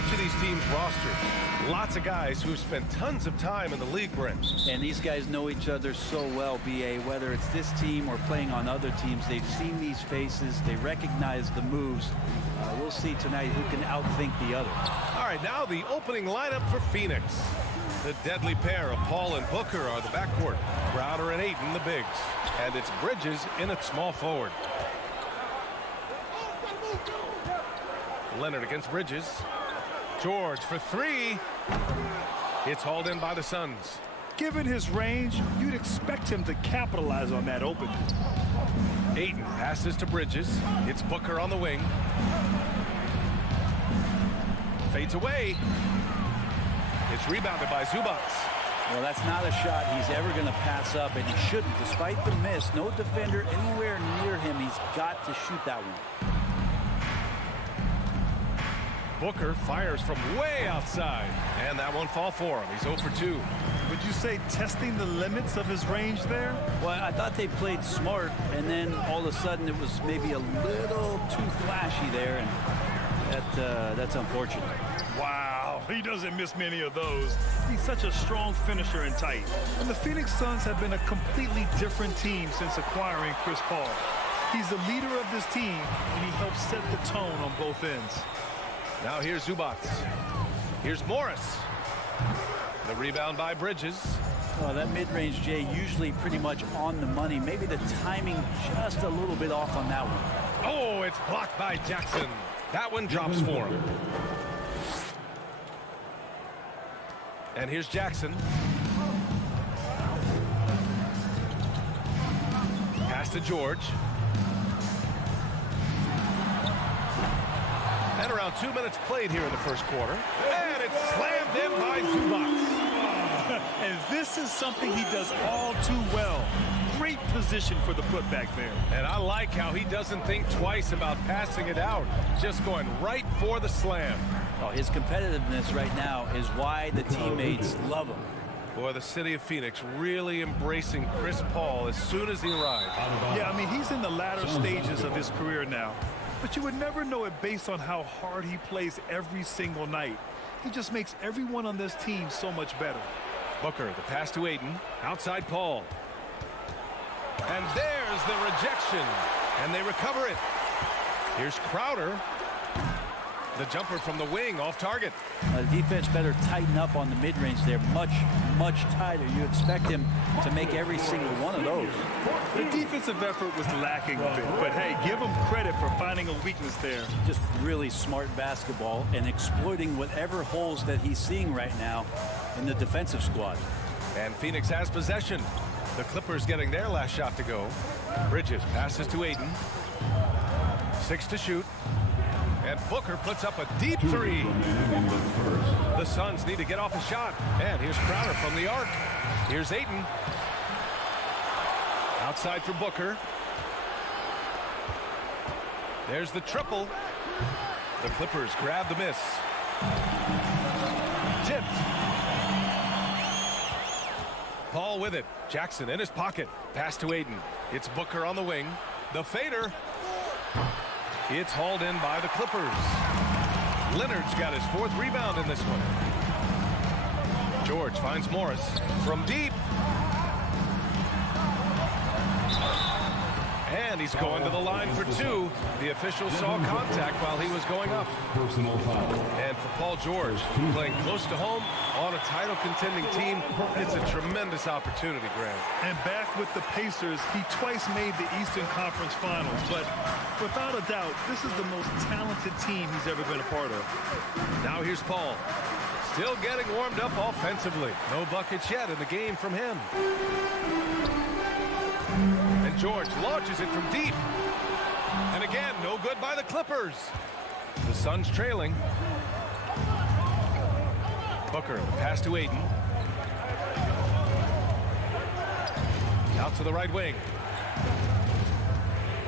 each of these teams' rosters. Lots of guys who have spent tons of time in the league, Brent. And these guys know each other so well, B.A. Whether it's this team or playing on other teams, they've seen these faces. They recognize the moves. We'll see tonight who can outthink the other. All right, now the opening lineup for Phoenix. The deadly pair of Paul and Booker are the backcourt. Crowder and Ayton, the bigs. And it's Bridges in at small forward. Leonard against Bridges. George for three. It's hauled in by the Suns. Given his range, you'd expect him to capitalize on that opening. Ayton passes to Bridges. It's Booker on the wing. Fades away. It's rebounded by Zubac. Well, that's not a shot he's ever going to pass up, and he shouldn't. Despite the miss, no defender anywhere near him. He's got to shoot that one. Booker fires from way outside, and that won't fall for him. He's 0 for 2. Would you say testing the limits of his range there? Well, I thought they played smart, and then all of a sudden it was maybe a little too flashy there, and that's unfortunate. Wow, he doesn't miss many of those. He's such a strong finisher and tight. And the Phoenix Suns have been a completely different team since acquiring Chris Paul. He's the leader of this team, and he helps set the tone on both ends. Now here's Zubac. Here's Morris. The rebound by Bridges. Well, that mid-range, Jay, usually pretty much on the money. Maybe the timing just a little bit off on that one. Oh, it's blocked by Jackson. That one drops for him. And here's Jackson. Pass to George. And around 2 minutes played here in the first quarter. And it's slammed in by Zubac. And this is something he does all too well. Great position for the putback there. And I like how he doesn't think twice about passing it out. Just going right for the slam. Oh, his competitiveness right now is why the teammates love him. Boy, the city of Phoenix really embracing Chris Paul as soon as he arrived. Yeah, I mean, he's in the latter stages of his career now. But you would never know it based on how hard he plays every single night. He just makes everyone on this team so much better. Booker, the pass to Ayton. Outside Paul. And there's the rejection. And they recover it. Here's Crowder. The jumper from the wing off target. The defense better tighten up on the mid-range there. Much tighter. You expect him to make every single one of those. The defensive effort was lacking a bit, but hey, give him credit for finding a weakness there. Just really smart basketball and exploiting whatever holes that he's seeing right now in the defensive squad. And Phoenix has possession. The Clippers getting their last shot to go. Bridges passes to Ayton. 6 to shoot. And Booker puts up a deep three. The Suns need to get off a shot. And here's Crowder from the arc. Here's Ayton. Outside for Booker. There's the triple. The Clippers grab the miss. Tipped. Paul with it. Jackson in his pocket. Pass to Ayton. It's Booker on the wing. The fader. It's hauled in by the Clippers. Leonard's got his 4th rebound in this one. George finds Morris from deep. And he's going to the line for 2. The official saw contact while he was going up. Personal foul. And for Paul George, playing close to home on a title contending team, it's a tremendous opportunity, Grant. And back with the Pacers, he twice made the Eastern Conference Finals. But without a doubt, this is the most talented team he's ever been a part of. Now here's Paul. Still getting warmed up offensively. No buckets yet in the game from him. And George launches it from deep. And again, no good by the Clippers. The Suns trailing. Booker, the pass to Ayton. Out to the right wing.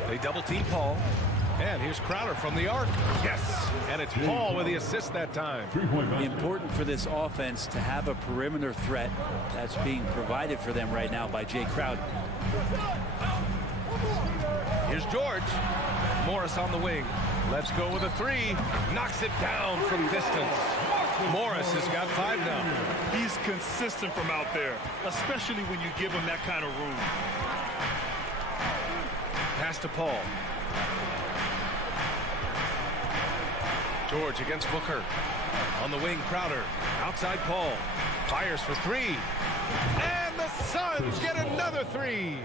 They double team Paul. And here's Crowder from the arc. Yes. And it's Paul with the assist that time. Important for this offense to have a perimeter threat that's being provided for them right now by Jay Crowder. Here's George. Morris on the wing. Let's go with a three. Knocks it down from distance. Morris has got 5 now. He's consistent from out there, especially when you give him that kind of room. Pass to Paul. George against Booker. On the wing, Crowder. Outside Paul. Fires for 3. And the Suns get another 3.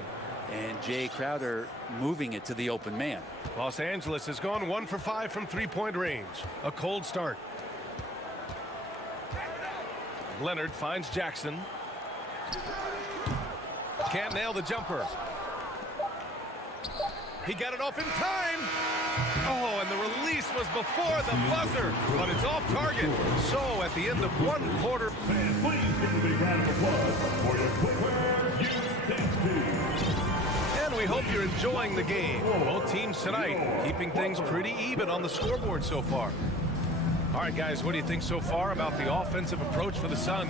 And Jay Crowder moving it to the open man. Los Angeles has gone 1 for 5 from 3-point range. A cold start. Leonard finds Jackson. Can't nail the jumper. He got it off in time. Oh, and the release was before the buzzer, but it's off target. So at the end of 1 quarter. Fans, please give a big round of applause for your footwear youth dance team. And we hope you're enjoying the game. Both teams tonight keeping things pretty even on the scoreboard so far. All right, guys, what do you think so far about the offensive approach for the Suns?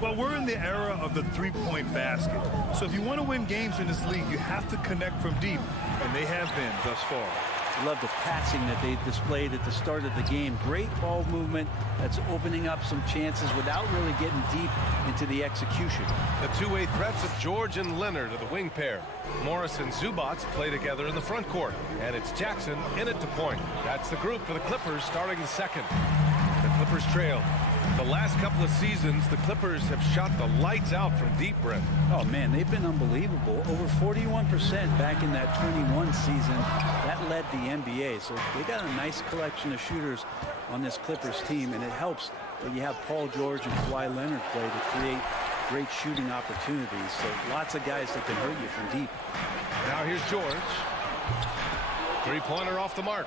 Well, we're in the era of the three-point basket. So if you want to win games in this league, you have to connect from deep, and they have been thus far. Love the passing that they displayed at the start of the game. Great ball movement that's opening up some chances without really getting deep into the execution. The two-way threats of George and Leonard are the wing pair. Morris and Zubats play together in the front court. And it's Jackson in at the point. That's the group for the Clippers starting the second. The Clippers trail. The last couple of seasons, the Clippers have shot the lights out from deep, Brent. Oh, man, they've been unbelievable. Over 41% back in that 21 season. That led the NBA. So they got a nice collection of shooters on this Clippers team, and it helps that you have Paul George and Kawhi Leonard play to create great shooting opportunities. So lots of guys that can hurt you from deep. Now here's George. Three-pointer off the mark.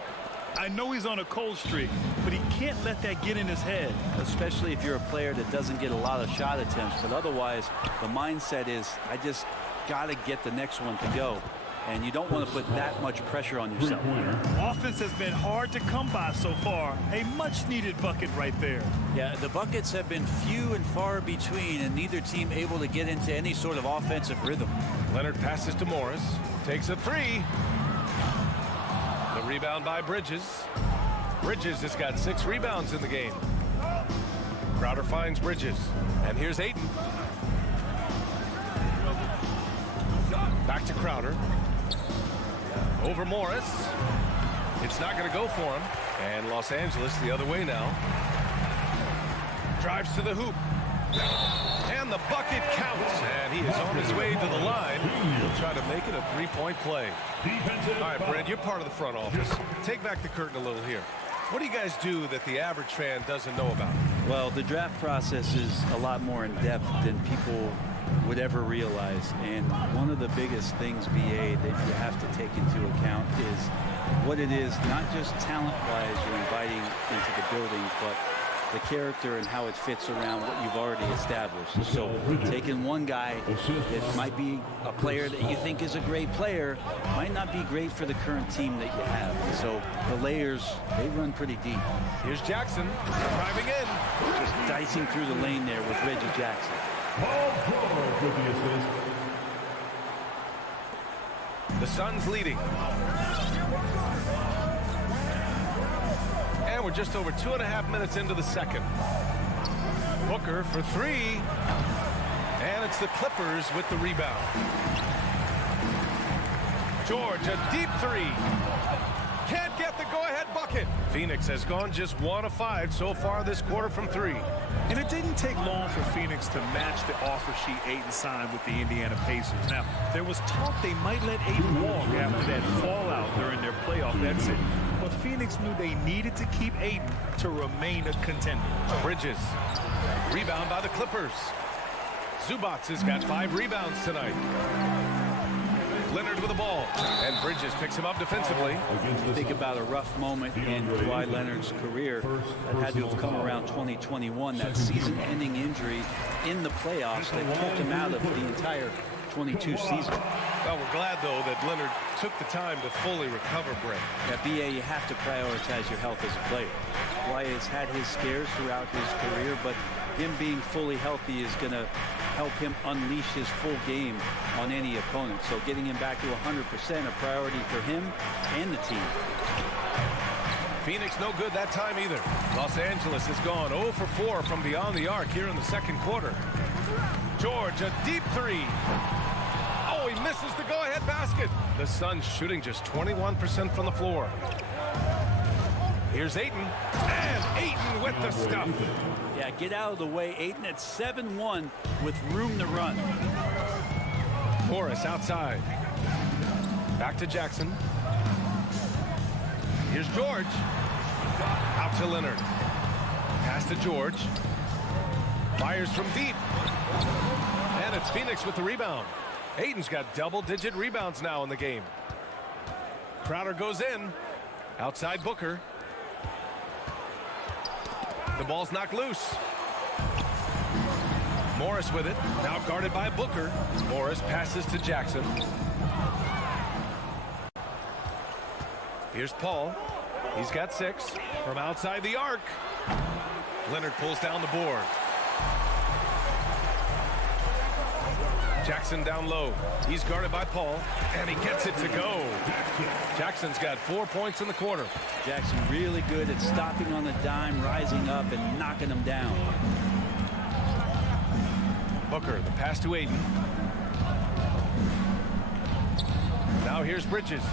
I know he's on a cold streak, but he can't let that get in his head. Especially if you're a player that doesn't get a lot of shot attempts. But otherwise, the mindset is, I just got to get the next one to go. And you don't want to put that much pressure on yourself. Offense has been hard to come by so far. A much-needed bucket right there. Yeah, the buckets have been few and far between, and neither team able to get into any sort of offensive rhythm. Leonard passes to Morris. Takes a 3. The rebound by Bridges. Bridges has got 6 rebounds in the game. Crowder finds Bridges. And here's Ayton. Back to Crowder. Over Morris. It's not going to go for him. And Los Angeles the other way now. Drives to the hoop. And the bucket counts. And he is on his way to the line. He'll try to make it a 3-point play. All right, Brent, you're part of the front office. Take back the curtain a little here. What do you guys do that the average fan doesn't know about? Well, the draft process is a lot more in depth than people would ever realize. And one of the biggest things, BA, that you have to take into account is what it is, not just talent-wise you're inviting into the building, but the character and how it fits around what you've already established. So taking one guy that might be a player that you think is a great player might not be great for the current team that you have. So the layers, they run pretty deep. Here's Jackson driving in. Just dicing through the lane there with Reggie Jackson. Paul George with the assist. The Suns leading. And we're just over 2.5 minutes into the second. Booker for 3. And it's the Clippers with the rebound. George, a deep 3. Can't get the go-ahead bucket. Phoenix has gone just 1 of 5 so far this quarter from 3. And it didn't take long for Phoenix to match the offer sheet Ayton signed with the Indiana Pacers. Now, there was talk they might let Ayton walk after that fallout during their playoff exit. But Phoenix knew they needed to keep Ayton to remain a contender. Bridges. Rebound by the Clippers. Zubats has got 5 rebounds tonight. Leonard with the ball. And Bridges picks him up defensively. You think about a rough moment in Kawhi Leonard's career that had to have come around 2021, that season-ending injury in the playoffs that took him out of the entire 22 season. Well, we're glad, though, that Leonard took the time to fully recover, Brent. At BA, you have to prioritize your health as a player. Kawhi has had his scares throughout his career, but him being fully healthy is going to help him unleash his full game on any opponent. So getting him back to 100%, a priority for him and the team. Phoenix no good that time either. Los Angeles has gone 0 for 4 from beyond the arc here in the second quarter. George, a deep three. Oh, he misses the go-ahead basket. The Suns shooting just 21% from the floor. Here's Ayton, and Ayton with the stuff. Yeah, get out of the way. Ayton at 7-1 with room to run. Morris outside. Back to Jackson. Here's George. Out to Leonard. Pass to George. Fires from deep. And it's Phoenix with the rebound. Ayton's got double-digit rebounds now in the game. Crowder goes in. Outside Booker. The ball's knocked loose. Morris with it. Now guarded by Booker. Morris passes to Jackson. Here's Paul. He's got 6 from outside the arc. Leonard pulls down the board. Jackson down low. He's guarded by Paul, and he gets it to go. Jackson's got 4 points in the quarter. Jackson really good at stopping on the dime, rising up, and knocking them down. Booker, the pass to Ayton. Now here's Bridges.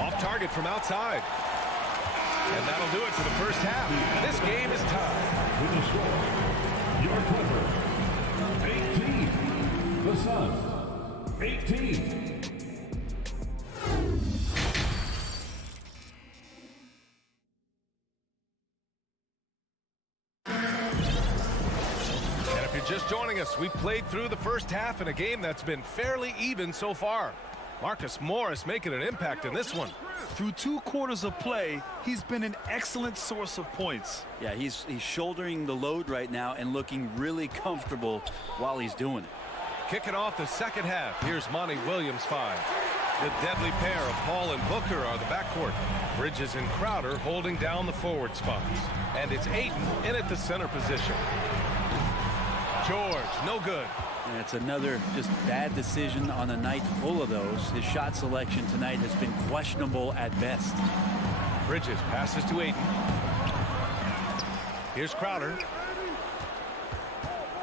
Off target from outside. And that'll do it for the first half. This game is tied. With the score, your Clippers, 18. The Suns, 18. And if you're just joining us, we've played through the first half in a game that's been fairly even so far. Marcus Morris making an impact in this one. Through 2 quarters of play, he's been an excellent source of points. Yeah, he's shouldering the load right now and looking really comfortable while he's doing it. Kicking off the second half, here's Monty Williams 5. The deadly pair of Paul and Booker are the backcourt. Bridges and Crowder holding down the forward spots. And it's Ayton in at the center position. George, no good. And it's another just bad decision on a night full of those. His shot selection tonight has been questionable at best. Bridges passes to Ayton. Here's Crowder.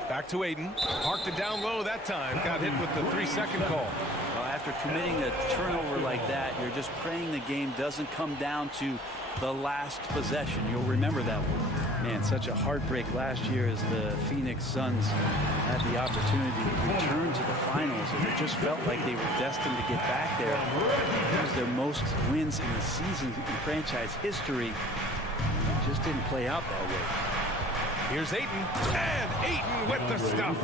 Back to Ayton. Parked it down low that time. Got hit with the 3-second call. Well, after committing a turnover like that, you're just praying the game doesn't come down to the last possession. You'll remember that one. Man, such a heartbreak last year as the Phoenix Suns had the opportunity to return to the finals, and it just felt like they were destined to get back there. It was their most wins in the season in franchise history. It just didn't play out that way. Here's Ayton, and Ayton with the stuff.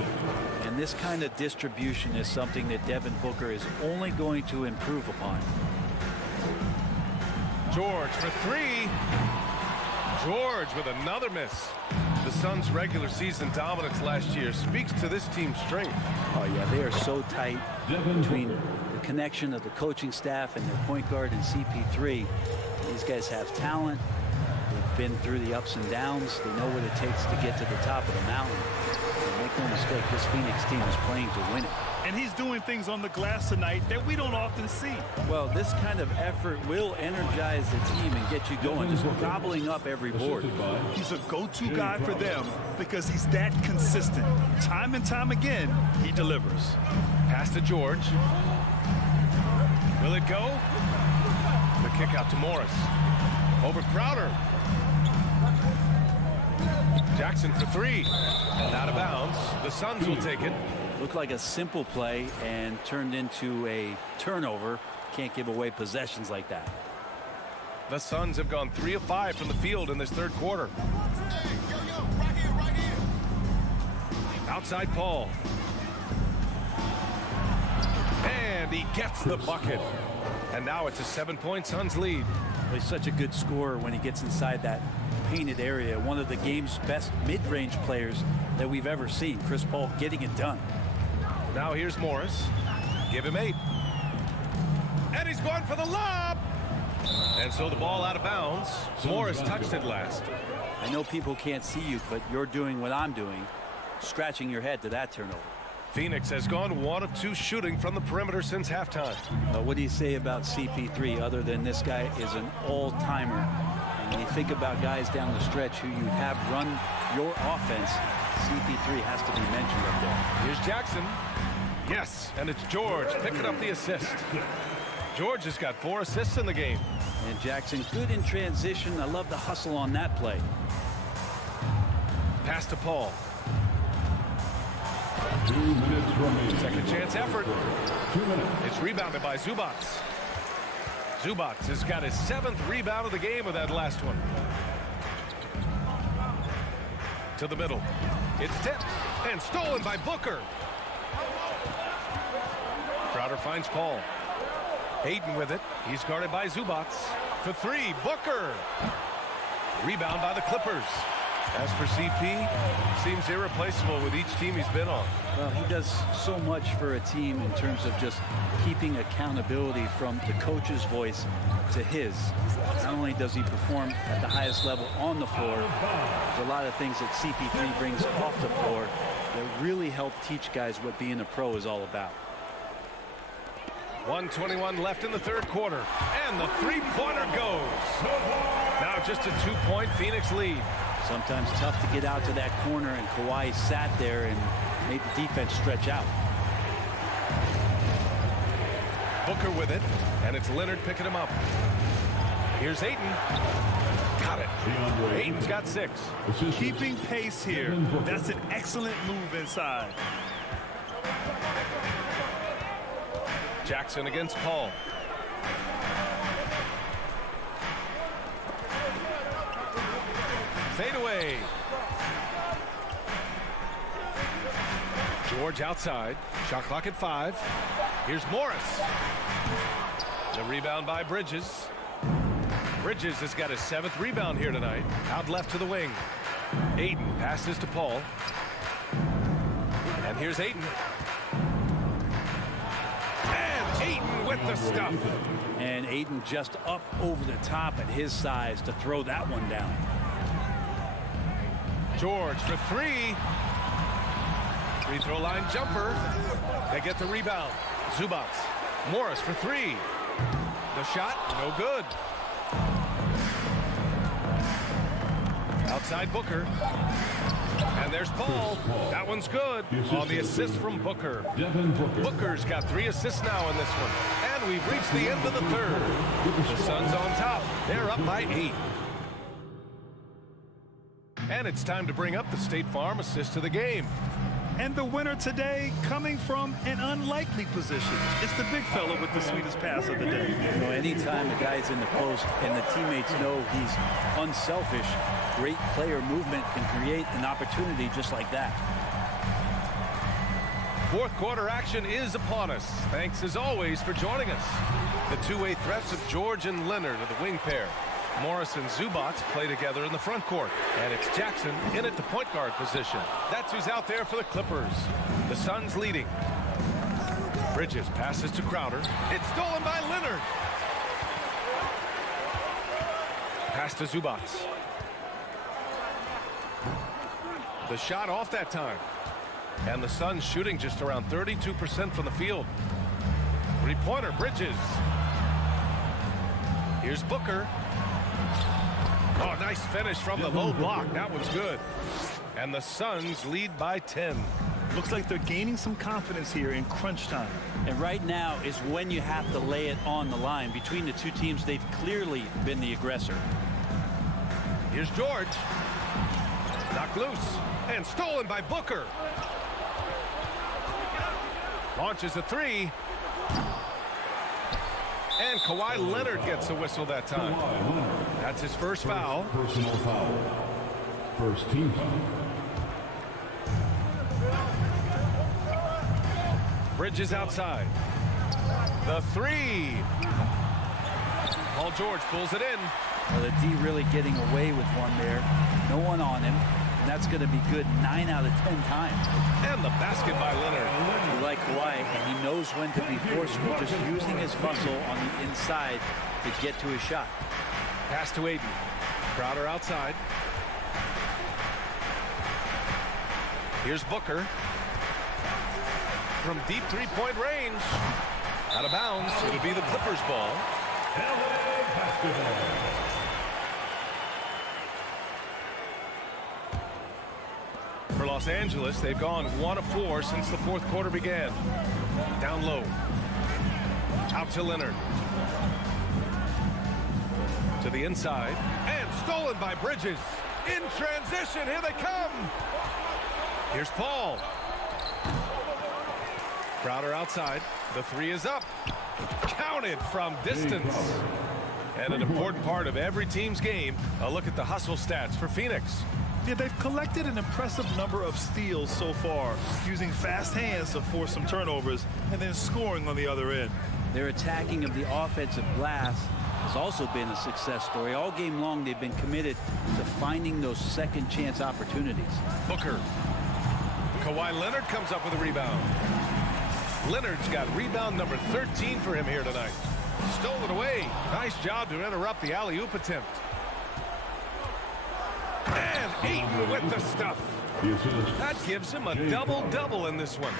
And this kind of distribution is something that Devin Booker is only going to improve upon. George for 3. George with another miss. The Suns' regular season dominance last year speaks to this team's strength. Oh, yeah, they are so tight between the connection of the coaching staff and their point guard and CP3. These guys have talent. They've been through the ups and downs. They know what it takes to get to the top of the mountain. And make no mistake, this Phoenix team is playing to win it. And he's doing things on the glass tonight that we don't often see. Well, this kind of effort will energize the team and get you going, just gobbling up every board. He's a go-to guy for them because he's that consistent. Time and time again, he delivers. Pass to George. Will it go? The kick out to Morris. Over Crowder. Jackson for 3. And out of bounds. The Suns will take it. Looked like a simple play and turned into a turnover. Can't give away possessions like that. The Suns have gone 3 of 5 from the field in this third quarter. Outside Paul. And he gets the bucket. And now it's a 7-point Suns lead. He's such a good scorer when he gets inside that painted area. One of the game's best mid-range players that we've ever seen. Chris Paul getting it done. Now here's Morris. Give him 8. And he's going for the lob. And so the ball out of bounds. Morris touched it last. I know people can't see you, but you're doing what I'm doing, scratching your head to that turnover. Phoenix has gone 1 of 2 shooting from the perimeter since halftime. What do you say about CP3 other than this guy is an all-timer? And when you think about guys down the stretch who you have run your offense, CP3 has to be mentioned up there. Here's Jackson. Yes, and it's George picking up the assist. George has got 4 assists in the game. And Jackson good in transition. I love the hustle on that play. Pass to Paul. 2 minutes remaining. Second chance effort. 2 minutes. It's rebounded by Zubats. Zubats has got his 7th rebound of the game with that last one. To the middle. It's tipped and stolen by Booker. Crowder finds Paul. Hayden with it. He's guarded by Zubats. For 3, Booker. Rebound by the Clippers. As for CP, seems irreplaceable with each team he's been on. Well, he does so much for a team in terms of just keeping accountability from the coach's voice to his. Not only does he perform at the highest level on the floor, there's a lot of things that CP3 brings off the floor that really help teach guys what being a pro is all about. 1:21 left in the 3rd quarter, and the 3-pointer goes. Now just a 2-point Phoenix lead. Sometimes tough to get out to that corner, and Kawhi sat there and made the defense stretch out. Booker with it, and it's Leonard picking him up. Here's Ayton. Got it. Ayton's got 6. Keeping pace here. That's an excellent move inside. Jackson against Paul. Fade away. George outside. Shot clock at 5. Here's Morris. The rebound by Bridges. Bridges has got his 7th rebound here tonight. Out left to the wing. Ayton passes to Paul. And here's Ayton. And Ayton with the stuff. And Ayton just up over the top at his size to throw that one down. George for 3. Free throw line jumper. They get the rebound. Zubats. Morris for 3. The shot, no good. Outside Booker. And there's Paul. That one's good. On the assist from Booker. Booker's got 3 assists now in this one. And we've reached the end of the 3rd. The Suns on top. They're up by 8. And it's time to bring up the State Farm assist of the game. And the winner today coming from an unlikely position. It's the big fella with the sweetest pass of the day. You know, anytime the guy's in the post and the teammates know he's unselfish, great player movement can create an opportunity just like that. 4th quarter action is upon us. Thanks as always for joining us. The two-way threats of George and Leonard are the wing pair. Morris and Zubats play together in the front court. And it's Jackson in at the point guard position. That's who's out there for the Clippers. The Suns leading. Bridges passes to Crowder. It's stolen by Leonard. Pass to Zubats. The shot off that time. And the Suns shooting just around 32% from the field. 3-pointer, Bridges. Here's Booker. Oh, nice finish from the low block. That was good. And the Suns lead by 10. Looks like they're gaining some confidence here in crunch time. And right now is when you have to lay it on the line. Between the two teams, they've clearly been the aggressor. Here's George. Knocked loose. And stolen by Booker. Launches a 3. And Kawhi Leonard gets a whistle that time. That's his first foul. Personal foul. First team foul. Bridges outside. The 3. Paul George pulls it in. Well, the D really getting away with one there. No one on him. And that's going to be good 9 out of 10 times. And the basket by Leonard. You like Kawhi, and he knows when to be forceful, just using his muscle on the inside to get to his shot. Pass to Ayton. Crowder outside. Here's Booker. from deep three-point range. Out of bounds. It'll be the Clippers' ball. LA basketball. For Los Angeles, they've gone 1 of 4 since the fourth quarter began. Down low. Out to Leonard. To the inside. And stolen by Bridges. In transition. Here they come. Here's Paul. Crowder outside. The three is up. Counted from distance. And an important part of every team's game, a look at the hustle stats for Phoenix. Yeah, they've collected an impressive number of steals so far, using fast hands to force some turnovers and then scoring on the other end. Their attacking of the offensive glass has also been a success story. All game long, they've been committed to finding those second chance opportunities. Booker. Kawhi Leonard comes up with a rebound. Leonard's got rebound number 13 for him here tonight. Stole it away. Nice job to interrupt the alley-oop attempt. And Ayton with the stuff. That gives him a double-double in this one.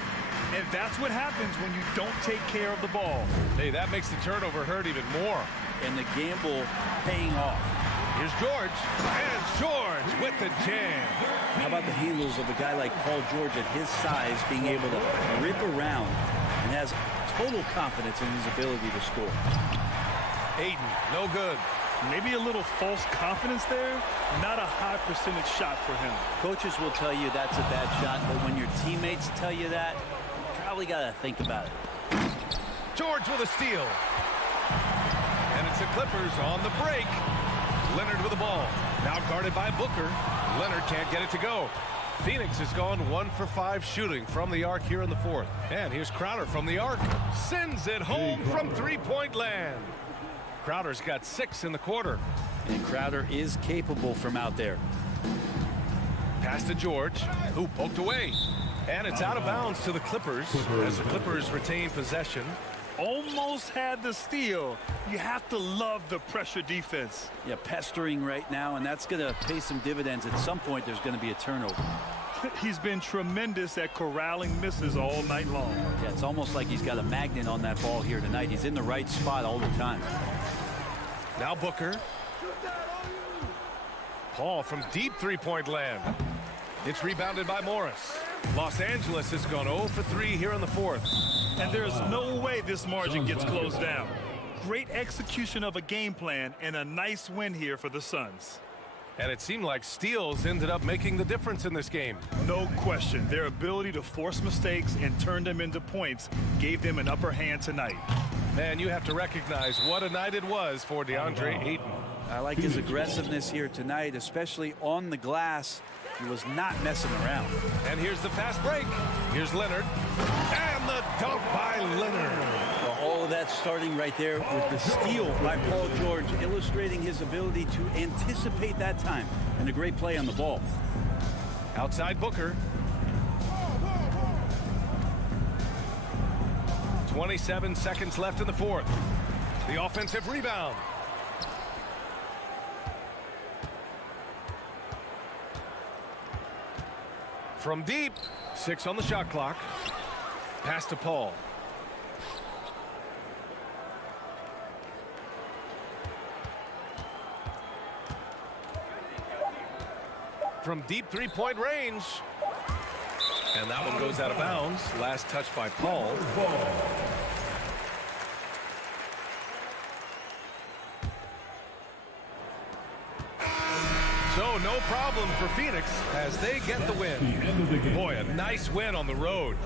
And that's what happens when you don't take care of the ball. Hey, that makes the turnover hurt even more. And the gamble paying off. Here's George. And George with the jam. How about the handles of a guy like Paul George at his size being able to rip around and has total confidence in his ability to score. Ayton, no good. Maybe a little false confidence there. Not a high percentage shot for him. Coaches will tell you that's a bad shot, but when your teammates tell you that, you probably got to think about it. George with a steal. And it's the Clippers on the break. Leonard with the ball. Now guarded by Booker. Leonard can't get it to go. Phoenix has gone 1 for 5 shooting from the arc here in the fourth. And here's Crowder from the arc. Sends it home from three-point land. Crowder's got 6 in the quarter. And Crowder is capable from out there. Pass to George, who poked away. And it's out of bounds to the Clippers as the Clippers retain possession. Almost had the steal. You have to love the pressure defense. Yeah, pestering right now, and that's going to pay some dividends. At some point, there's going to be a turnover. He's been tremendous at corralling misses all night long. Yeah, it's almost like he's got a magnet on that ball here tonight. He's in the right spot all the time. Now Booker. Paul from deep three-point land. It's rebounded by Morris. Los Angeles has gone 0 for 3 here in the fourth. And there's no way this margin gets closed down. Great execution of a game plan and a nice win here for the Suns. And it seemed like steals ended up making the difference in this game. No question. Their ability to force mistakes and turn them into points gave them an upper hand tonight. And you have to recognize what a night it was for DeAndre Ayton. I like his aggressiveness here tonight, especially on the glass. He was not messing around. And here's the fast break. Here's Leonard. And the dunk by Leonard. Well, all of that starting right there with the steal by Paul George, illustrating his ability to anticipate that time. And a great play on the ball. Outside Booker. 27 seconds left in the fourth. The offensive rebound. From deep, 6 on the shot clock. Pass to Paul. From deep three-point range. And that one goes out of bounds. Last touch by Paul. So no problem for Phoenix as they get the win. Boy, a nice win on the road.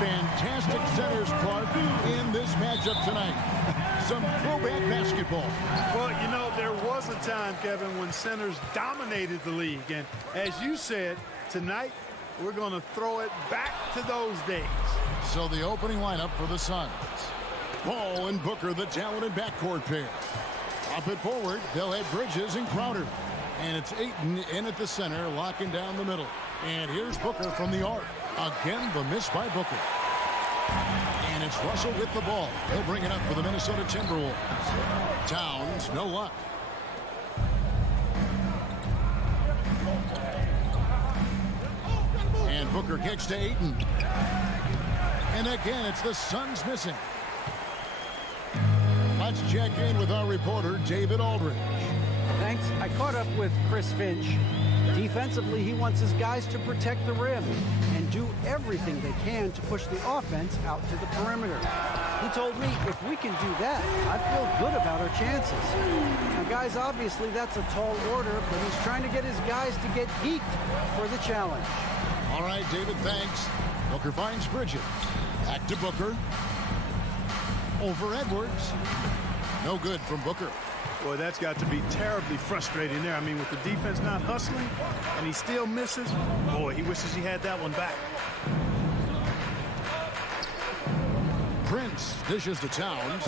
fantastic centers, Clark, in this matchup tonight. Some throwback basketball. Well, you know, there was a time, Kevin, when centers dominated the league. And as you said, tonight we're going to throw it back to those days. So the opening lineup for the Suns. Ball and Booker, the talented backcourt pair. Up it forward, they'll have Bridges and Crowder. And it's Ayton in at the center, locking down the middle. And here's Booker from the arc. Again, the miss by Booker. And it's Russell with the ball. He'll bring it up for the Minnesota Timberwolves. Towns, no luck. And Booker kicks to Ayton. And again, it's the Suns missing. Let's check in with our reporter, David Aldridge. Thanks. I caught up with Chris Finch. Defensively, he wants his guys to protect the rim and do everything they can to push the offense out to the perimeter. He told me if we can do that, I feel good about our chances. Now, guys, obviously that's a tall order, but he's trying to get his guys to get geeked for the challenge. All right, David, thanks. Booker finds Bridges. Back to Booker. Over Edwards. No good from Booker. Boy, that's got to be terribly frustrating there. I mean, with the defense not hustling and he still misses, boy, he wishes he had that one back. Prince dishes to Towns.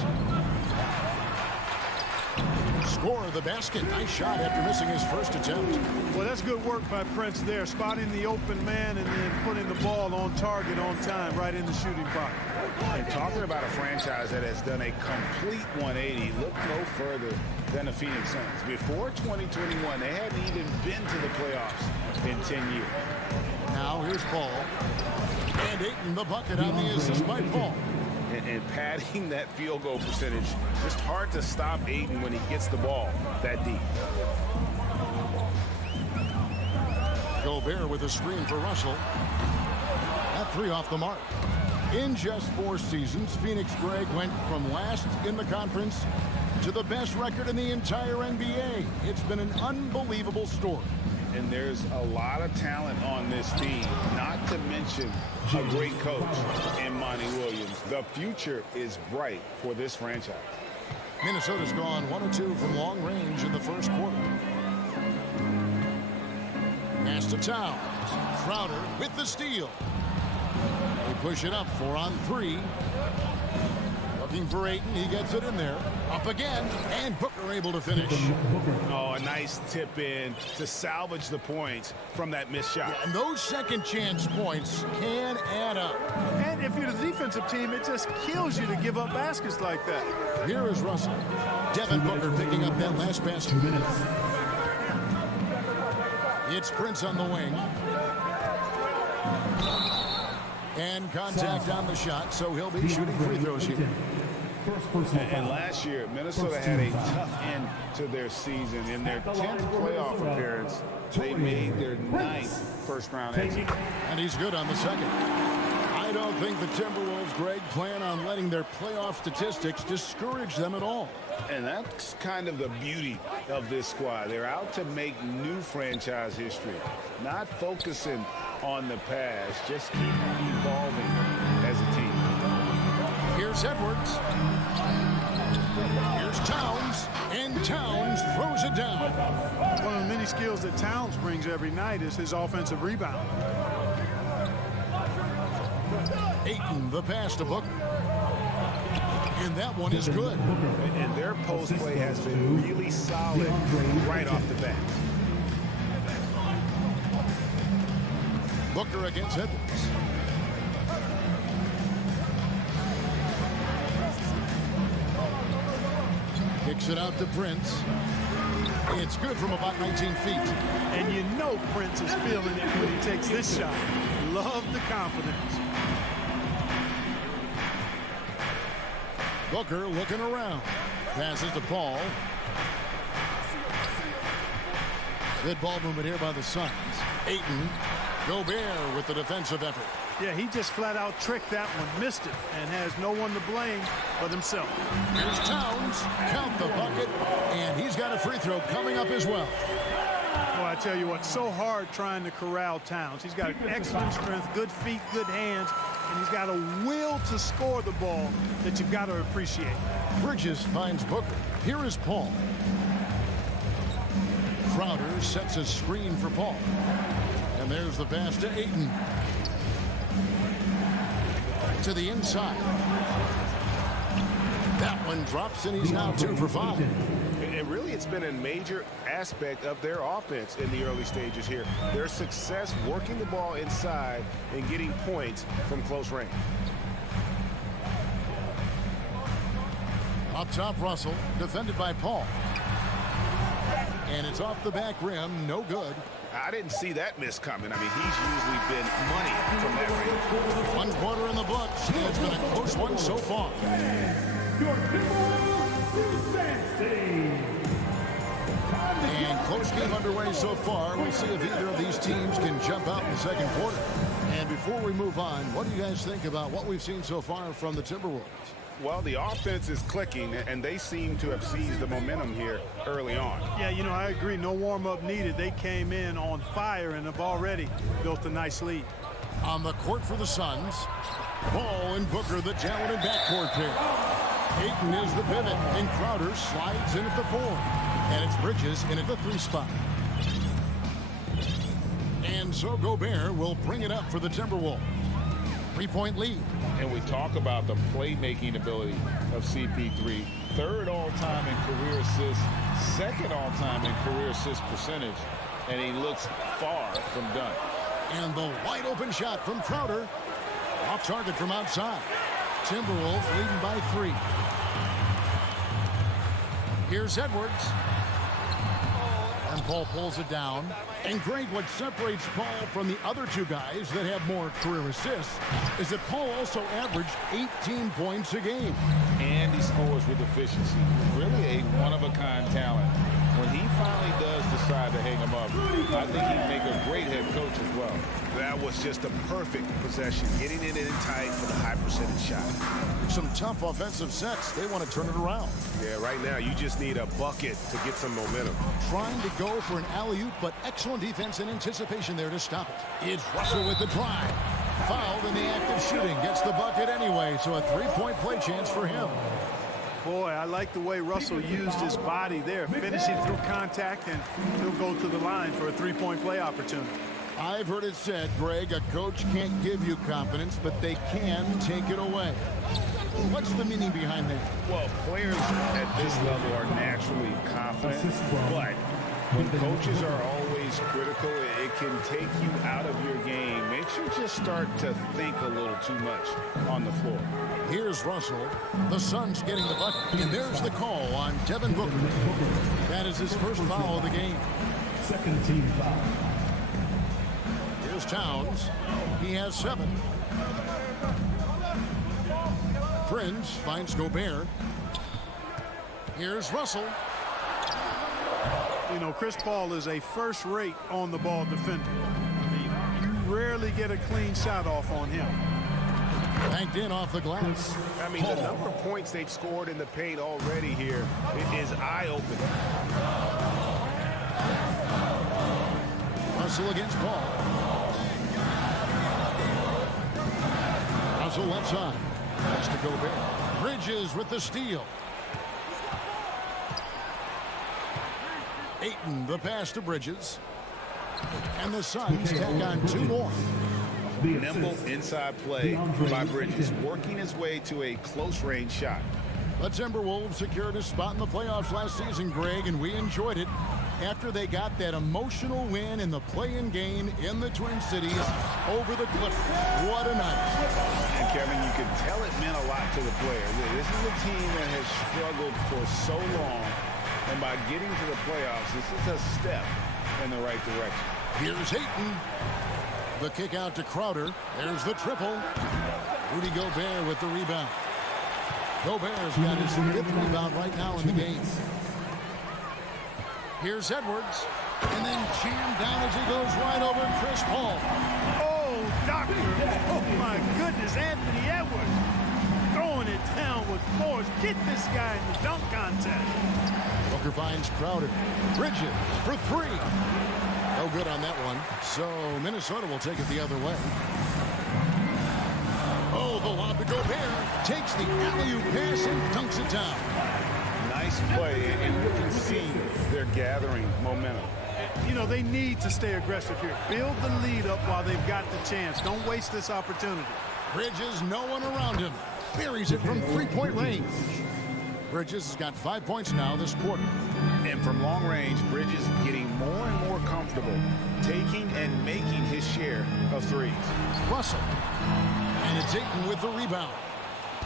Score the basket. Nice shot after missing his first attempt. Well, that's good work by Prince there, spotting the open man and then putting the ball on target on time right in the shooting pocket. And talking about a franchise that has done a complete 180, look no further than the Phoenix Suns. Before 2021, they hadn't even been to the playoffs in 10 years. Now here's Paul. And Ayton the bucket on the assist by Paul. And padding that field goal percentage, just hard to stop Ayton when he gets the ball that deep. Gobert with a screen for Russell. That three off the mark. In just 4 seasons, Phoenix Greg went from last in the conference to the best record in the entire NBA. It's been an unbelievable story. And there's a lot of talent on this team, not to mention a great coach in Monty Williams. The future is bright for this franchise. Minnesota's gone 1 of 2 from long range in the first quarter. Pass to Towns. Crowder with the steal. They push it up 4 on 3. Looking for Ayton. He gets it in there. Up again. And Booker able to finish. Oh, a nice tip in to salvage the points from that missed shot. Yeah, and those second chance points can add up. And if you're the defensive team, it just kills you to give up baskets like that. Here is Russell. Devin Booker picking up that last basket. It's Prince on the wing. And contact on the shot, so he'll be shooting free throws here. And last year, Minnesota had a tough end to their season. In their 10th playoff appearance, they made their 9th first-round exit. And he's good on the second. I don't think the Timberwolves, Greg, plan on letting their playoff statistics discourage them at all. And that's kind of the beauty of this squad. They're out to make new franchise history, not focusing on the past, just keep evolving as a team. Here's Edwards. Here's Towns. And Towns throws it down. One of the many skills that Towns brings every night is his offensive rebound. Ayton, the pass to Booker. And that one is good. And their post play has been really solid right off the bat. Booker against Edwards. Kicks it out to Prince. It's good from about 19 feet. And you know Prince is feeling it when he takes this shot. Love the confidence. Booker looking around. Passes to Paul. Good ball movement here by the Suns. Ayton. Gobert with the defensive effort. Yeah, he just flat out tricked that one, missed it, and has no one to blame but himself. Here's Towns. Count the bucket. And he's got a free throw coming up as well. Well, I tell you what, so hard trying to corral Towns. He's got excellent strength, good feet, good hands, and he's got a will to score the ball that you've got to appreciate. Bridges finds Booker. Here is Paul. Crowder sets a screen for Paul. And there's the pass to Ayton. To the inside. That one drops, and he's now 2 for 5. And really, it's been a major aspect of their offense in the early stages here. Their success working the ball inside and getting points from close range. Up top, Russell, defended by Paul. And it's off the back rim, no good. I didn't see that miss coming. I mean, he's usually been money from that range. 1 quarter in the books, and it's been a close one so far. And close game underway so far. We'll see if either of these teams can jump out in the second quarter. And before we move on, what do you guys think about what we've seen so far from the Timberwolves? Well, the offense is clicking, and they seem to have seized the momentum here early on. Yeah, you know, I agree. No warm-up needed. They came in on fire and have already built a nice lead. On the court for the Suns, Paul and Booker, the talented backcourt pair. Ayton is the pivot, and Crowder slides in at the 4. And it's Bridges in at the 3 spot. And so Gobert will bring it up for the Timberwolves. 3-point lead. And we talk about the playmaking ability of CP3. 3rd all-time in career assists, 2nd all-time in career assist percentage, and he looks far from done. And the wide open shot from Crowder. Off target from outside. Timberwolves leading by 3. Here's Edwards. And Paul pulls it down. And Greg, what separates Paul from the other 2 guys that have more career assists is that Paul also averaged 18 points a game. And he scores with efficiency. Really a one-of-a-kind talent. When he finally does decide to hang him up, I think he'd make a great head coach as well. That was just a perfect possession, getting it in tight for the high percentage shot. Some tough offensive sets. They want to turn it around. Yeah, right now you just need a bucket to get some momentum. Trying to go for an alley-oop, but excellent defense and anticipation there to stop it. It's Russell with the drive. Fouled in the act of shooting. Gets the bucket anyway, so a 3-point play chance for him. Boy, I like the way Russell used his body there, finishing through contact, and he'll go to the line for a 3-point play opportunity. I've heard it said, Greg, a coach can't give you confidence, but they can take it away. What's the meaning behind that? Well, players at this level are naturally confident, but when coaches are always critical, it can take you out of your game. Makes you just start to think a little too much on the floor. Here's Russell. The Suns getting the bucket. And there's the call on Devin Booker. That is his first foul of the game. 2nd team foul. Here's Towns. He has 7. Prince finds Gobert. Here's Russell. You know, Chris Paul is a first-rate on-the-ball defender. I mean, you rarely get a clean shot off on him. Banked in off the glass. I mean, the number of points they've scored in the paint already here is eye-opening. Russell against Paul. Russell left side. That's to Gobert. Bridges with the steal. Ayton, the pass to Bridges. And the Suns tack on 2 more. Nimble inside play by Bridges, working his way to a close-range shot. The Timberwolves secured a spot in the playoffs last season, Greg, and we enjoyed it after they got that emotional win in the play-in game in the Twin Cities over the Clippers. What a night. And Kevin, you can tell it meant a lot to the players. This is a team that has struggled for so long, and by getting to the playoffs, this is a step in the right direction. Here's Ayton. The kick out to Crowder. There's the triple. Rudy Gobert with the rebound. Gobert's got his 5th rebound right now in the game. Here's Edwards. And then jammed down as he goes right over Chris Paul. Oh, doctor. Oh, my goodness. Anthony Edwards throwing it down with force. Get this guy in the dunk contest. Booker finds Crowder. Bridges for 3. No good on that one. So Minnesota will take it the other way. Gobert takes the alley-oop pass and dunks it down. Nice play, and you can see they're gathering momentum. You know, they need to stay aggressive here. Build the lead up while they've got the chance. Don't waste this opportunity. Bridges, no one around him. Buries it from three-point range. Bridges has got 5 points now this quarter. And from long range, Bridges getting more and more comfortable taking and making his share of threes. Russell. And it's Ayton with the rebound.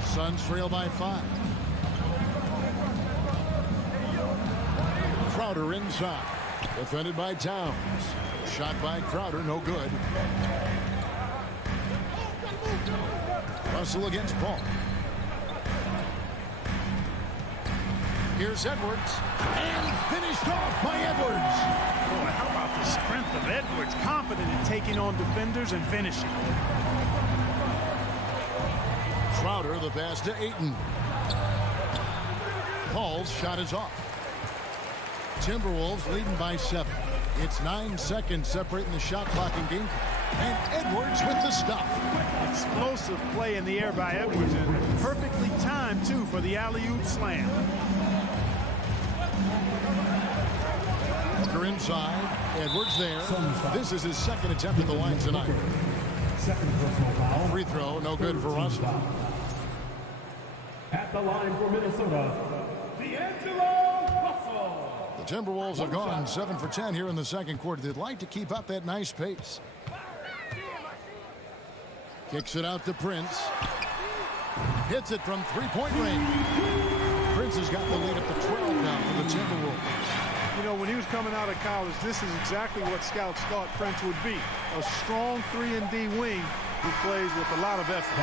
Suns trail by 5. Crowder inside. Defended by Towns. Shot by Crowder, no good. Russell against Paul. Here's Edwards. And finished off by Edwards. Boy, how about the strength of Edwards? Confident in taking on defenders and finishing. Crowder, the pass to Ayton. Paul's shot is off. Timberwolves leading by 7. It's 9 seconds separating the shot clock and game. And Edwards with the stop. Explosive play in the air by Edwards, and perfectly timed, too, for the alley-oop slam. Booker inside. Edwards there. This is his second attempt at the line tonight. Second personal foul. Free throw, no good for Russell. At the line for Minnesota, D'Angelo Russell. The Timberwolves have gone 7 for 10 here in the second quarter. They'd like to keep up that nice pace. Kicks it out to Prince. Hits it from three-point range. Prince has got the lead up to 12 now for the Timberwolves. You know, when he was coming out of college, this is exactly what scouts thought Prince would be. A strong 3-and-D wing who plays with a lot of effort.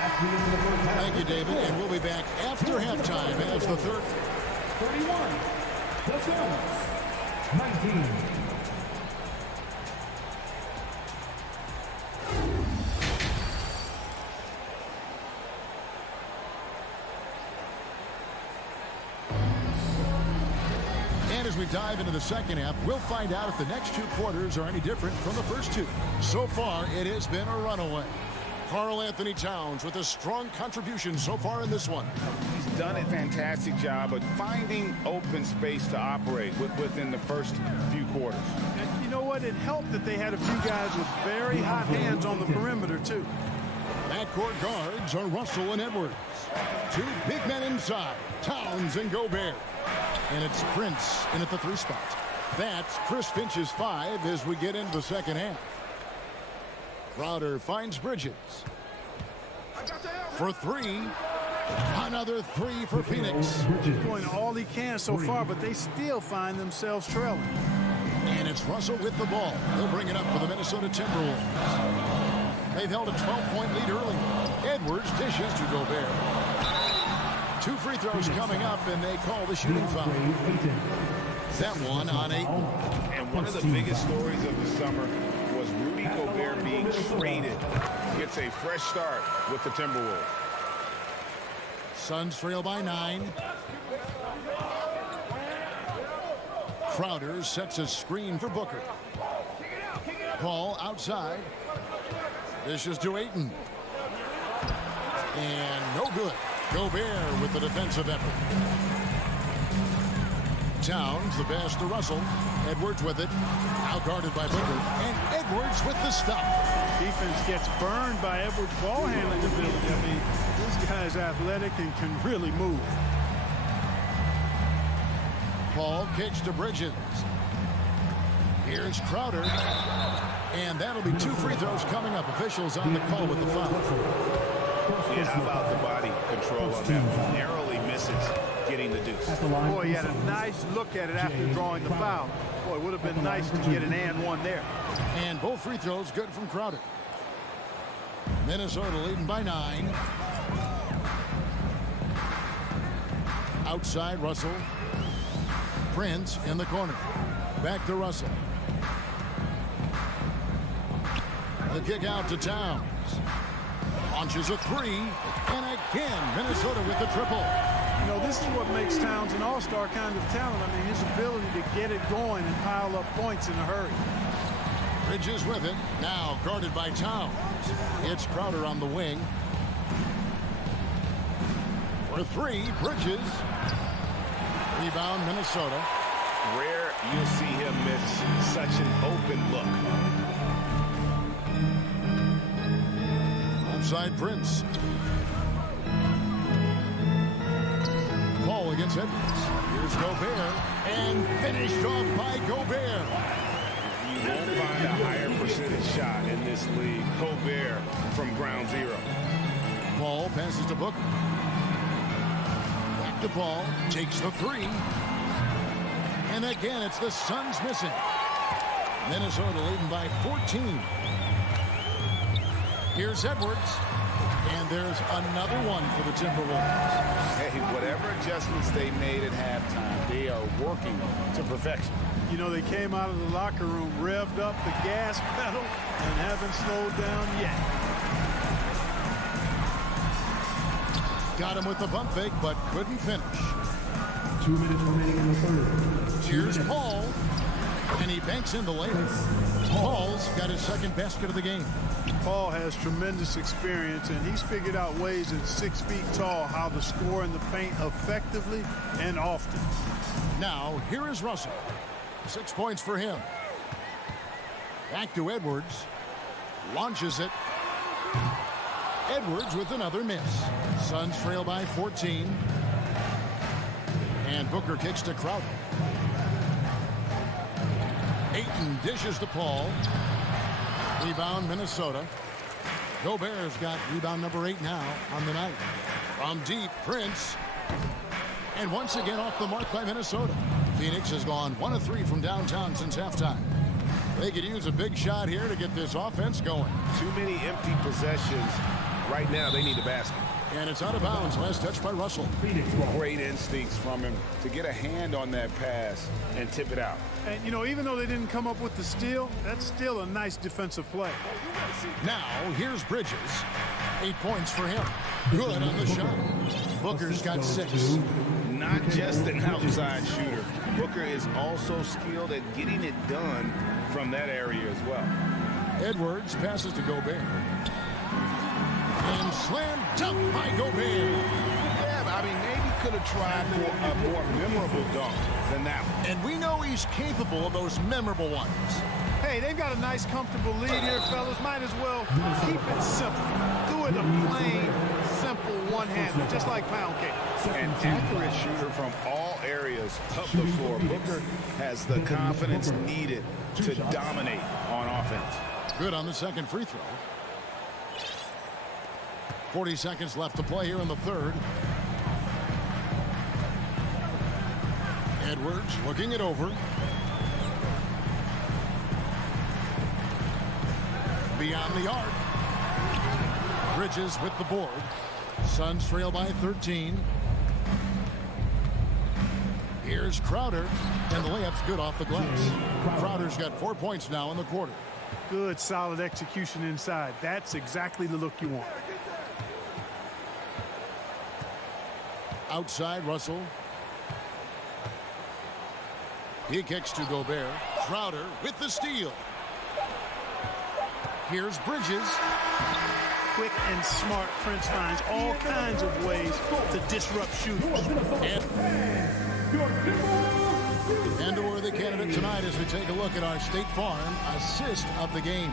Thank you, David. And we'll be back after halftime as the third. 31. The Suns. 19. As we dive into the second half, we'll find out if the next 2 quarters are any different from the first 2. So far, it has been a runaway. Karl Anthony Towns with a strong contribution so far in this one. He's done a fantastic job of finding open space to operate within the first few quarters. And you know what? It helped that they had a few guys with very hot hands on the perimeter, too. Backcourt guards are Russell and Edwards. 2 big men inside, Towns and Gobert. And it's Prince in at the 3 spot. That's Chris Finch's 5 as we get into the second half. Crowder finds Bridges. For 3. Another 3 for Phoenix. Doing all he can so far, but they still find themselves trailing. And it's Russell with the ball. He'll bring it up for the Minnesota Timberwolves. They've held a 12-point lead early. Edwards dishes to Gobert. 2 free throws coming up, and they call the shooting foul. That one on 8. And one of the biggest stories of the summer was Rudy Gobert being traded. Gets a fresh start with the Timberwolves. Suns trail by 9. Crowder sets a screen for Booker. Paul outside. This is to Ayton. And no good. Gobert with the defensive effort. Towns, the pass to Russell. Edwards with it. Out guarded by Booker. And Edwards with the stop. Defense gets burned by Edwards' ball handling ability. I mean, this guy's athletic and can really move. Paul kicks to Bridges. Here's Crowder. And that'll be 2 free throws coming up. Officials on the call with the foul. Yeah, how about the body control on that? Narrowly misses getting the deuce. Boy, he had a nice look at it after drawing the foul. Boy, it would have been nice to get an and one there. And both free throws good from Crowder. Minnesota leading by 9. Outside Russell. Prince in the corner. Back to Russell. The kick out to Towns. Launches a 3. And again, Minnesota with the triple. You know, this is what makes Towns an all-star kind of talent. I mean, his ability to get it going and pile up points in a hurry. Bridges with it. Now guarded by Towns. It's Crowder on the wing. For three, Bridges. Rebound, Minnesota. Rare you'll see him miss such an open look. Outside Prince. Paul against Edwards. Here's Gobert. And finished off by Gobert. You won't find a higher percentage shot in this league. Gobert from ground zero. Paul passes to Booker. Back to Paul. Takes the three. And again, it's the Suns missing. Minnesota leading by 14. Here's Edwards. And there's another one for the Timberwolves. Hey, whatever adjustments they made at halftime, they are working to perfection. You know, they came out of the locker room, revved up the gas pedal, and haven't slowed down yet. Got him with the bump fake, but couldn't finish. 2 minutes remaining in the third. Here's Paul. And he banks in the layup. Paul's got his second basket of the game. Paul has tremendous experience, and he's figured out ways at 6 feet tall how to score in the paint effectively and often. Now, here is Russell. 6 points for him. Back to Edwards. Launches it. Edwards with another miss. Suns trail by 14. And Booker kicks to Crowder. Ayton dishes to Paul. Rebound, Minnesota. Gobert's got rebound number 8 now on the night. From deep, Prince. And once again off the mark by Minnesota. Phoenix has gone 1 of 3 from downtown since halftime. They could use a big shot here to get this offense going. Too many empty possessions. Right now, they need a basket. And it's out of bounds. Last touch by Russell. Great instincts from him to get a hand on that pass and tip it out. And, you know, even though they didn't come up with the steal, that's still a nice defensive play. Now, here's Bridges. 8 points for him. Good on the shot. Booker's got 6. Not just an outside shooter. Booker is also skilled at getting it done from that area as well. Edwards passes to Gobert. And slam dunk by Gobert. Yeah, I mean, maybe could have tried for a more memorable dunk than that one. And we know he's capable of those memorable ones. Hey, they've got a nice, comfortable lead here, fellas. Might as well keep it simple. Do it a plain, simple one-hander, just like pound cake. An accurate shooter from all areas of the floor. Booker has the confidence needed to dominate on offense. Good on the second free throw. 40 seconds left to play here in the third. Edwards looking it over. Beyond the arc. Bridges with the board. Suns trail by 13. Here's Crowder. And the layup's good off the glass. Crowder's got 4 points now in the quarter. Good, solid execution inside. That's exactly the look you want. Outside, Russell. He kicks to Gobert. Crowder with the steal. Here's Bridges. Quick and smart, Prince finds all kinds of ways to disrupt shooters. And a worthy candidate tonight as we take a look at our State Farm assist of the game.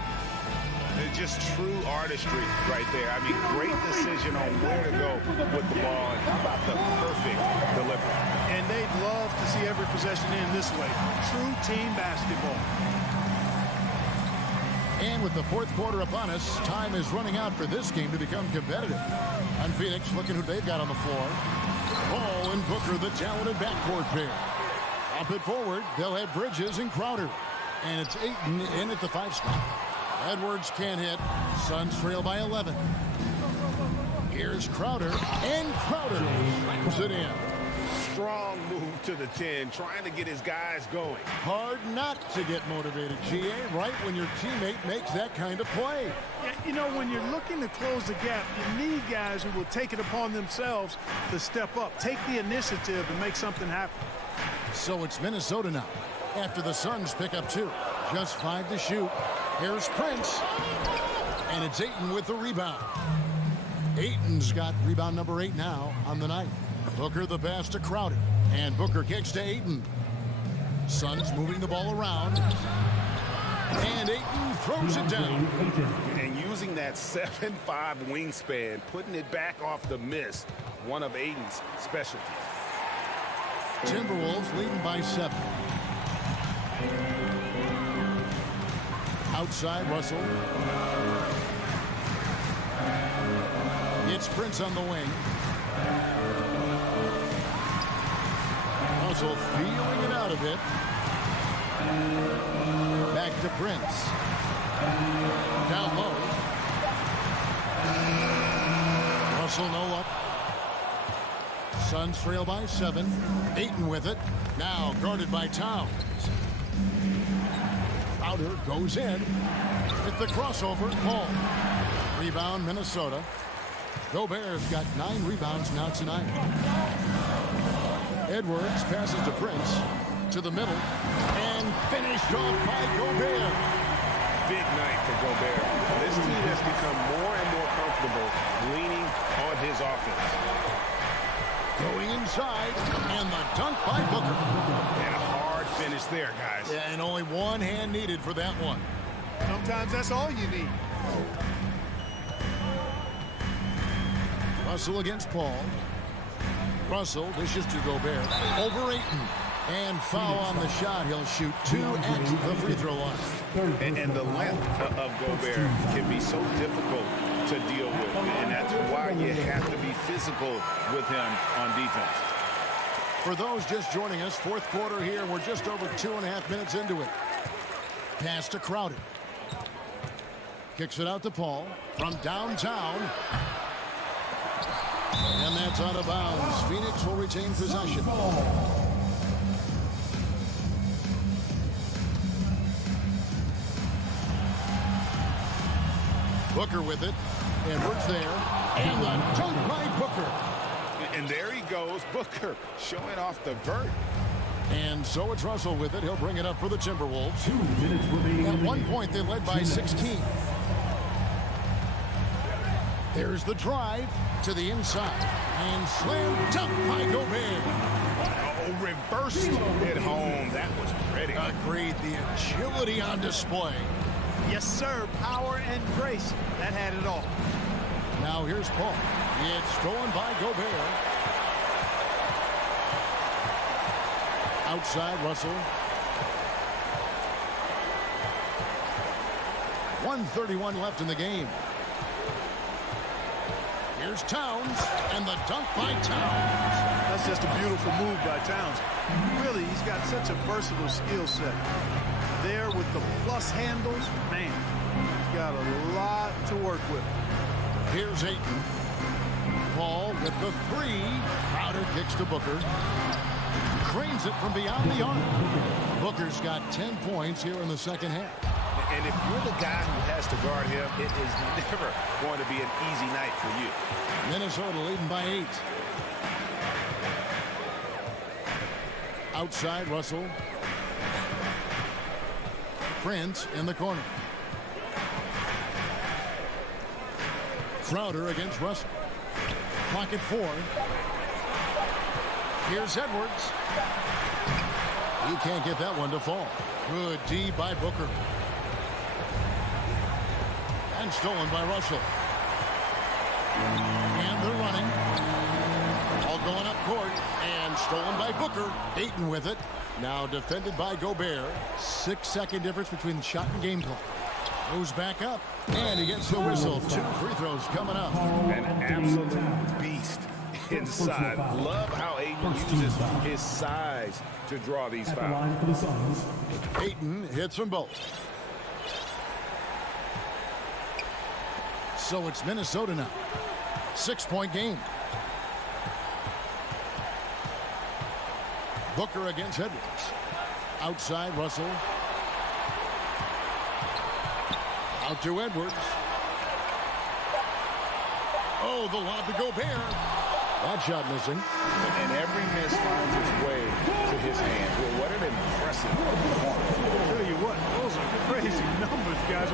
It's just true artistry right there. I mean, great decision on where to go with the ball. And how about the perfect delivery? And they'd love to see every possession end this way. True team basketball. And with the fourth quarter upon us, time is running out for this game to become competitive. And Phoenix looking who they've got on the floor. Paul and Booker, the talented backcourt pair. Up it forward, they'll have Bridges and Crowder. And it's Ayton in at the 5 spot. Edwards can't hit. Suns trail by 11. Here's Crowder, and Crowder puts it in. Strong move to the 10, trying to get his guys going. Hard not to get motivated, GA, right when your teammate makes that kind of play. Yeah, you know, when you're looking to close the gap, you need guys who will take it upon themselves to step up, take the initiative, and make something happen. So it's Minnesota now, after the Suns pick up 2. Just 5 to shoot. Here's Prince. And it's Ayton with the rebound. Ayton's got rebound number 8 now on the night. Booker the pass to Crowder. And Booker kicks to Ayton. Suns moving the ball around. And Ayton throws it down. And using that 7'5 wingspan, putting it back off the miss, one of Ayton's specialties. Timberwolves leading by 7. Outside, Russell. It's Prince on the wing. Russell feeling it out a bit. Back to Prince. Down low. Russell no up. Suns trail by 7. Ayton with it. Now guarded by Towns. Crowder goes in. With the crossover. Paul. Rebound Minnesota. Gobert's got 9 rebounds now tonight. Edwards passes to Prince. To the middle. And finished off by Gobert. Big night for Gobert. This team has become more and more comfortable leaning on his offense. Going inside, and the dunk by Booker. And a hard finish there, guys. Yeah, and only one hand needed for that one. Sometimes that's all you need. Russell against Paul. Russell dishes to Gobert. Over Ayton. And foul on the shot. He'll shoot 2 at the free throw line. And the length of Gobert can be so difficult to deal with. And that's why you have to be physical with him on defense. For those just joining us, fourth quarter here. We're just over 2.5 minutes into it. Pass to Crowder. Kicks it out to Paul from downtown. And that's out of bounds. Phoenix will retain possession. Booker with it. Edwards there. And the dunk by Booker. And there he goes, Booker, showing off the vert. And so it's Russell with it. He'll bring it up for the Timberwolves. 2 minutes remaining. At one point, they led by 16. There's the drive to the inside. And slam dunk by Gobert. Oh, reversed at home. That was pretty. Agreed. The agility on display. Yes, sir. Power and grace. That had it all. Now here's Paul. It's stolen by Gobert. Outside, Russell. 1:31 left in the game. Here's Towns, and the dunk by Towns. That's just a beautiful move by Towns. Really, he's got such a versatile skill set. There with the plus handles, man, he's got a lot to work with. Here's Ayton. Paul with the 3. Crowder kicks to Booker. Cranes it from beyond the arc. Booker's got 10 points here in the second half. And if you're the guy who has to guard him, it is never going to be an easy night for you. Minnesota leading by 8. Outside, Russell. Prince in the corner. Crowder against Russell. Pocket 4. Here's Edwards. He can't get that one to fall. Good D by Booker. And stolen by Russell. And they're running. All going up court. And stolen by Booker. Ayton with it. Now defended by Gobert. 6-second difference between the shot and game clock. Goes back up. And he gets the whistle. 2 free throws coming up. An absolute beast inside. Love how Ayton uses his size to draw these At the fouls. line for the Suns. Ayton hits them both. So it's Minnesota now. 6-point game. Booker against Edwards. Outside, Russell. Out to Edwards. Oh, the lob to Gobert. That shot missing. And every miss finds its way to his hand. Well, what an impressive performance. I'll tell you what, those are crazy numbers, guys.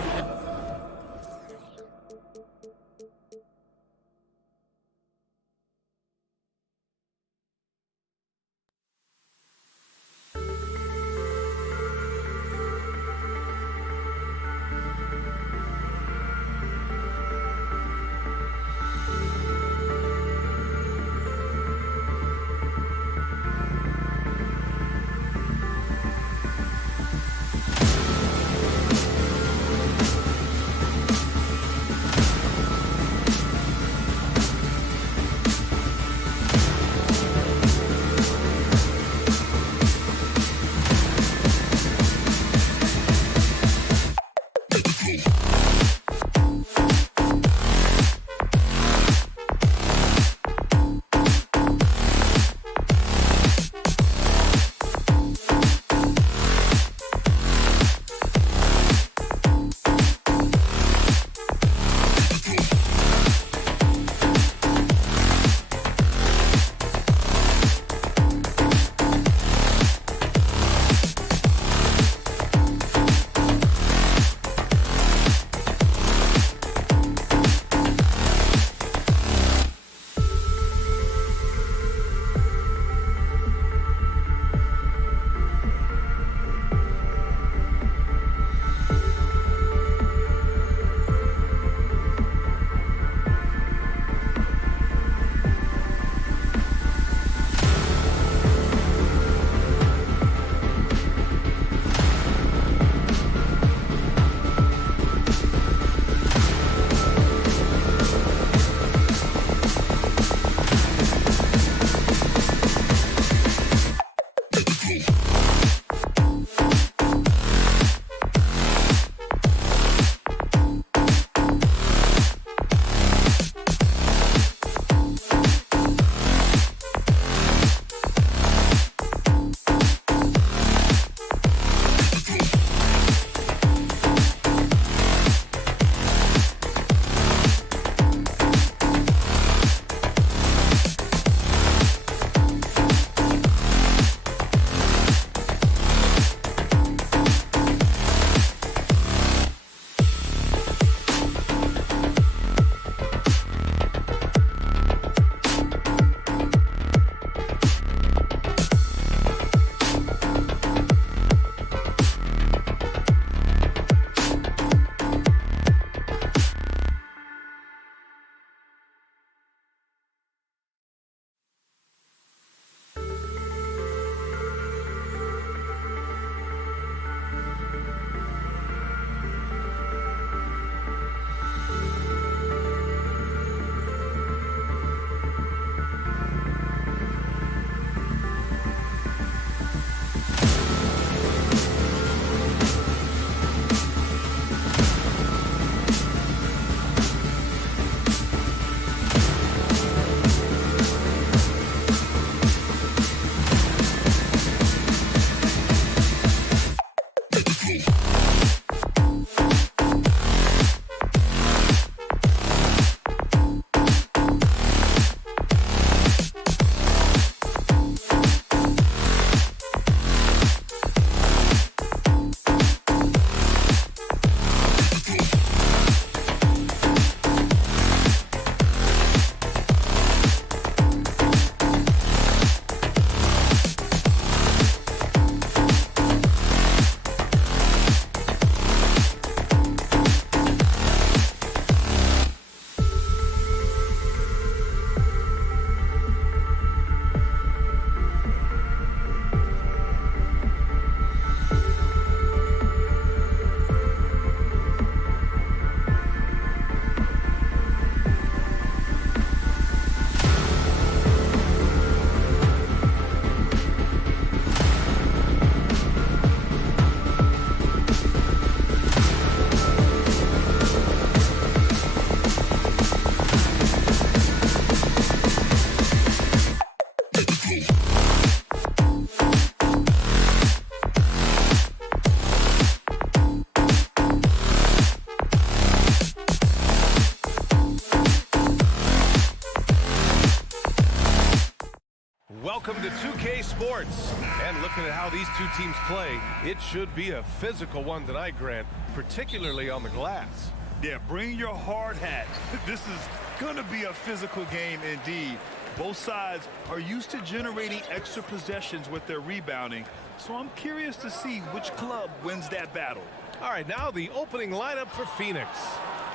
Welcome to 2K Sports. And looking at how these two teams play, it should be a physical one tonight, Grant, particularly on the glass. Yeah, bring your hard hat. This is going to be a physical game indeed. Both sides are used to generating extra possessions with their rebounding, so I'm curious to see which club wins that battle. All right, now the opening lineup for Phoenix.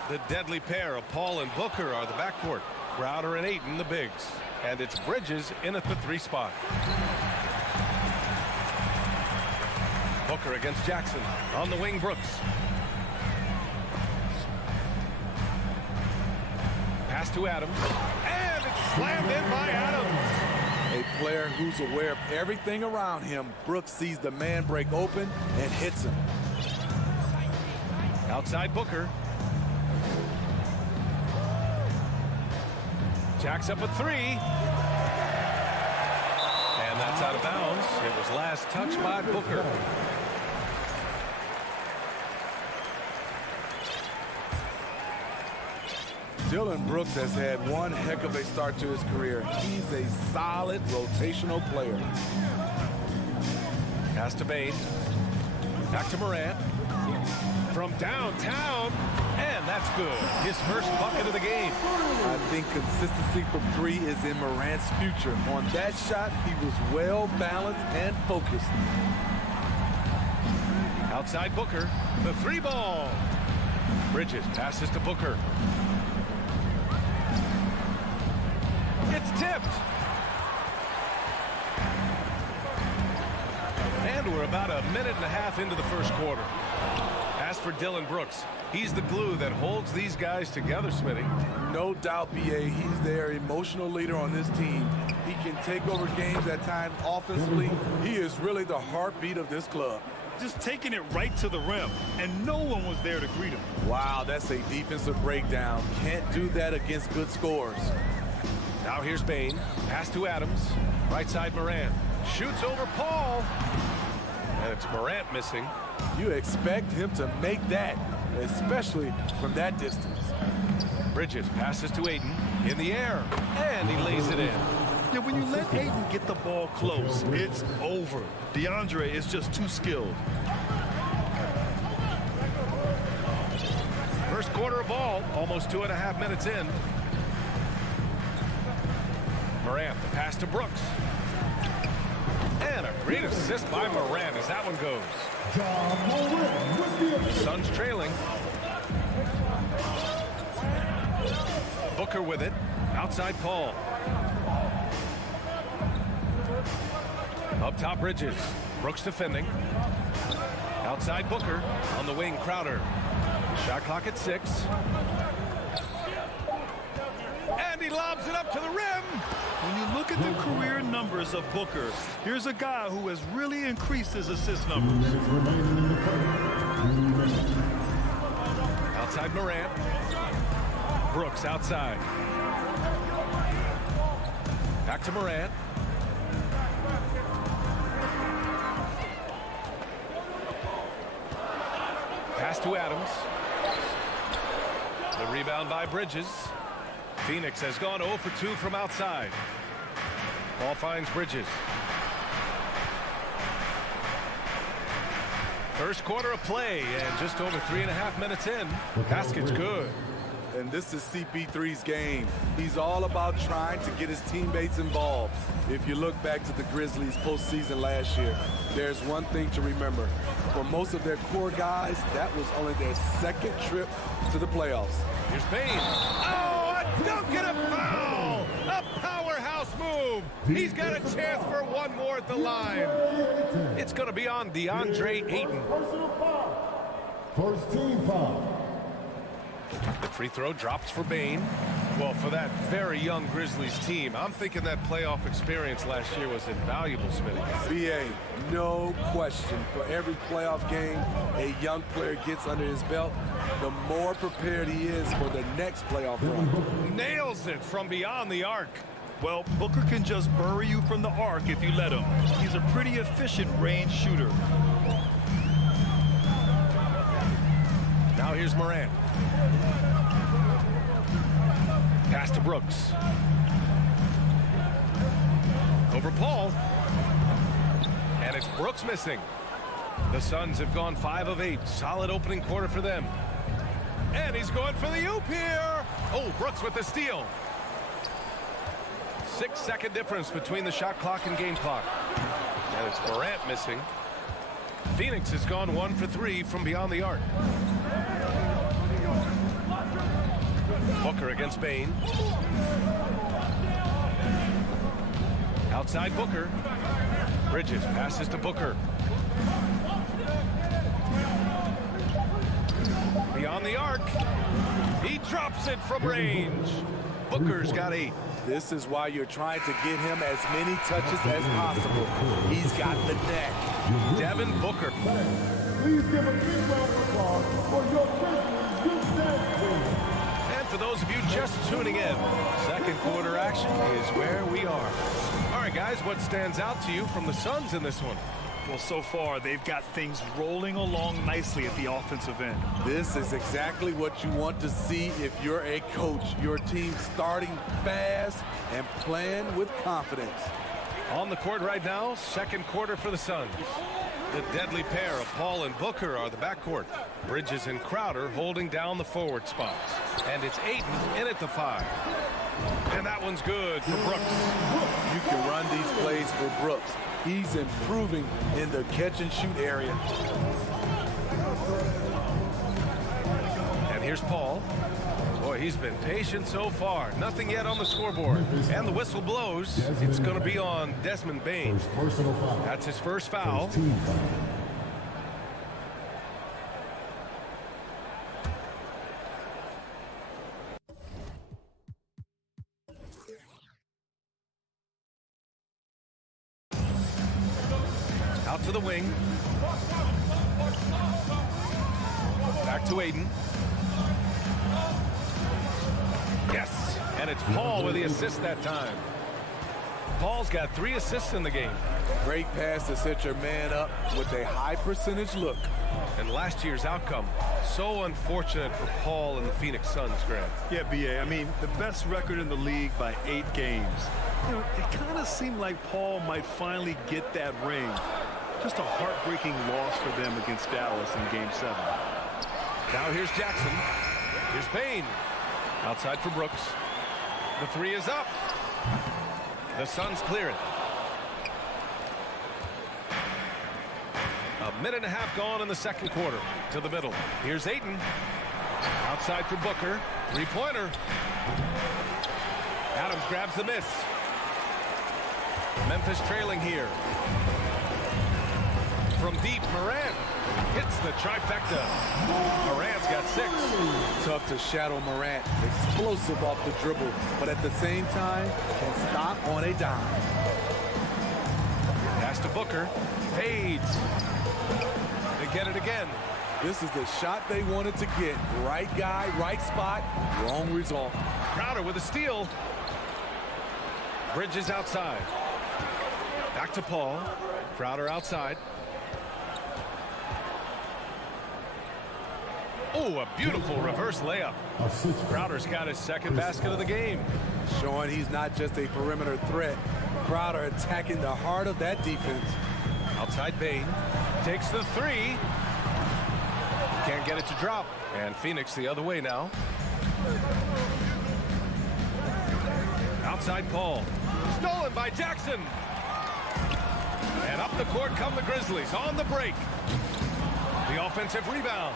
The deadly pair of Paul and Booker are the backcourt. Crowder and Ayton, the bigs. And it's Bridges in at the 3 spot. Booker against Jackson. On the wing, Brooks. Pass to Adams. And it's slammed in by Adams. A player who's aware of everything around him. Brooks sees the man break open and hits him. Outside Booker. Jacks up a 3. And that's out of bounds. It was last touched by Booker. Dillon Brooks has had one heck of a start to his career. He's a solid rotational player. Pass to Bain. Back to Morant. From downtown. And that's good. His first bucket of the game. I think consistency from 3 is in Morant's future. On that shot, he was well balanced and focused. Outside Booker. The 3 ball. Bridges passes to Booker. It's tipped. And we're about a minute and a half into the first quarter. As for Dillon Brooks, he's the glue that holds these guys together, Smitty. No doubt, B.A., he's their emotional leader on this team. He can take over games at times offensively. He is really the heartbeat of this club. Just taking it right to the rim, and no one was there to greet him. Wow, that's a defensive breakdown. Can't do that against good scores. Now here's Bain. Pass to Adams. Right side Morant. Shoots over Paul. And it's Morant missing. You expect him to make that, especially from that distance. Bridges passes to Ayton. In the air. And he lays it in. Yeah, when you let Ayton get the ball close, it's over. DeAndre is just too skilled. First quarter of ball. Almost 2.5 minutes in. Morant, the pass to Brooks. And a great assist by Morant as that one goes. Suns trailing. Booker with it. Outside Paul. Up top Bridges. Brooks defending. Outside Booker. On the wing Crowder. Shot clock at 6. And he lobs it up to the rim. When you look at the career numbers of Booker, here's a guy who has really increased his assist numbers. Outside Morant. Brooks outside. Back to Morant. Pass to Adams. The rebound by Bridges. Phoenix has gone 0 for 2 from outside. Ball finds Bridges. First quarter of play and just over 3.5 minutes in. Basket's good. And this is CP3's game. He's all about trying to get his teammates involved. If you look back to the Grizzlies postseason last year, there's one thing to remember. For most of their core guys, that was only their second trip to the playoffs. Here's Bain. Oh, a dunk and a foul! A powerhouse move! He's got a chance for one more at the line. It's going to be on DeAndre Ayton. First team foul. The free throw drops for Bain. Well, for that very young Grizzlies team, I'm thinking that playoff experience last year was invaluable, Smitty. B.A., no question. For every playoff game a young player gets under his belt, the more prepared he is for the next playoff run. Nails it from beyond the arc. Well, Booker can just bury you from the arc if you let him. He's a pretty efficient range shooter. Now here's Morant. Pass to Brooks. Over Paul. And it's Brooks missing. The Suns have gone 5 of 8. Solid opening quarter for them. And he's going for the oop here. Oh, Brooks with the steal. 6-second difference between the shot clock and game clock. And it's Morant missing. Phoenix has gone 1 for 3 from beyond the arc. Booker against Bane. Outside Booker. Bridges passes to Booker. Beyond the arc. He drops it from range. Booker's got 8. This is why you're trying to get him as many touches as possible. He's got the neck. Devin Booker. Please give a big round of applause for your Grizzlies youth dance team. And for those of you just tuning in, second quarter action is where we are. All right, guys, what stands out to you from the Suns in this one? Well, so far, they've got things rolling along nicely at the offensive end. This is exactly what you want to see if you're a coach. Your team starting fast and playing with confidence. On the court right now, second quarter for the Suns. The deadly pair of Paul and Booker are the backcourt. Bridges and Crowder holding down the forward spots. And it's Ayton in at the 5. And that one's good for Brooks. You can run these plays for Brooks. He's improving in the catch-and-shoot area. And here's Paul. Boy, he's been patient so far. Nothing yet on the scoreboard. And the whistle blows. It's going to be on Desmond Bane. That's his first foul. Out to the wing. Back to Ayton. Yes, and it's Paul with the assist that time. Paul's got 3 assists in the game. Great pass to set your man up with a high percentage look. And last year's outcome, so unfortunate for Paul and the Phoenix Suns, Grant. Yeah, B.A., I mean, the best record in the league by 8 games. You know, it kind of seemed like Paul might finally get that ring. Just a heartbreaking loss for them against Dallas in Game 7. Now here's Jackson. Here's Bane. Outside for Brooks. The 3 is up. The Suns clear it. A minute and a half gone in the second quarter. To the middle. Here's Ayton. Outside for Booker. 3-pointer. Adams grabs the miss. Memphis trailing here. From deep, Morant hits the trifecta. Morant's got 6. Tough to shadow Morant. Explosive off the dribble, but at the same time, can stop on a dime. Pass to Booker. Fades. They get it again. This is the shot they wanted to get. Right guy, right spot, wrong result. Crowder with a steal. Bridges outside. Back to Paul. Crowder outside. Oh, a beautiful reverse layup. Crowder's got his second basket of the game. Showing he's not just a perimeter threat. Crowder attacking the heart of that defense. Outside Bane. Takes the 3. Can't get it to drop. And Phoenix the other way now. Outside Paul. Stolen by Jackson. And up the court come the Grizzlies on the break. The offensive rebound.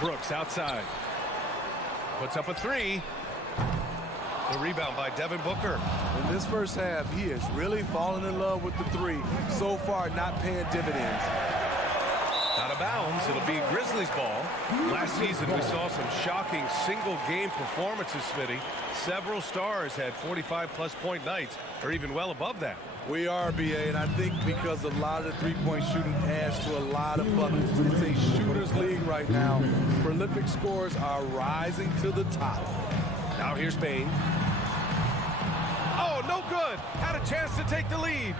Brooks outside. Puts up a 3. The rebound by Devin Booker. In this first half, he is really falling in love with the 3. So far, not paying dividends. Out of bounds, it'll be Grizzlies ball. Last season, we saw some shocking single-game performances, Smitty. Several stars had 45-plus point nights, or even well above that. We are, B.A., and I think because a lot of the three-point shooting adds to a lot of buckets. It's a shooter's league right now. Prolific scorers are rising to the top. Now here's Bane. Oh, no good. Had a chance to take the lead.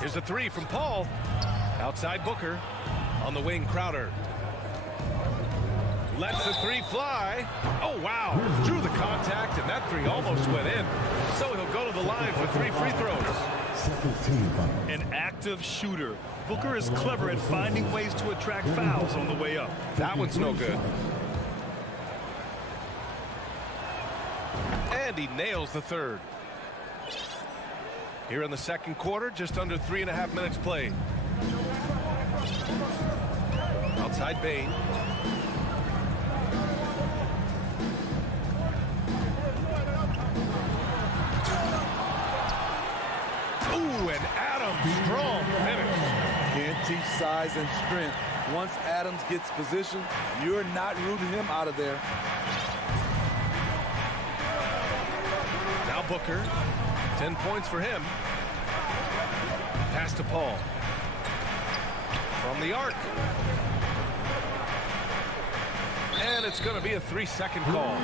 Here's a 3 from Paul. Outside Booker. On the wing, Crowder. Lets the 3 fly. Oh, wow. Drew the contact, and that 3 almost went in. So he'll go to the the line for 3 free throws. An active shooter. Booker is clever at finding ways to attract fouls on the way up. That one's no good. And he nails the third. Here in the second quarter, just under 3.5 minutes played. Outside Bain. Ooh, and Adams, strong finish. Can't teach size and strength. Once Adams gets position, you're not rooting him out of there. Now Booker, 10 points for him. Pass to Paul. From the arc. And it's going to be a 3-second call.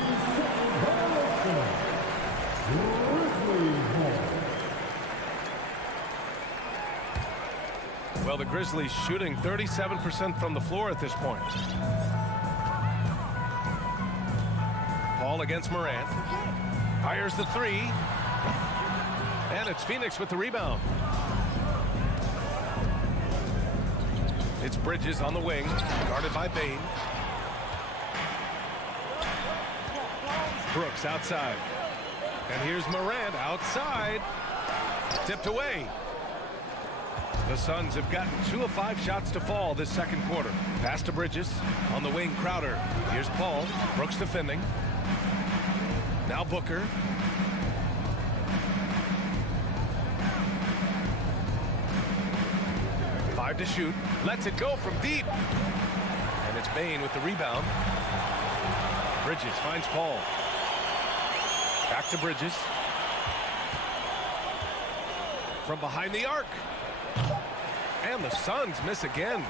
Well, the Grizzlies shooting 37% from the floor at this point. Paul against Morant. Fires the three. And it's Phoenix with the rebound. It's Bridges on the wing, guarded by Bain. Brooks outside. And here's Morant outside. Tipped away. The Suns have gotten 2 of 5 shots to fall this second quarter. Pass to Bridges. On the wing, Crowder. Here's Paul. Brooks defending. Now Booker. Five to shoot. Lets it go from deep. And it's Bain with the rebound. Bridges finds Paul. Back to Bridges. From behind the arc. And the Suns miss again.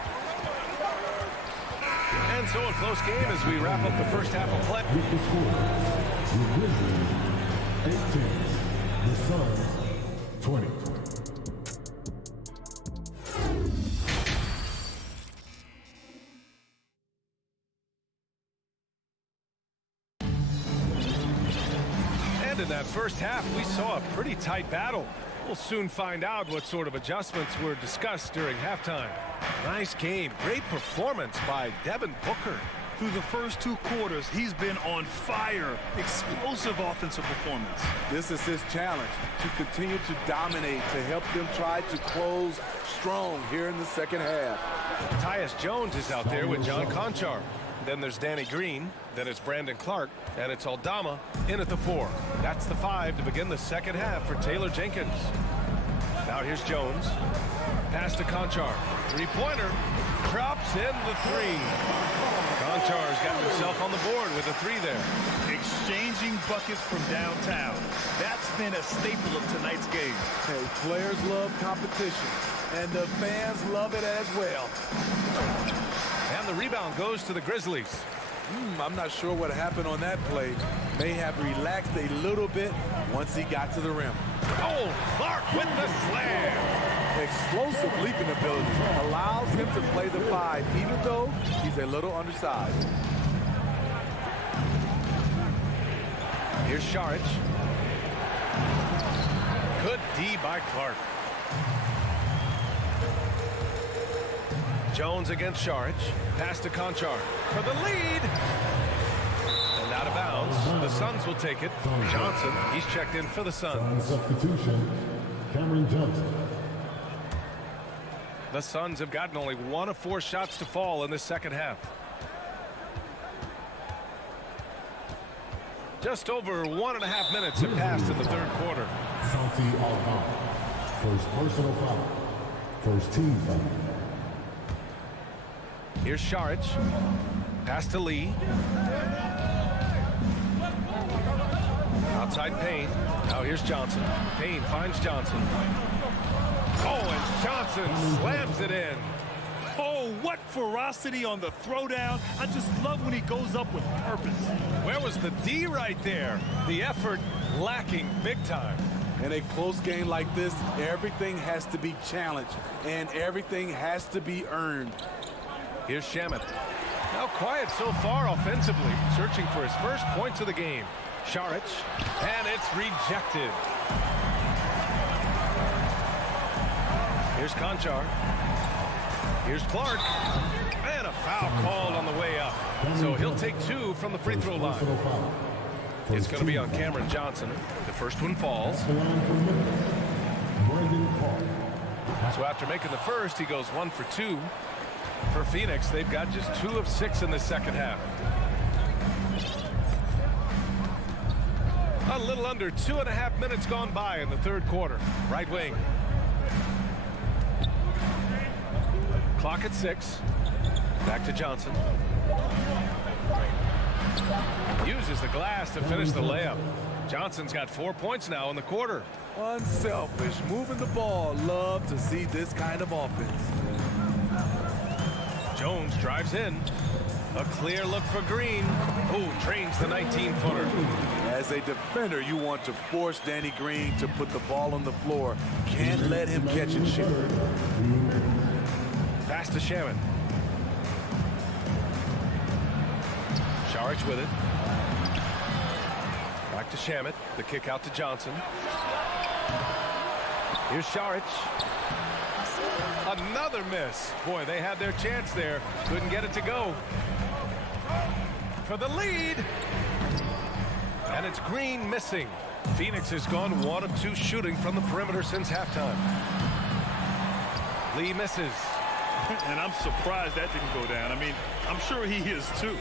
And so a close game as we wrap up the first half of play. With the score, the Grizzlies 18, the Suns 20. And in that first half, we saw a pretty tight battle. We'll soon find out what sort of adjustments were discussed during halftime. Nice game. Great performance by Devin Booker. Through the first 2 quarters, he's been on fire. Explosive offensive performance. This is his challenge, to continue to dominate, to help them try to close strong here in the second half. Tyus Jones is out there with John Conchar. Then there's Danny Green. Then it's Brandon Clark. And it's Aldama in at the 4. That's the 5 to begin the second half for Taylor Jenkins. Now here's Jones. Pass to Conchar. Three-pointer. Drops in the 3. Conchar's got himself on the board with a 3 there. Exchanging buckets from downtown. That's been a staple of tonight's game. Hey, players love competition, and the fans love it as well. And the rebound goes to the Grizzlies. I'm not sure what happened on that play. May have relaxed a little bit once he got to the rim. Oh, Clark with the slam. Explosive leaping ability allows him to play the 5, even though he's a little undersized. Here's Saric. Good D by Clark. Jones against Saric. Pass to Conchar for the lead. And out of bounds. The Suns will take it. Johnson, he's checked in for the Suns. Substitution, Cameron Johnson. The Suns have gotten only 1 of 4 shots to fall in the second half. Just over 1.5 minutes have passed in the third quarter. Santi Aldama. First personal foul. First team foul. Here's Saric. Pass to Lee. Outside Payne. Now here's Johnson. Payne finds Johnson. Oh, and Johnson slams it in. Oh, what ferocity on the throwdown. I just love when he goes up with purpose. Where was the D right there? The effort lacking big time. In a close game like this, everything has to be challenged, and everything has to be earned. Here's Shamet. Now quiet so far offensively, searching for his first points of the game. Saric, and it's rejected. Here's Conchar. Here's Clark. And a foul called on the way up. So he'll take 2 from the free throw line. It's going to be on Cameron Johnson. The first one falls. So after making the first, he goes 1 for 2. For Phoenix, they've got just 2 of 6 in the second half. A little under 2.5 minutes gone by in the third quarter. Right wing. Clock at 6. Back to Johnson. Uses the glass to finish the layup. Johnson's got 4 points now in the quarter. Unselfish, moving the ball. Love to see this kind of offense. Jones drives in. A clear look for Green. Oh, trains the 19-footer. As a defender, you want to force Danny Green to put the ball on the floor. Can't let him catch and shoot. Pass to Shaman. Saric with it. Back to Shamet. The kick out to Johnson. Here's Saric. Another miss. Boy, they had their chance there. Couldn't get it to go. For the lead. And it's Green missing. Phoenix has gone 1 of 2 shooting from the perimeter since halftime. Lee misses. And I'm surprised that didn't go down. I mean, I'm sure he is too.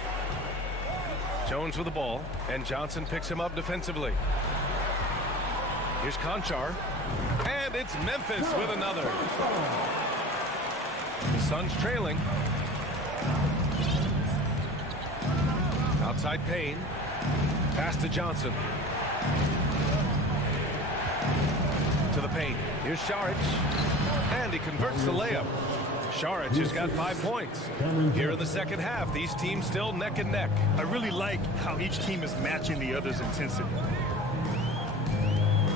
Jones with the ball, and Johnson picks him up defensively. Here's Conchar. And it's Memphis with another. The Suns trailing. Outside Payne. Pass to Johnson. To the paint. Here's Saric. And he converts the layup. Saric has got 5 points. Here in the second half, these teams still neck and neck. I really like how each team is matching the other's intensity.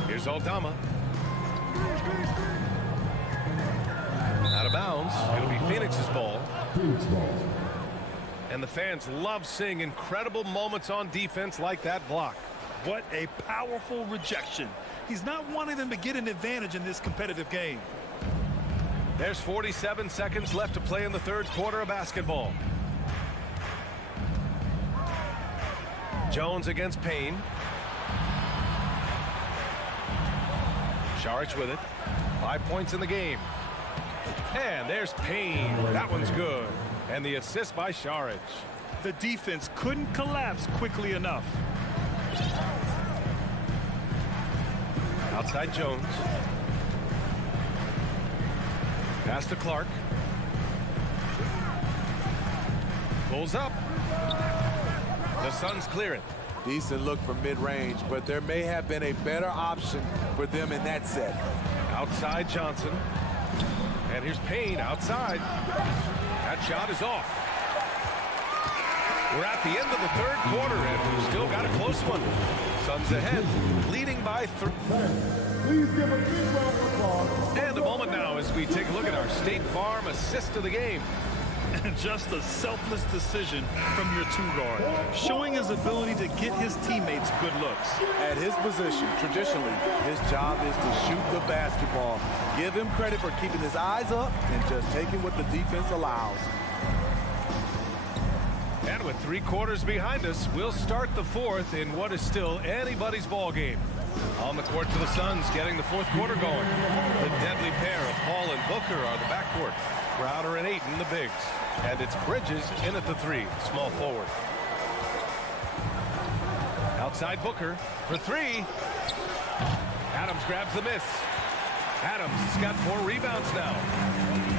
Here's Aldama. Out of bounds. It'll be Phoenix's ball. And the fans love seeing incredible moments on defense like that block. What a powerful rejection. He's not wanting them to get an advantage in this competitive game. There's 47 seconds left to play in the third quarter of basketball. Jones against Payne. Saric with it. 5 points in the game. And there's Payne. That one's good. And the assist by Saric. The defense couldn't collapse quickly enough. Outside Jones. Pass to Clark. Pulls up. The Suns clear it. Decent look from mid-range, but there may have been a better option for them in that set. Outside Johnson. And here's Payne outside. That shot is off. We're at the end of the third quarter, and we've still got a close one. Suns ahead, leading by 3. Please give a big round of applause. And a moment now as we take a look at our State Farm assist of the game. Just a selfless decision from your 2-guard, showing his ability to get his teammates good looks. At his position, traditionally, his job is to shoot the basketball. Give him credit for keeping his eyes up and just taking what the defense allows. And with 3 quarters behind us, we'll start the fourth in what is still anybody's ball game. On the court for the Suns, getting the fourth quarter going. The deadly pair of Paul and Booker are the backcourt. Crowder and Ayton, the bigs. And it's Bridges in at the 3, small forward. Outside Booker for 3. Adams grabs the miss. Adams has got 4 rebounds now.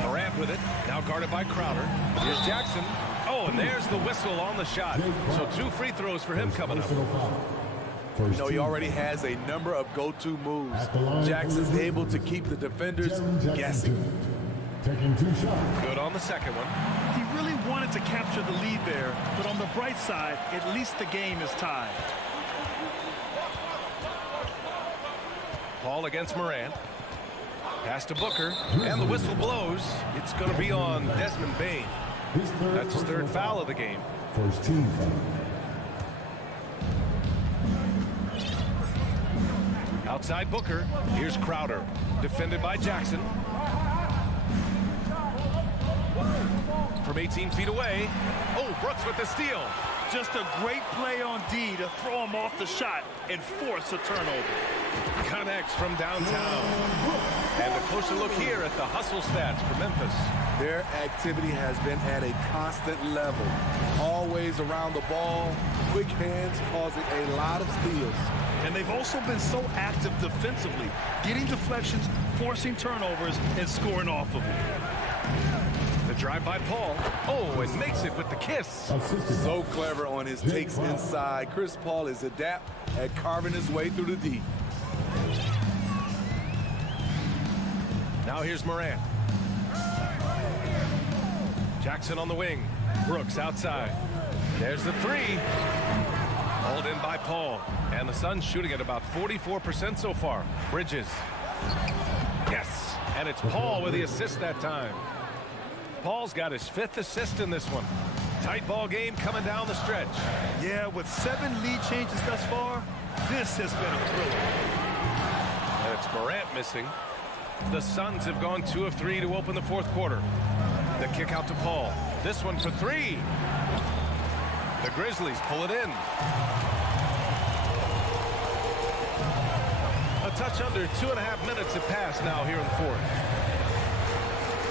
Morant with it, now guarded by Crowder. Here's Jackson. Oh, and there's the whistle on the shot. So 2 free throws for him coming up. You know, he already has a number of go-to moves. Jackson's able to keep the defenders guessing. Taking 2 shots. Good on the second one. He really wanted to capture the lead there, but on the bright side, at least the game is tied. Paul against Morant. Pass to Booker, and the whistle blows. It's going to be on Desmond Bane. That's his 3rd foul of the game. First team foul. Outside Booker, here's Crowder, defended by Jackson. From 18 feet away. Oh, Brooks with the steal. Just a great play on D to throw him off the shot and force a turnover. Connects from downtown. And a closer look here at the hustle stats for Memphis. Their activity has been at a constant level. Always around the ball, quick hands causing a lot of steals. And they've also been so active defensively, getting deflections, forcing turnovers, and scoring off of them. The drive by Paul. Oh, and makes it with the kiss. So clever on his takes inside. Chris Paul is adept at carving his way through the deep. Now here's Morant. Jackson on the wing. Brooks outside. There's the three. Hauled in by Paul. And the Suns shooting at about 44% so far. Bridges. Yes. And it's Paul with the assist that time. Paul's got his 5th assist in this one. Tight ball game coming down the stretch. Yeah, with 7 lead changes thus far, this has been a thriller. And it's Morant missing. The Suns have gone 2 of 3 to open the 4th quarter. The kick out to Paul. This one for 3. The Grizzlies pull it in. A touch under 2.5 minutes have passed now here in the 4th.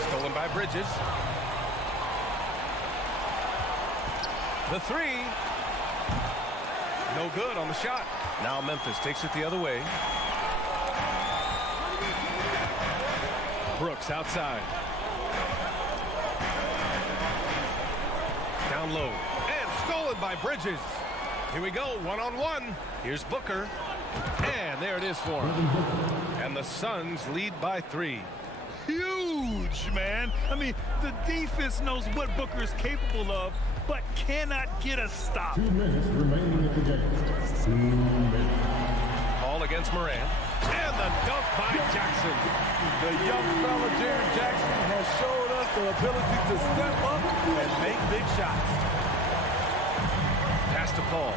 Stolen by Bridges. The 3. No good on the shot. Now Memphis takes it the other way. Brooks outside. Down low. And stolen by Bridges. Here we go, one-on-one. Here's Booker. And there it is for him. And the Suns lead by 3. Huge, man. I mean, the defense knows what Booker is capable of, but cannot get a stop. 2 minutes remaining in the game. 2 minutes. Ball against Morant. And the dunk by Jackson. The young fella, Jaren Jackson, has showed us the ability to step up and make big shots. Pass to Paul.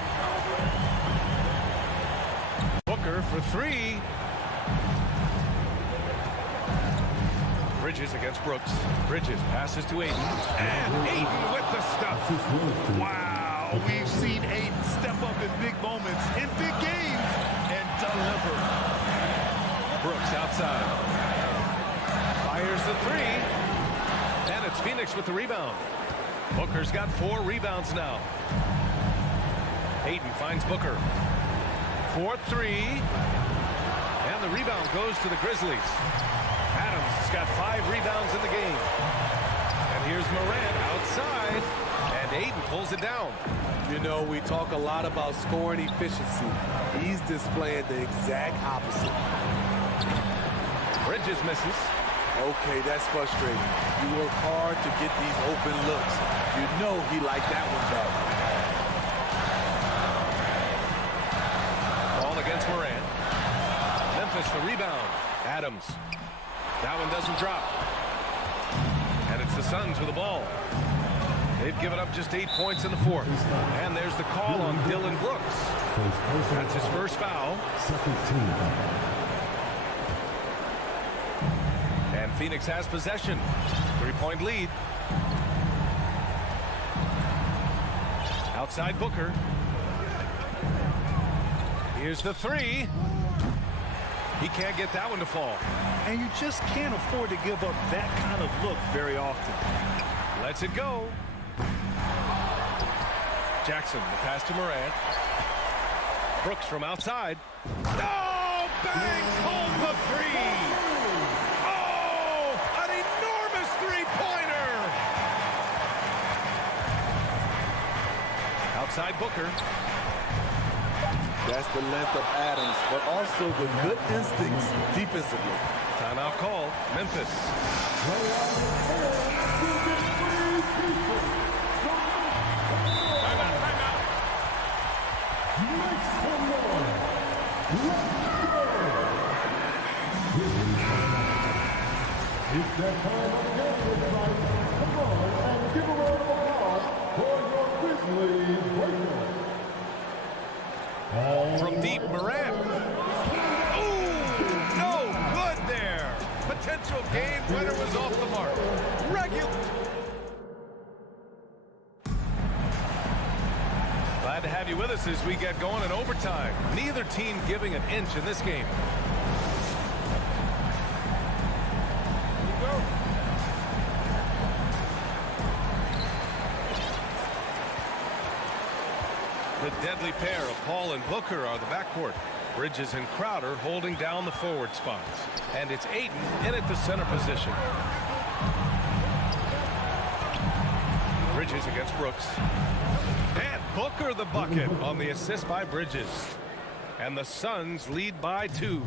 Booker for 3. Bridges against Brooks. Bridges passes to Ayton. And Ayton with the stuff. Wow, we've seen Ayton step up in big moments, in big games, and deliver. Brooks outside. Fires the 3. And it's Phoenix with the rebound. Booker's got 4 rebounds now. Ayton finds Booker. 4-3. And the rebound goes to the Grizzlies. Adams has got 5 rebounds in the game. And here's Morant outside. And Ayton pulls it down. You know, we talk a lot about scoring efficiency. He's displaying the exact opposite. Bridges misses. Okay, that's frustrating. You work hard to get these open looks. You know he liked that one better. Ball against Morant. Memphis the rebound. Adams. That one doesn't drop. And it's the Suns with the ball. They've given up just 8 points in the 4th. And there's the call on Dylan Brooks. That's his first foul. And Phoenix has possession. 3-point lead. Outside Booker. Here's the 3. He can't get that one to fall. And you just can't afford to give up that kind of look very often. Lets it go. Jackson, the pass to Morant. Brooks from outside. Oh, bangs home the 3. Oh, an enormous 3-pointer. Outside Booker. That's the length of Adams, but also the good instincts defensively. Timeout call, Memphis. It's that time of game tonight. Come on and give a round of applause for your Grizzlies Lakers. From deep, Morant. Ooh, no good there. Potential game winner was off the mark. Regular. have you with us as we get going in overtime. Neither team giving an inch in this game. The deadly pair of Paul and Booker are the backcourt. Bridges and Crowder holding down the forward spots. And it's Ayton in at the center position. Bridges against Brooks. And Booker the bucket on the assist by Bridges. And the Suns lead by 2.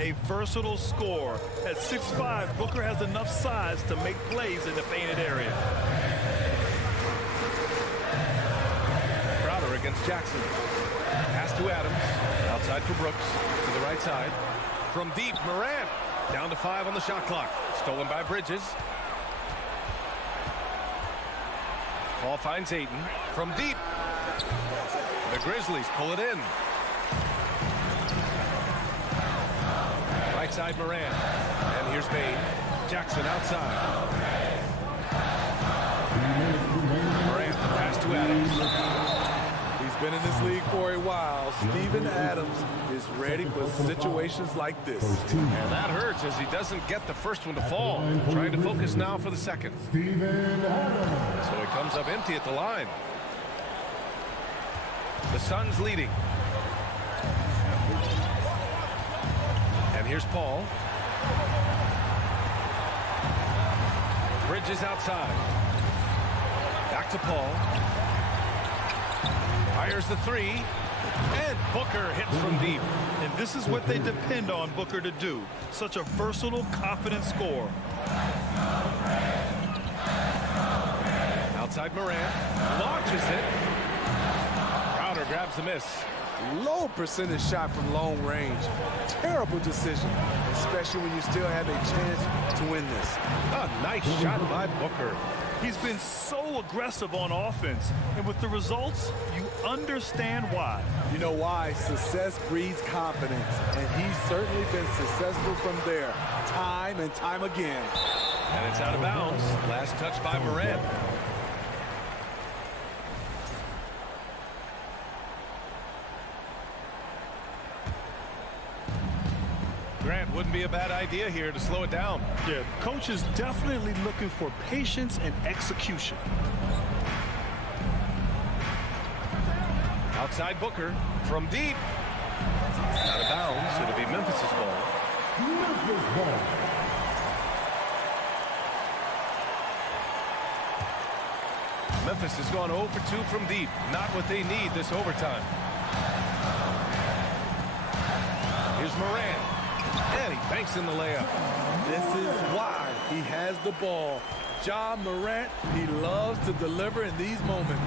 A versatile scorer. At 6'5", Booker has enough size to make plays in the painted area. Crowder against Jackson. Pass to Adams. Outside for Brooks. To the right side. From deep, Morant. Down to 5 on the shot clock. Stolen by Bridges. Ball finds Ayton. From deep. The Grizzlies pull it in. Right side Morant. And here's Bain. Jackson outside. Morant, pass to Adams. He's been in this league for a while. Steven Adams is ready for situations like this. And that hurts as he doesn't get the first one to fall. Trying to focus now for the second. Steven Adams. So he comes up empty at the line. The Suns leading. And here's Paul. Bridges outside. Back to Paul. Fires the 3. And Booker hits from deep. And this is what they depend on Booker to do. Such a versatile, confident scorer. Outside Morant. Launches it. Crowder grabs the miss. Low percentage shot from long range. Terrible decision, especially when you still have a chance to win this. A nice shot by Booker. He's been so aggressive on offense, and with the results, you understand why. You know why? Success breeds confidence, and he's certainly been successful from there, time and time again. And it's out of bounds. Last touch by Morant. Grant, wouldn't be a bad idea here to slow it down. Yeah, coach is definitely looking for patience and execution. Outside Booker from deep. Out of bounds. It'll be Memphis' ball. Memphis ball. Memphis has gone 0 for 2 from deep. Not what they need this overtime. Here's Morant. And he banks in the layup. This is why he has the ball. Ja Morant, he loves to deliver in these moments.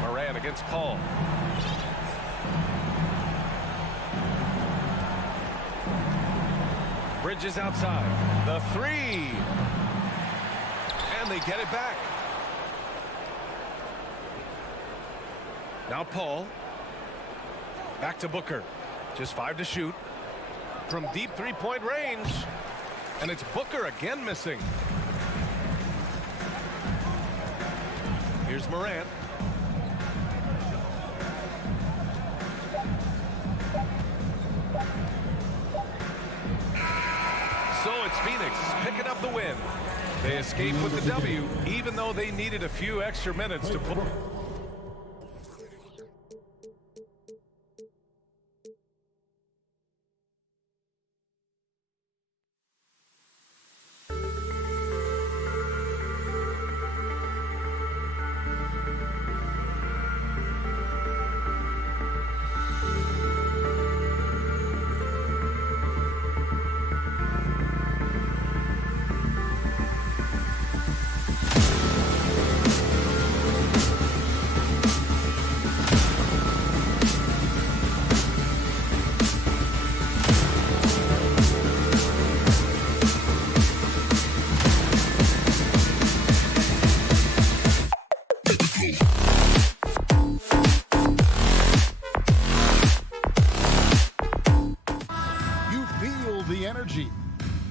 Morant against Paul. Bridges outside. The 3. And they get it back. Now Paul. Back to Booker. Just 5 to shoot. From deep three-point range. And it's Booker again missing. Here's Morant. So it's Phoenix picking up the win. They escape with the W, even though they needed a few extra minutes to pull.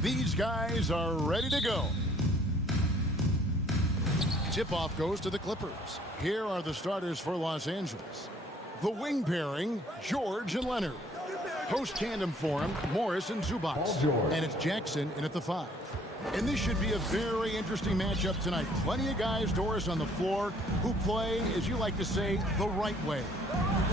These guys are ready to go. tip-off goes to the Clippers. Here are the starters for Los Angeles. The wing pairing, George and Leonard. Post tandem for him, Morris and Zubac. And it's Jackson in at the 5. And this should be a very interesting matchup tonight. Plenty of guys, Doris, on the floor who play, as you like to say, the right way.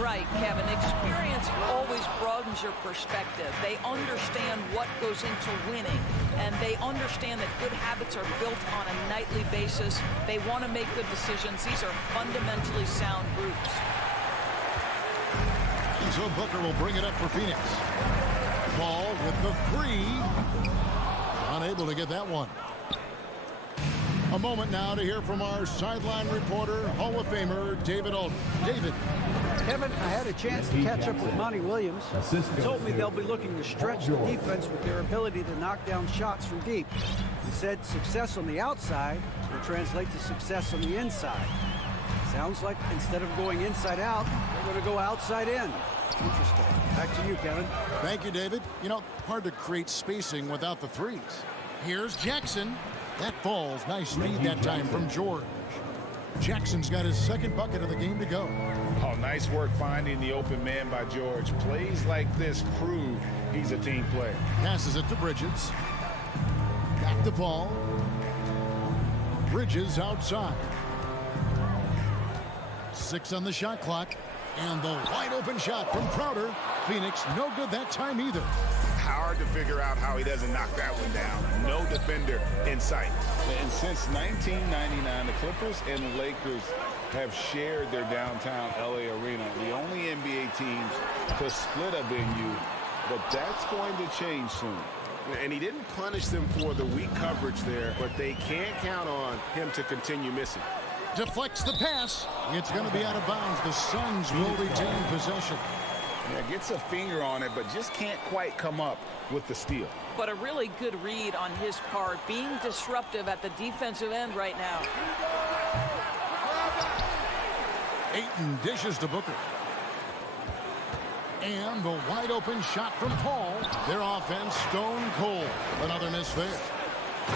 Right, Kevin. Experience always broadens your perspective. They understand what goes into winning, and they understand that good habits are built on a nightly basis. They want to make good decisions. These are fundamentally sound groups. So Booker will bring it up for Phoenix. Ball with the 3. Unable to get that one. A moment now to hear from our sideline reporter, Hall of Famer David Alden. David. Kevin, I had a chance to catch up with Monty Williams. He told me they'll be looking to stretch the defense with their ability to knock down shots from deep. He said success on the outside will translate to success on the inside. Sounds like instead of going inside out, they're going to go outside in. Interesting. Back to you, Kevin. Thank you, David. You know, hard to create spacing without the 3s. Here's Jackson. That falls. Nice feed that time from George. Jackson's got his 2nd bucket of the game to go. Oh, nice work finding the open man by George. Plays like this prove he's a team player. Passes it to Bridges. Back to Paul. Bridges outside. 6 on the shot clock. And the wide open shot from Crowder. Phoenix, no good that time either. Hard to figure out how he doesn't knock that one down. No defender in sight. And since 1999, the Clippers and the Lakers have shared their downtown LA arena. The only NBA teams to split a venue, but that's going to change soon. And he didn't punish them for the weak coverage there, but they can't count on him to continue missing. Deflects the pass. It's going to be out of bounds. The Suns will retain possession. Yeah, gets a finger on it, but just can't quite come up with the steal. But a really good read on his part, being disruptive at the defensive end right now. Ayton dishes to Booker. And the wide open shot from Paul. Their offense stone cold. Another miss there.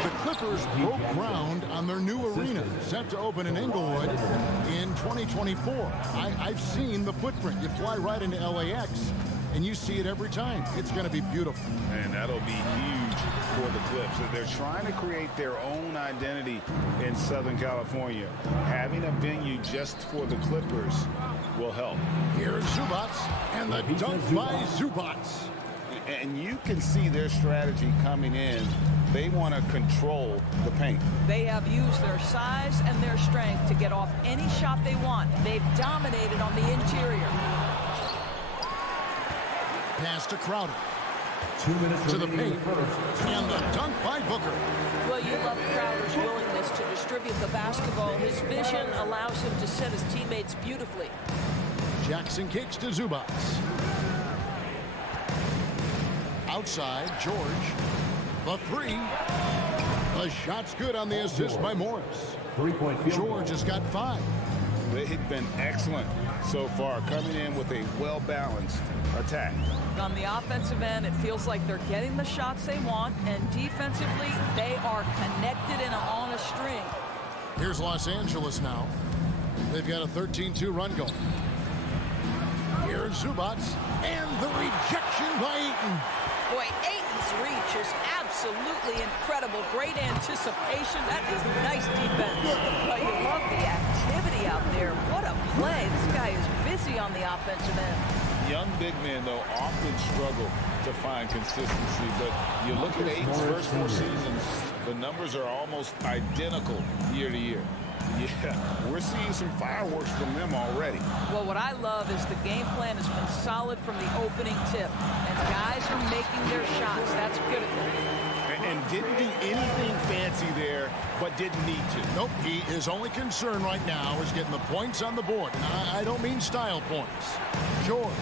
The Clippers broke ground on their new arena, set to open in Inglewood in 2024. I've seen the footprint. You fly right into LAX, and you see it every time. It's going to be beautiful. And that'll be huge for the Clips. They're trying to create their own identity in Southern California. Having a venue just for the Clippers will help. Here's Zubac, and the dunk by Zubac. And you can see their strategy coming in. They want to control the paint. They have used their size and their strength to get off any shot they want. They've dominated on the interior. Pass to Crowder. 2 minutes to the paint. And the dunk by Booker. Well, you love Crowder's willingness to distribute the basketball. His vision allows him to set his teammates beautifully. Jackson kicks to Zubac. Outside, George. The 3. The shot's good on the assist by Morris. George has got 5. They've been excellent so far, coming in with a well-balanced attack. On the offensive end, it feels like they're getting the shots they want, and defensively, they are connected and on a string. Here's Los Angeles now. They've got a 13-2 run going. Here's Zubac, and the rejection by Ayton. Boy, Ayton's reach is absolutely incredible. Great anticipation. That is nice defense. But you love the activity out there. What a play. This guy is busy on the offensive end. Young big men, though, often struggle to find consistency. But you look at Ayton's first 4 seasons, the numbers are almost identical year to year. Yeah, we're seeing some fireworks from them already. Well, what I love is the game plan has been solid from the opening tip. And guys are making their shots. That's good of them. And didn't do anything fancy there, but didn't need to. Nope, his only concern right now is getting the points on the board. And I don't mean style points. George,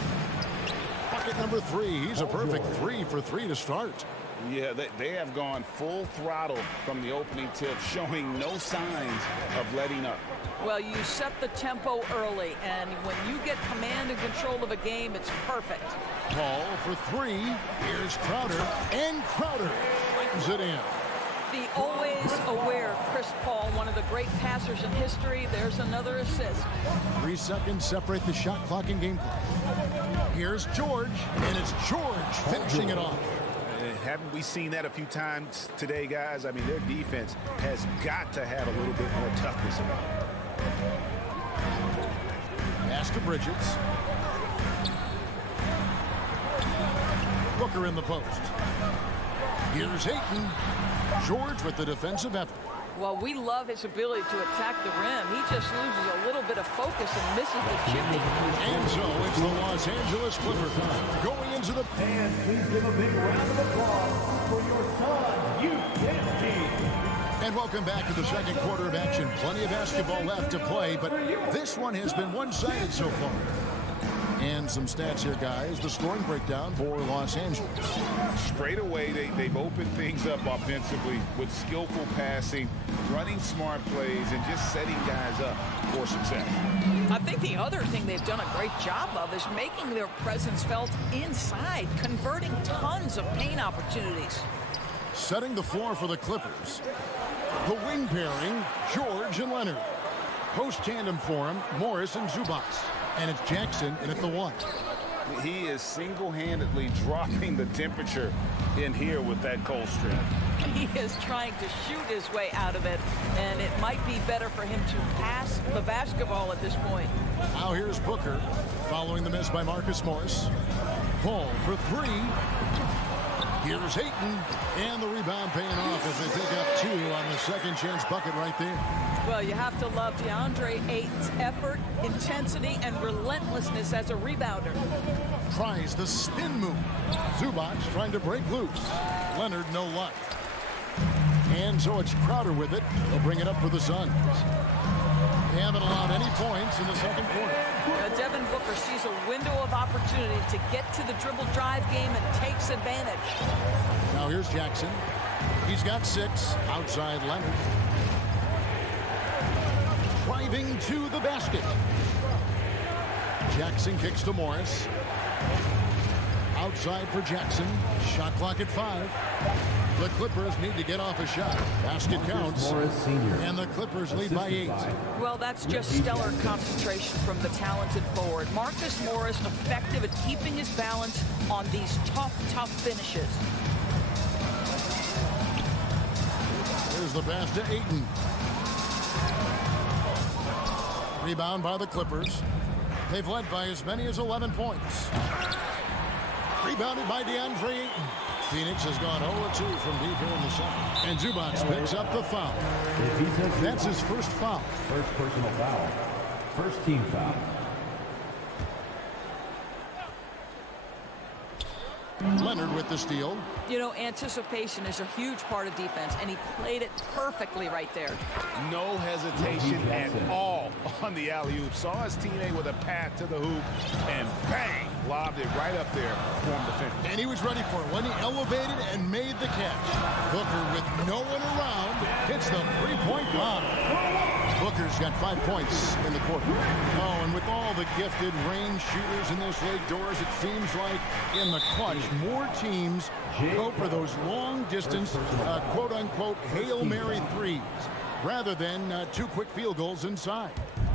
bucket number 3. He's a perfect 3 for 3 to start. Yeah, they have gone full throttle from the opening tip, showing no signs of letting up. Well, you set the tempo early, and when you get command and control of a game, it's perfect. Paul for 3. Here's Crowder, and Crowder brings it in. The always aware Chris Paul, one of the great passers in history. There's another assist. 3 seconds separate the shot clock and game clock. Here's George, and it's George finishing it off. Haven't we seen that a few times today, guys? I mean, their defense has got to have a little bit more toughness about it. Pass to Bridges. Booker in the post. Here's Ayton. George with the defensive effort. Well, we love his ability to attack the rim. He just loses a little bit of focus and misses the chimney. And so it's the Los Angeles Clippers going into the... And please give a big round of applause for your Suns youth dance team. And welcome back to the second quarter of action. Plenty of basketball left to play, but this one has been one-sided so far. And some stats here, guys. The scoring breakdown for Los Angeles. Straight away, they've opened things up offensively with skillful passing, running smart plays, and just setting guys up for success. I think the other thing they've done a great job of is making their presence felt inside, converting tons of paint opportunities. Setting the floor for the Clippers. The wing pairing, George and Leonard. Post tandem for him, Morris and Zubac. And it's Jackson in at the 1. He is single-handedly dropping the temperature in here with that cold streak. He is trying to shoot his way out of it, and it might be better for him to pass the basketball at this point. Now here's Booker, following the miss by Marcus Morris. Paul for 3. Here's Ayton, and the rebound paying off as they pick up 2 on the second chance bucket right there. Well, you have to love DeAndre Ayton's effort, intensity, and relentlessness as a rebounder. Tries the spin move. Zubac trying to break loose. Leonard, no luck. And so it's Crowder with it. They'll bring it up for the Suns. They haven't allowed any points in the second quarter. Devin Booker sees a window of opportunity to get to the dribble drive game and takes advantage. Now here's Jackson. He's got 6 outside Leonard. Driving to the basket. Jackson kicks to Morris. Outside for Jackson. Shot clock at 5. The Clippers need to get off a shot. Basket counts. And the Clippers lead by 8. Well, that's just stellar concentration from the talented forward. Marcus Morris effective at keeping his balance on these tough finishes. Here's the pass to Ayton. Rebound by the Clippers. They've led by as many as 11 points. Rebounded by DeAndre Ayton. Phoenix has gone 0-2 from deep here in the second. And Zubac picks up the foul. That's his first foul. First personal foul. First team foul. Leonard with the steal. You know, anticipation is a huge part of defense, and he played it perfectly right there. No hesitation at all on the alley-oop. Saw his teammate with a path to the hoop, and bang, lobbed it right up there for him to finish. And he was ready for it when he elevated and made the catch. Booker with no one around hits the three-point bomb. Booker's got 5 points in the quarter. Oh, and with all the gifted range shooters in this league, Doors, it seems like in the clutch, more teams go for those long-distance, quote-unquote, Hail Mary threes rather than 2 quick field goals inside.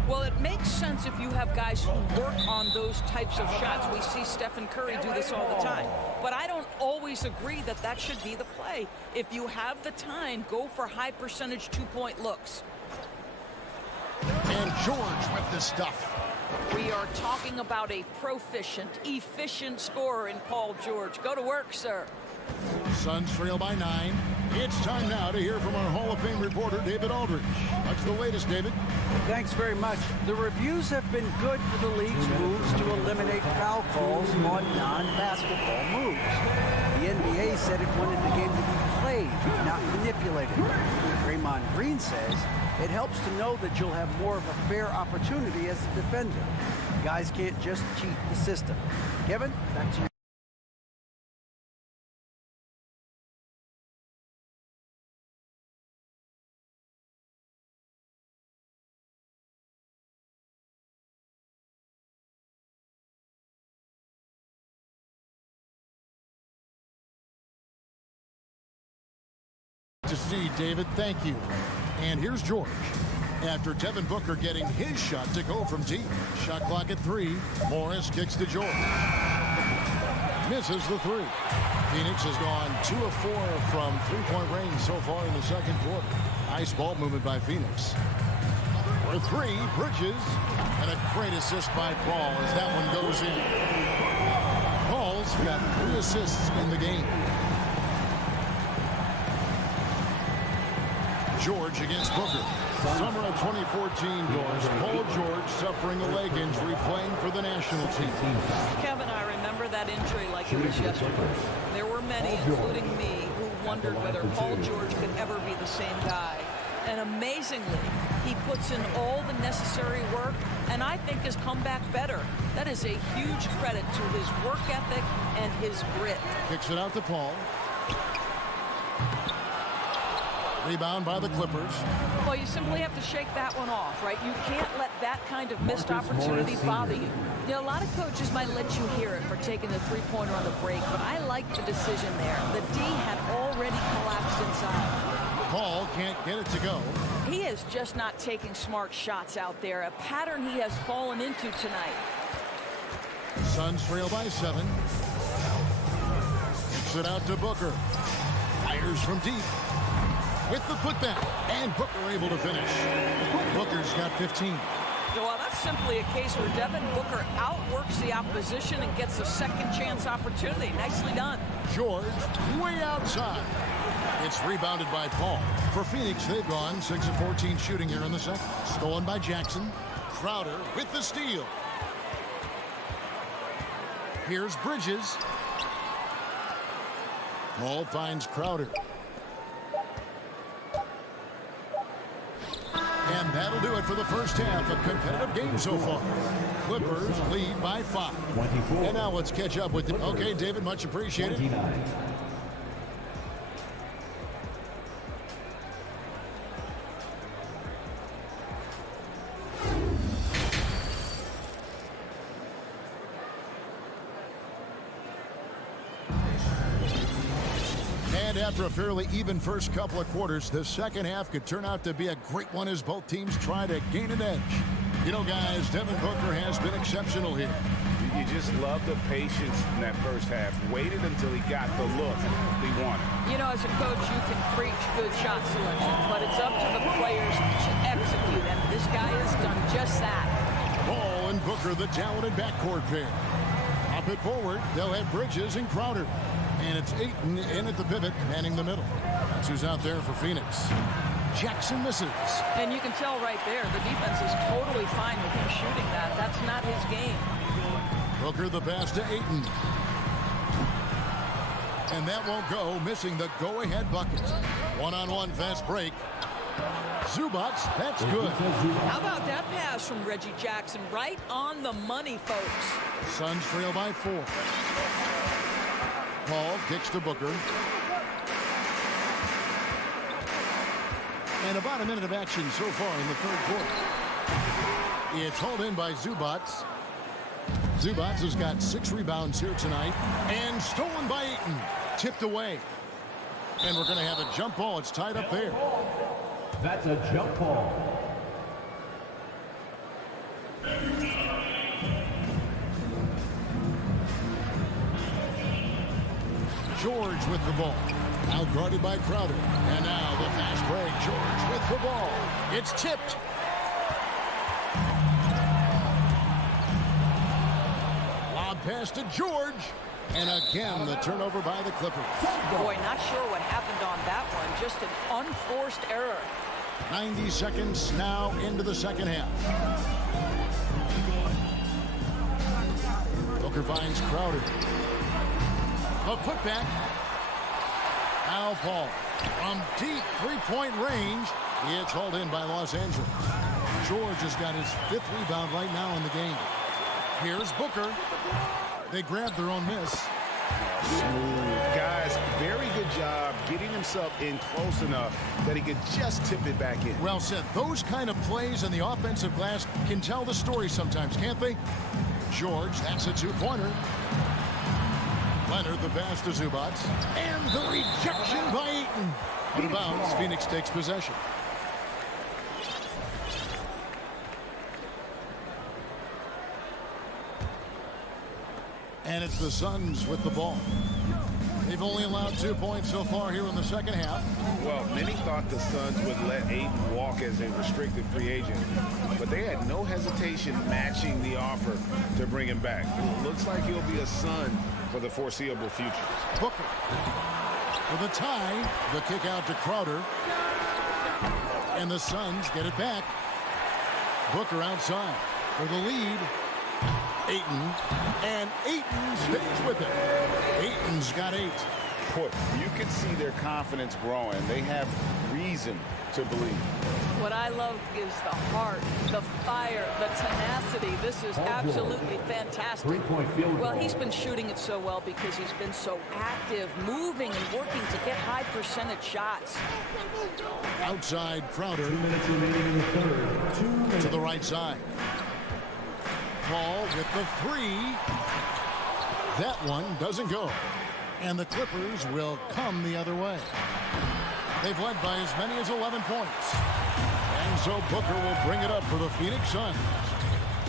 Well, it makes sense if you have guys who work on those types of shots. We see Stephen Curry do this all the time. But I don't always agree that that should be the play. If you have the time, go for high-percentage 2-point looks. And George with the stuff. We are talking about a proficient, efficient scorer in Paul George. Go to work, sir. Suns trail by 9. It's time now to hear from our Hall of Fame reporter, David Aldridge. What's the latest, David? Thanks very much. The reviews have been good for the league's moves to eliminate foul calls on non-basketball moves. The NBA said it wanted the game to be played, not manipulated. Draymond Green says it helps to know that you'll have more of a fair opportunity as a defender. Guys can't just cheat the system. Kevin, back to you. To see, David, thank you. And here's George. After Devin Booker getting his shot to go from deep. Shot clock at 3. Morris kicks to George. Misses the 3. Phoenix has gone 2 of 4 from three-point range so far in the second quarter. Nice ball movement by Phoenix. For 3, Bridges. And a great assist by Paul as that one goes in. Paul's got 3 assists in the game. George against Booker. Summer of 2014 goes. Paul George suffering a leg injury playing for the national team. Kevin, I remember that injury like it was yesterday. There were many, including me, who wondered whether Paul George could ever be the same guy. And amazingly, he puts in all the necessary work and I think has come back better. That is a huge credit to his work ethic and his grit. Kicks it out to Paul. Rebound by the Clippers. Well, you simply have to shake that one off, right? You can't let that kind of missed opportunity bother you. You know, a lot of coaches might let you hear it for taking the three-pointer on the break, but I like the decision there. The D had already collapsed inside. Paul can't get it to go. He is just not taking smart shots out there, a pattern he has fallen into tonight. Suns trail by 7. Kicks it out to Booker. Fires from deep. With the putback, and Booker able to finish. Booker's got 15. Well, that's simply a case where Devin Booker outworks the opposition and gets a second chance opportunity. Nicely done. George way outside. It's rebounded by Paul. For Phoenix, they've gone 6 of 14 shooting here in the second. Stolen by Jackson. Crowder with the steal. Here's Bridges. Paul finds Crowder. And that'll do it for the first half. A competitive game so far. Clippers lead by 5. 24. And now let's catch up with Okay, David, much appreciated. 29. And after a fairly even first couple of quarters, the second half could turn out to be a great one as both teams try to gain an edge. You know, guys, Devin Booker has been exceptional here. You just love the patience in that first half. Waited until he got the look he wanted. You know, as a coach, you can preach good shot selection, but it's up to the players to execute, and this guy has done just that. Paul and Booker, the talented backcourt pair. Up it forward, they'll have Bridges and Crowder. And it's Ayton in at the pivot, manning the middle. That's who's out there for Phoenix. Jackson misses. And you can tell right there, the defense is totally fine with him shooting that. That's not his game. Booker the pass to Ayton. And that won't go, missing the go-ahead bucket. One-on-one fast break. Zubats, that's good. How about that pass from Reggie Jackson? Right on the money, folks. Suns trail by 4. Paul kicks to Booker. And about a minute of action so far in the third quarter. It's hauled in by Zubats. Zubats has got 6 rebounds here tonight. And stolen by Ayton. Tipped away. And we're going to have a jump ball. It's tied up there. That's a jump ball. George with the ball. Out guarded by Crowder. And now the fast break. George with the ball. It's tipped. Lob pass to George. And again, the turnover by the Clippers. Boy, not sure what happened on that one. Just an unforced error. 90 seconds now into the second half. Booker finds Crowder. A putback. Now Paul from deep three-point range. It's hauled in by Los Angeles. George has got his 5th rebound right now in the game. Here's Booker. They grabbed their own miss. Smooth. Guys, very good job getting himself in close enough that he could just tip it back in. Well said. Those kind of plays in the offensive glass can tell the story sometimes, can't they? George, that's a 2-pointer. Leonard, the pass to Zubats. And the rejection by Ayton. Out of bounds, Phoenix takes possession. And it's the Suns with the ball. They've only allowed 2 points so far here in the second half. Well, many thought the Suns would let Ayton walk as a restricted free agent, but they had no hesitation matching the offer to bring him back. Looks like he'll be a Sun for the foreseeable future. Booker for the tie. The kick out to Crowder. And the Suns get it back. Booker outside for the lead. Ayton, and Ayton stays with it. Ayton's got 8. Boy, you can see their confidence growing. They have reason to believe. What I love is the heart, the fire, the tenacity. This is absolutely fantastic. Three-point field goal. Well, he's been shooting it so well because he's been so active, moving and working to get high percentage shots. Outside Crowder 2 minutes remaining in the third. to the right side. Paul with the 3. That one doesn't go. And the Clippers will come the other way. They've led by as many as 11 points. And so Booker will bring it up for the Phoenix Suns.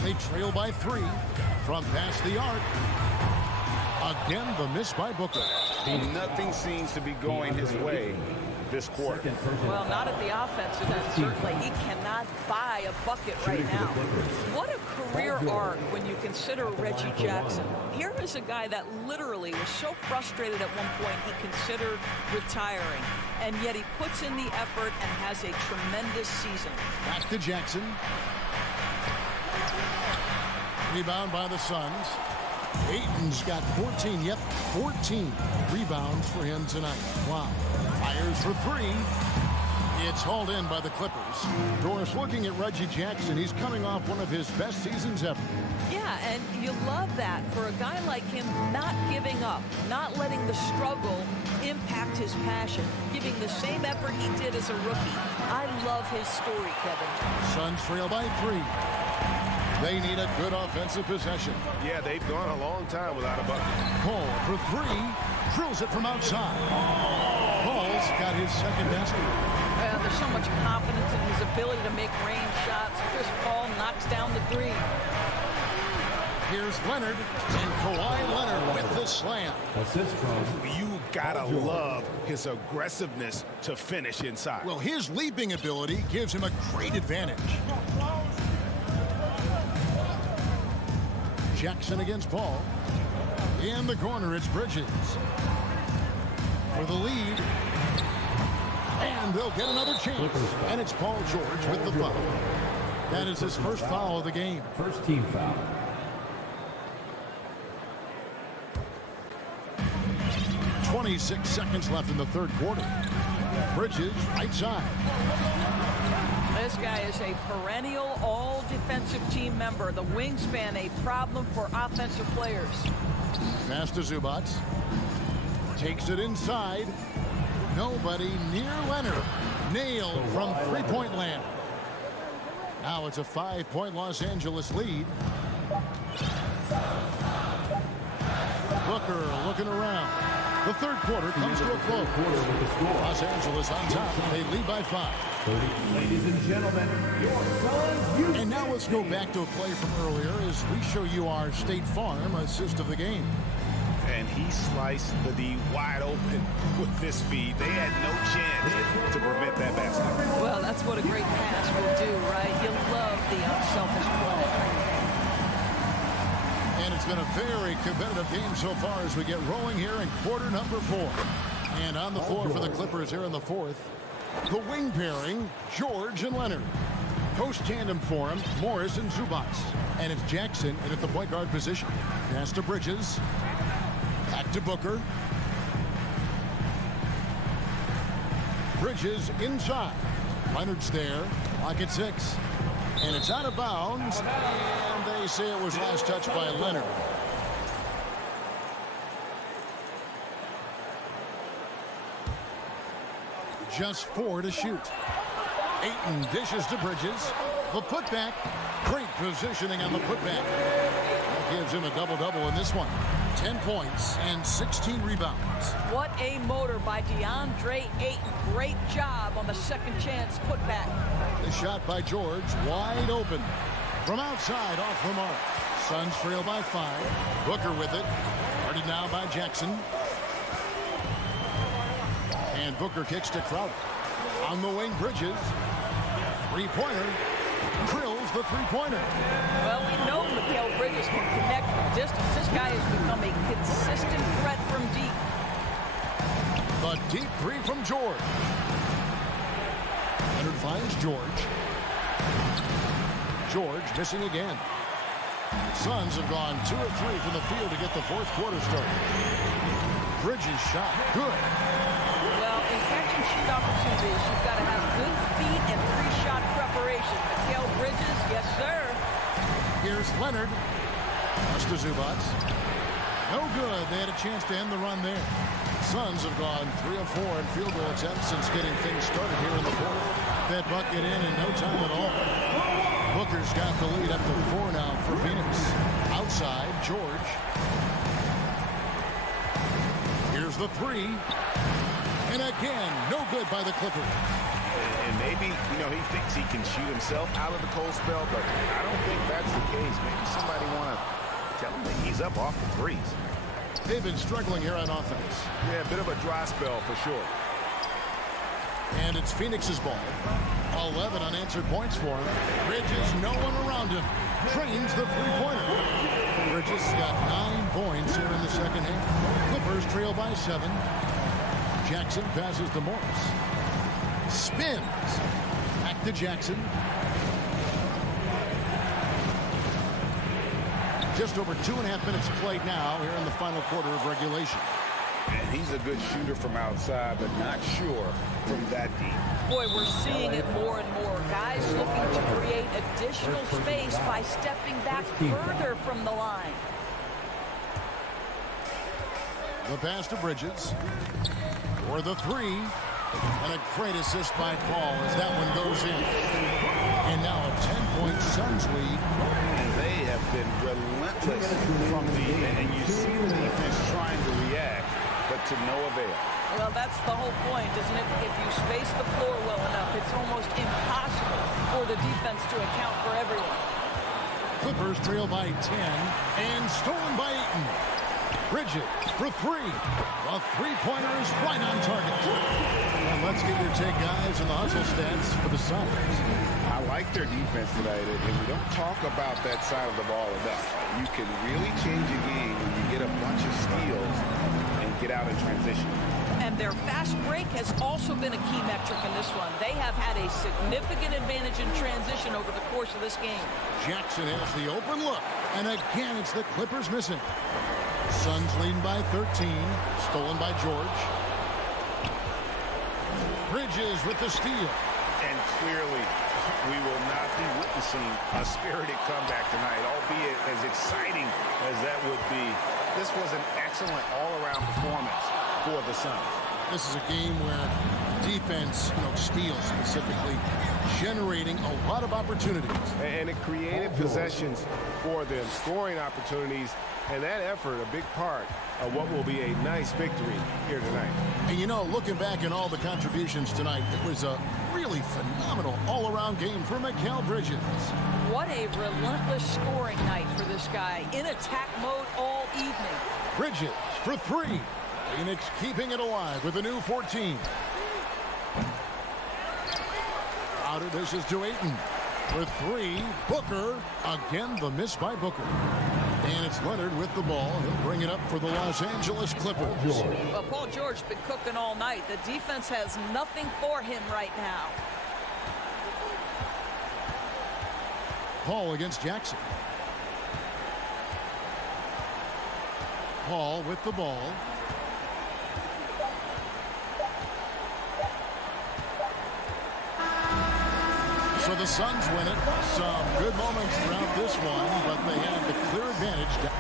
They trail by 3 from past the arc. Again, the miss by Booker. Nothing seems to be going his way this quarter. Well, not at the offensive end, certainly. He cannot buy a bucket right now. What a career arc when you consider Reggie Jackson. Here is a guy that literally was so frustrated at one point he considered retiring. And yet he puts in the effort and has a tremendous season. Back to Jackson. Rebound by the Suns. Ayton's got 14. Yep, 14 rebounds for him tonight. Wow. Fires for 3. It's hauled in by the Clippers. Doris, looking at Reggie Jackson, he's coming off one of his best seasons ever. Yeah, and you love that for a guy like him, not giving up, not letting the struggle impact his passion, giving the same effort he did as a rookie. I love his story, Kevin. Suns trail by 3. They need a good offensive possession. Yeah, they've gone a long time without a bucket. Paul for 3. Drills it from outside. Paul's got his second basket. Well, there's so much confidence in his ability to make range shots. Chris Paul knocks down the 3. Here's Leonard, and Kawhi Leonard with the slam. Assist from You gotta love his aggressiveness to finish inside. Well, his leaping ability gives him a great advantage. Jackson against Paul. In the corner, it's Bridges. For the lead. And they'll get another chance. And it's Paul George with the foul. That is his first foul of the game. first team foul. 26 seconds left in the third quarter. Bridges, right side. This guy is a perennial all-defensive team member. The wingspan, a problem for offensive players. Pass to Zubac. Takes it inside. Nobody near Leonard. Nailed from three-point land. Now it's a 5-point Los Angeles lead. Booker looking around. The third quarter comes to a close. Los Angeles on top. They lead by 5. Ladies and gentlemen, your Suns. And now let's go back to a play from earlier as we show you our State Farm assist of the game. And he sliced the D wide open with this feed. They had no chance to prevent that basket. Well, that's what a great pass will do, right? You love the unselfish play. And it's been a very competitive game so far as we get rolling here in quarter number 4. And on the floor for the Clippers here in the fourth, the wing pairing, George and Leonard. Post tandem for him, Morris and Zubac. And it's Jackson in at the point guard position. Pass to Bridges. Back to Booker. Bridges inside. Leonard's there. Lock at 6. And it's out of bounds. And they say it was last touched by Leonard. Just 4 to shoot. Ayton dishes to Bridges. The putback. Great positioning on the putback. That gives him a double-double in this one. 10 points and 16 rebounds. What a motor by DeAndre Ayton. Great job on the second chance putback. The shot by George, wide open. From outside, off the mark. Suns trail by 5. Booker with it. Guarded now by Jackson. And Booker kicks to Crowder. On the wing, Bridges. Three-pointer. Drills the three-pointer. Well, we know Mikal Bridges can connect from distance. This guy has become a consistent threat from deep. The deep three from George. Leonard finds George. George missing again. Suns have gone 2 of 3 from the field to get the fourth quarter started. Bridges shot. Good. Well, in catch-and-shoot opportunities, you've got to have good feet and pre-shot preparation. Mikal Bridges, yes, sir. Here's Leonard. Pass to Zubac. No good. They had a chance to end the run there. Suns have gone 3 of 4 in field goal attempts since getting things started here in the fourth. That bucket in no time at all. Booker's got the lead up to 4 now for Phoenix. Outside, George. Here's the three. And again, no good by the Clippers. And maybe, he thinks he can shoot himself out of the cold spell, but I don't think that's the case. Maybe somebody want to tell him that he's up off the threes. They've been struggling here on offense. Yeah, a bit of a dry spell for sure. And it's Phoenix's ball. 11 unanswered points for him. Bridges, no one around him. Trains the three-pointer. Bridges got 9 points here in the second half. Clippers trail by 7. Jackson passes to Morris. Spins. Back to Jackson. Just over 2.5 minutes played now here in the final quarter of regulation. And he's a good shooter from outside, but not sure from that deep. Boy, we're seeing it more and more. Guys looking to create additional space by stepping back further from the line. The pass to Bridges. For the three. And a great assist by Paul as that one goes in. And now a 10-point Suns lead. And they have been relentless from deep. And you see the defense trying to react, but to no avail. Well, that's the whole point, isn't it? If you space the floor well enough, it's almost impossible for the defense to account for everyone. Clippers trail by 10 and stolen by Ayton. Bridges for three. A three-pointer is right on target. And let's get your take, guys, on the hustle stats for the Suns. I like their defense tonight, and we don't talk about that side of the ball enough. You can really change a game when you get a bunch of steals and get out in transition. And their fast break has also been a key metric in this one. They have had a significant advantage in transition over the course of this game. Jackson has the open look. And again, it's the Clippers missing. Suns leading by 13. Stolen by George. Bridges with the steal. And clearly, we will not be witnessing a spirited comeback tonight, albeit as exciting as that would be. This was an excellent all-around performance for the Suns. This is a game where defense, steals specifically, generating a lot of opportunities. And it created possessions for them, scoring opportunities, and that effort, a big part of what will be a nice victory here tonight. And looking back at all the contributions tonight, it was a really phenomenal all-around game for Mikal Bridges. What a relentless scoring night for this guy. In attack mode all evening. Bridges for three. Phoenix keeping it alive with a new 14. Out of this is to Ayton. For three, Booker. Again, the miss by Booker. And it's Leonard with the ball. He'll bring it up for the Los Angeles Clippers. Well, Paul George's been cooking all night. The defense has nothing for him right now. Paul against Jackson. Paul with the ball. So the Suns win it. Some good moments throughout this one, but they have the clear advantage.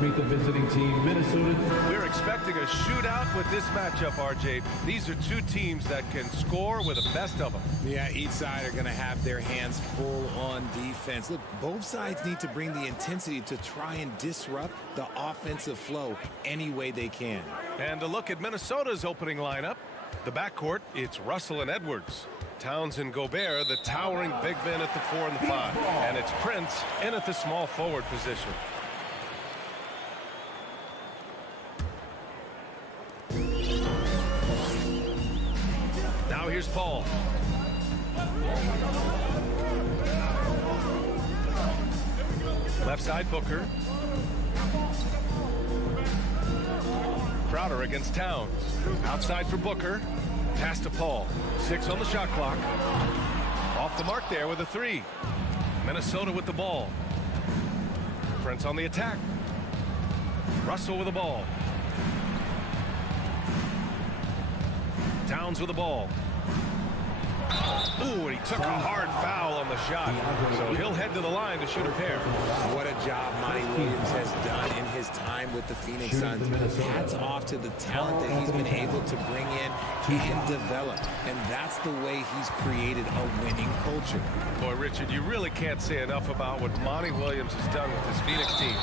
meet the visiting team, Minnesota. We're expecting a shootout with this matchup, RJ. These are two teams that can score with the best of them. Yeah, each side are going to have their hands full on defense. Look, both sides need to bring the intensity to try and disrupt the offensive flow any way they can. And a look at Minnesota's opening lineup. The backcourt, it's Russell and Edwards. Towns and Gobert, the towering big men at the 4 and the 5. And it's Prince in at the small forward position. Now here's Paul. Left side Booker. Crowder against Towns. Outside for Booker. Pass to Paul. 6 on the shot clock. Off the mark there with a 3. Minnesota with the ball. Prince on the attack. Russell with the ball. Towns with the ball. Ooh, and he took a hard foul on the shot. So he'll head to the line to shoot a pair. What a job Monty Williams has done in his time with the Phoenix Suns. Hats off to the talent that he's been able to bring in and develop. And that's the way he's created a winning culture. Boy, Richard, you really can't say enough about what Monty Williams has done with this Phoenix team.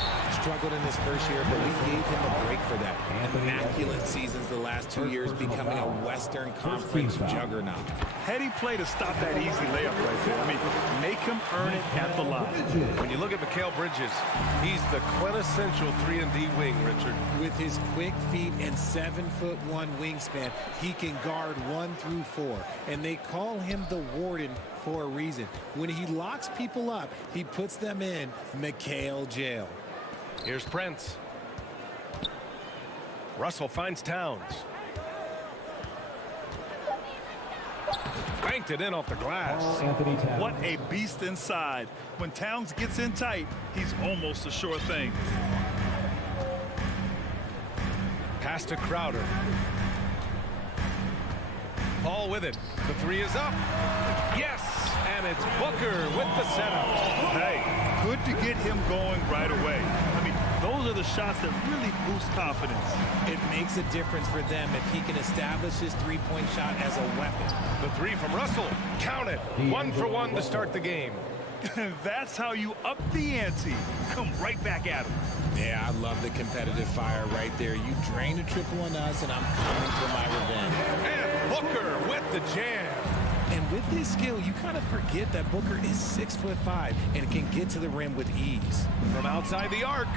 Struggled in his first year, but we gave him a break for that. Immaculate seasons the last 2 years, becoming a Western Conference juggernaut. Heady play to stop that easy layup right there. I mean, make him earn it at the line. When you look at Mikal Bridges, he's the quintessential 3-and-D wing, Richard. With his quick feet and 7'1" wingspan, he can guard 1 through 4. And they call him the Warden for a reason. When he locks people up, he puts them in Mikal jail. Here's Prince. Russell finds Towns. Banked it in off the glass. What a beast inside. When Towns gets in tight, he's almost a sure thing. Pass to Crowder. Paul with it. The 3 is up. Yes! And it's Booker with the setup. Hey, good to get him going right away. I mean, those are the shots that really boost confidence. It makes a difference for them if he can establish his three-point shot as a weapon. The 3 from Russell. Count it. 1 for 1 to start the game. That's how you up the ante. Come right back at him. Yeah, I love the competitive fire right there. You drain a triple on us, and I'm coming for my revenge. And Booker with the jam. And with his skill, you kind of forget that Booker is 6'5" and can get to the rim with ease. From outside the arc.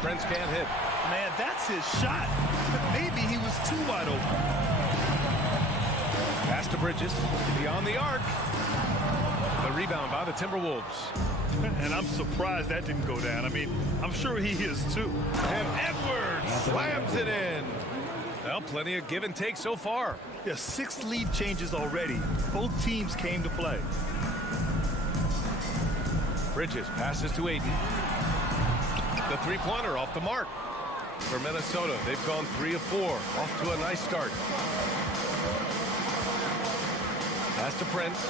Prince can't hit. Man, that's his shot. But maybe he was too wide open. Pass to Bridges. Beyond the arc. The rebound by the Timberwolves. And I'm surprised that didn't go down. I mean, I'm sure he is too. And Edwards slams it in. Well, plenty of give and take so far. Yeah, 6 lead changes already. Both teams came to play. Bridges passes to Ayton. The 3-pointer off the mark. For Minnesota, they've gone 3 of 4. Off to a nice start. Pass to Prince.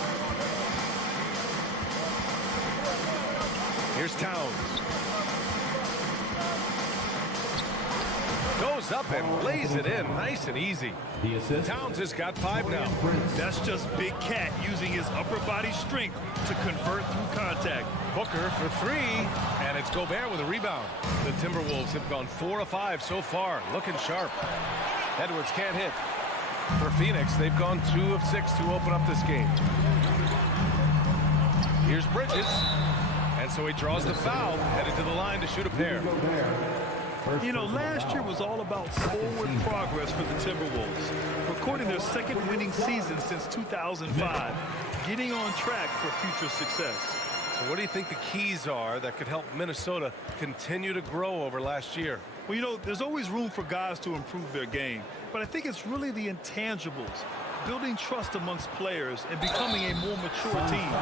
Here's Towns. Goes up and lays it in nice and easy. The assist. Towns has got 5 now. That's just Big Cat using his upper body strength to convert through contact. Booker for 3, and it's Gobert with a rebound. The Timberwolves have gone 4 of 5 so far, looking sharp. Edwards can't hit. For Phoenix, they've gone 2 of 6 to open up this game. Here's Bridges. And so he draws the foul, headed to the line to shoot a pair. You know, last year was all about forward progress for the Timberwolves, recording their 2nd winning season since 2005, getting on track for future success. So what do you think the keys are that could help Minnesota continue to grow over last year? Well, you know, there's always room for guys to improve their game, but I think it's really the intangibles. Building trust amongst players and becoming a more mature team.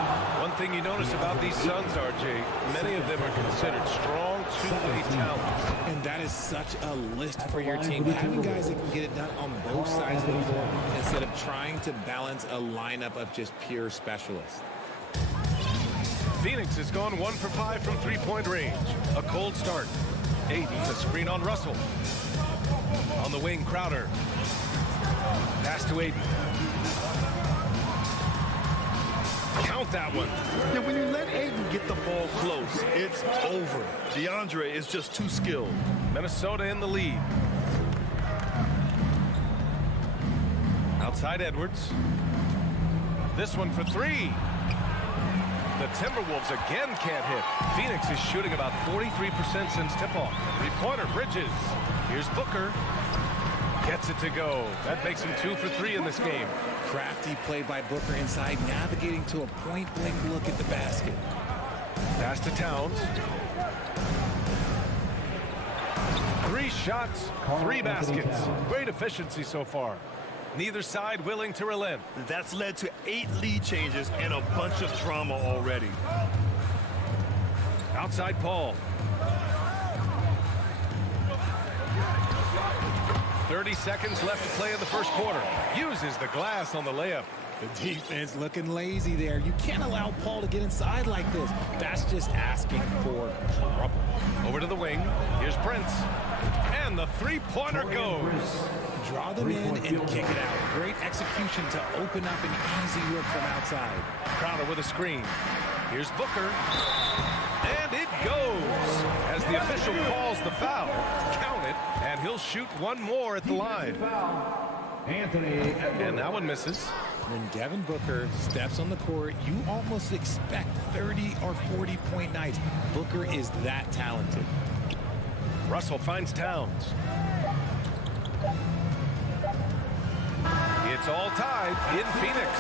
One thing you notice about these Suns, RJ, many of them are considered strong two-way talents. And that is such a list for your team. Having guys that can get it done on both sides of the floor instead of trying to balance a lineup of just pure specialists. Phoenix has gone 1 for 5 from 3-point range. A cold start. Aiden to screen on Russell. On the wing, Crowder. Pass to Aiden. Count that one. Yeah, when you let Aiden get the ball close, it's over. DeAndre is just too skilled. Minnesota in the lead. Outside Edwards. This one for three. The Timberwolves again can't hit. Phoenix is shooting about 43% since tip-off. Three-pointer, Bridges. Here's Booker. Gets it to go. That makes him 2 for 3 in this game. Crafty play by Booker inside, navigating to a point-blank look at the basket. Pass to Towns. 3 shots, 3 baskets. Great efficiency so far. Neither side willing to relent. That's led to 8 lead changes and a bunch of drama already. Outside Paul. 30 seconds left to play in the first quarter. Uses the glass on the layup. The defense looking lazy there. You can't allow Paul to get inside like this. That's just asking for trouble. Over to the wing. Here's Prince. And the three-pointer goes. Draw them in and kick it out. Great execution to open up an easy look from outside. Crowder with a screen. Here's Booker. And it goes. As the official calls the foul, count it, and he'll shoot one more at the line. And that one misses. When Devin Booker steps on the court, you almost expect 30 or 40-point nights. Booker is that talented. Russell finds Towns. It's all tied in Phoenix.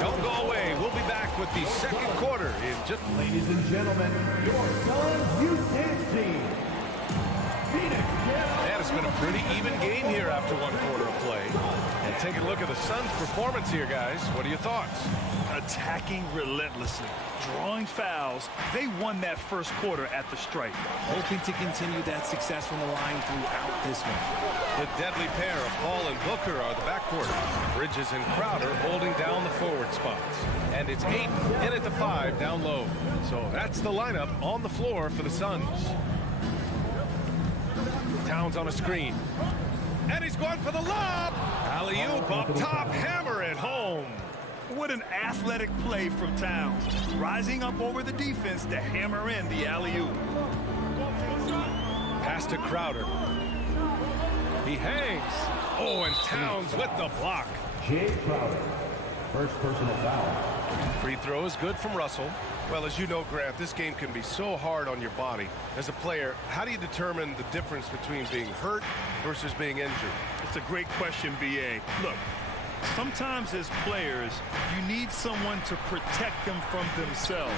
Don't go away. We'll be back with the second quarter in just... Ladies and gentlemen, your Suns Youth team. Phoenix. And it's been a pretty even game here after one quarter of play. And take a look at the Suns' performance here, guys. What are your thoughts? Attacking relentlessly, drawing fouls. They won that first quarter at the stripe. Hoping to continue that success from the line throughout this one. The deadly pair of Paul and Booker are the backcourt. Bridges and Crowder holding down the forward spots. And it's Aiden in at the 5 down low. So that's the lineup on the floor for the Suns. Towns on a screen. And he's going for the lob. Alley-oop up top, hammer it home. What an athletic play from Towns. Rising up over the defense to hammer in the alley-oop. Pass to Crowder. He hangs. Oh, and Towns with the block. Jay Crowder, first personal foul. Free throw is good from Russell. Well, as you know, Grant, this game can be so hard on your body. As a player, how do you determine the difference between being hurt versus being injured? It's a great question, B.A. Look, sometimes as players, you need someone to protect them from themselves.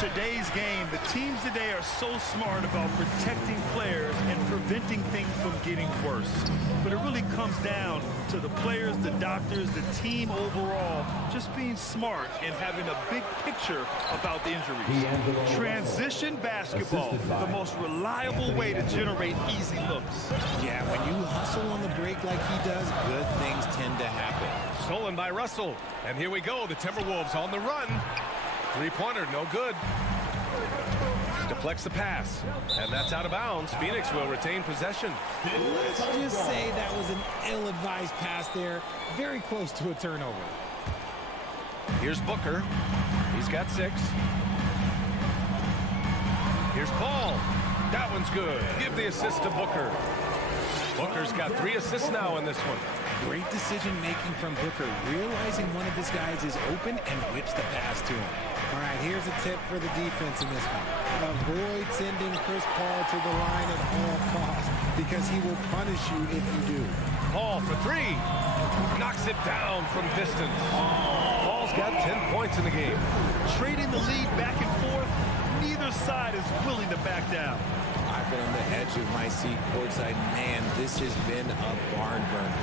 Today's game, the teams today are so smart about protecting players and preventing things from getting worse. But it really comes down to the players, the doctors, the team overall, just being smart and having a big picture about the injuries. Transition basketball, the most reliable way to generate easy looks. Yeah, when you hustle on the break like he does, good things tend to happen. Stolen by Russell. And here we go. The Timberwolves on the run. Three-pointer, no good. Deflects the pass. And that's out of bounds. Phoenix will retain possession. Let's just say that was an ill-advised pass there. Very close to a turnover. Here's Booker. He's got 6. Here's Paul. That one's good. Give the assist to Booker. Booker's got 3 assists now in this one. Great decision-making from Booker, realizing one of his guys is open and whips the pass to him. All right, here's a tip for the defense in this one. Avoid sending Chris Paul to the line at all costs because he will punish you if you do. Paul for 3. Knocks it down from distance. Paul's got 10 points in the game. Trading the lead back and forth, neither side is willing to back down. I've been on the edge of my seat courtside. Man, this has been a barn burner.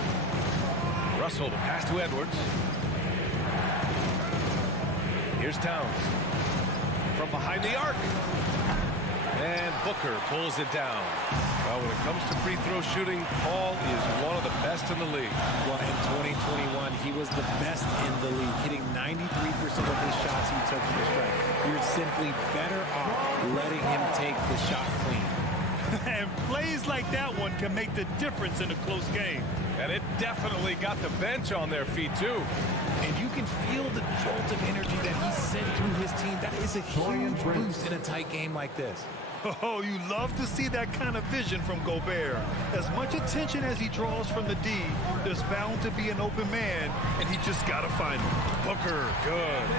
Russell, the pass to Edwards. Here's Towns. From behind the arc. And Booker pulls it down. Well, when it comes to free throw shooting, Paul is one of the best in the league. Well, in 2021, he was the best in the league, hitting 93% of his shots he took from the strike. You're simply better off letting him take the shot clean. And plays like that one can make the difference in a close game. And it definitely got the bench on their feet, too. And you can feel the jolt of energy that he sent through his team. That is a huge boost in a tight game like this. Oh, you love to see that kind of vision from Gobert. As much attention as he draws from the D, there's bound to be an open man, and he just got to find him. Booker, good.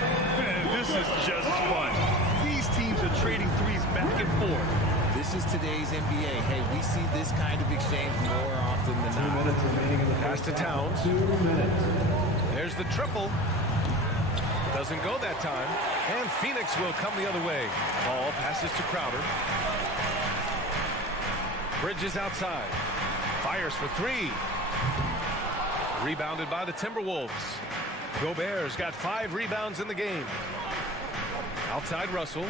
Man, this is just fun. These teams are trading threes back and forth. This is today's NBA. Hey, we see this kind of exchange more often than not. 2 minutes remaining in the Pass to Towns. 2 minutes. There's the triple. Doesn't go that time. And Phoenix will come the other way. Ball passes to Crowder. Bridges outside. Fires for three. Rebounded by the Timberwolves. Gobert's got 5 rebounds in the game. Outside Russell.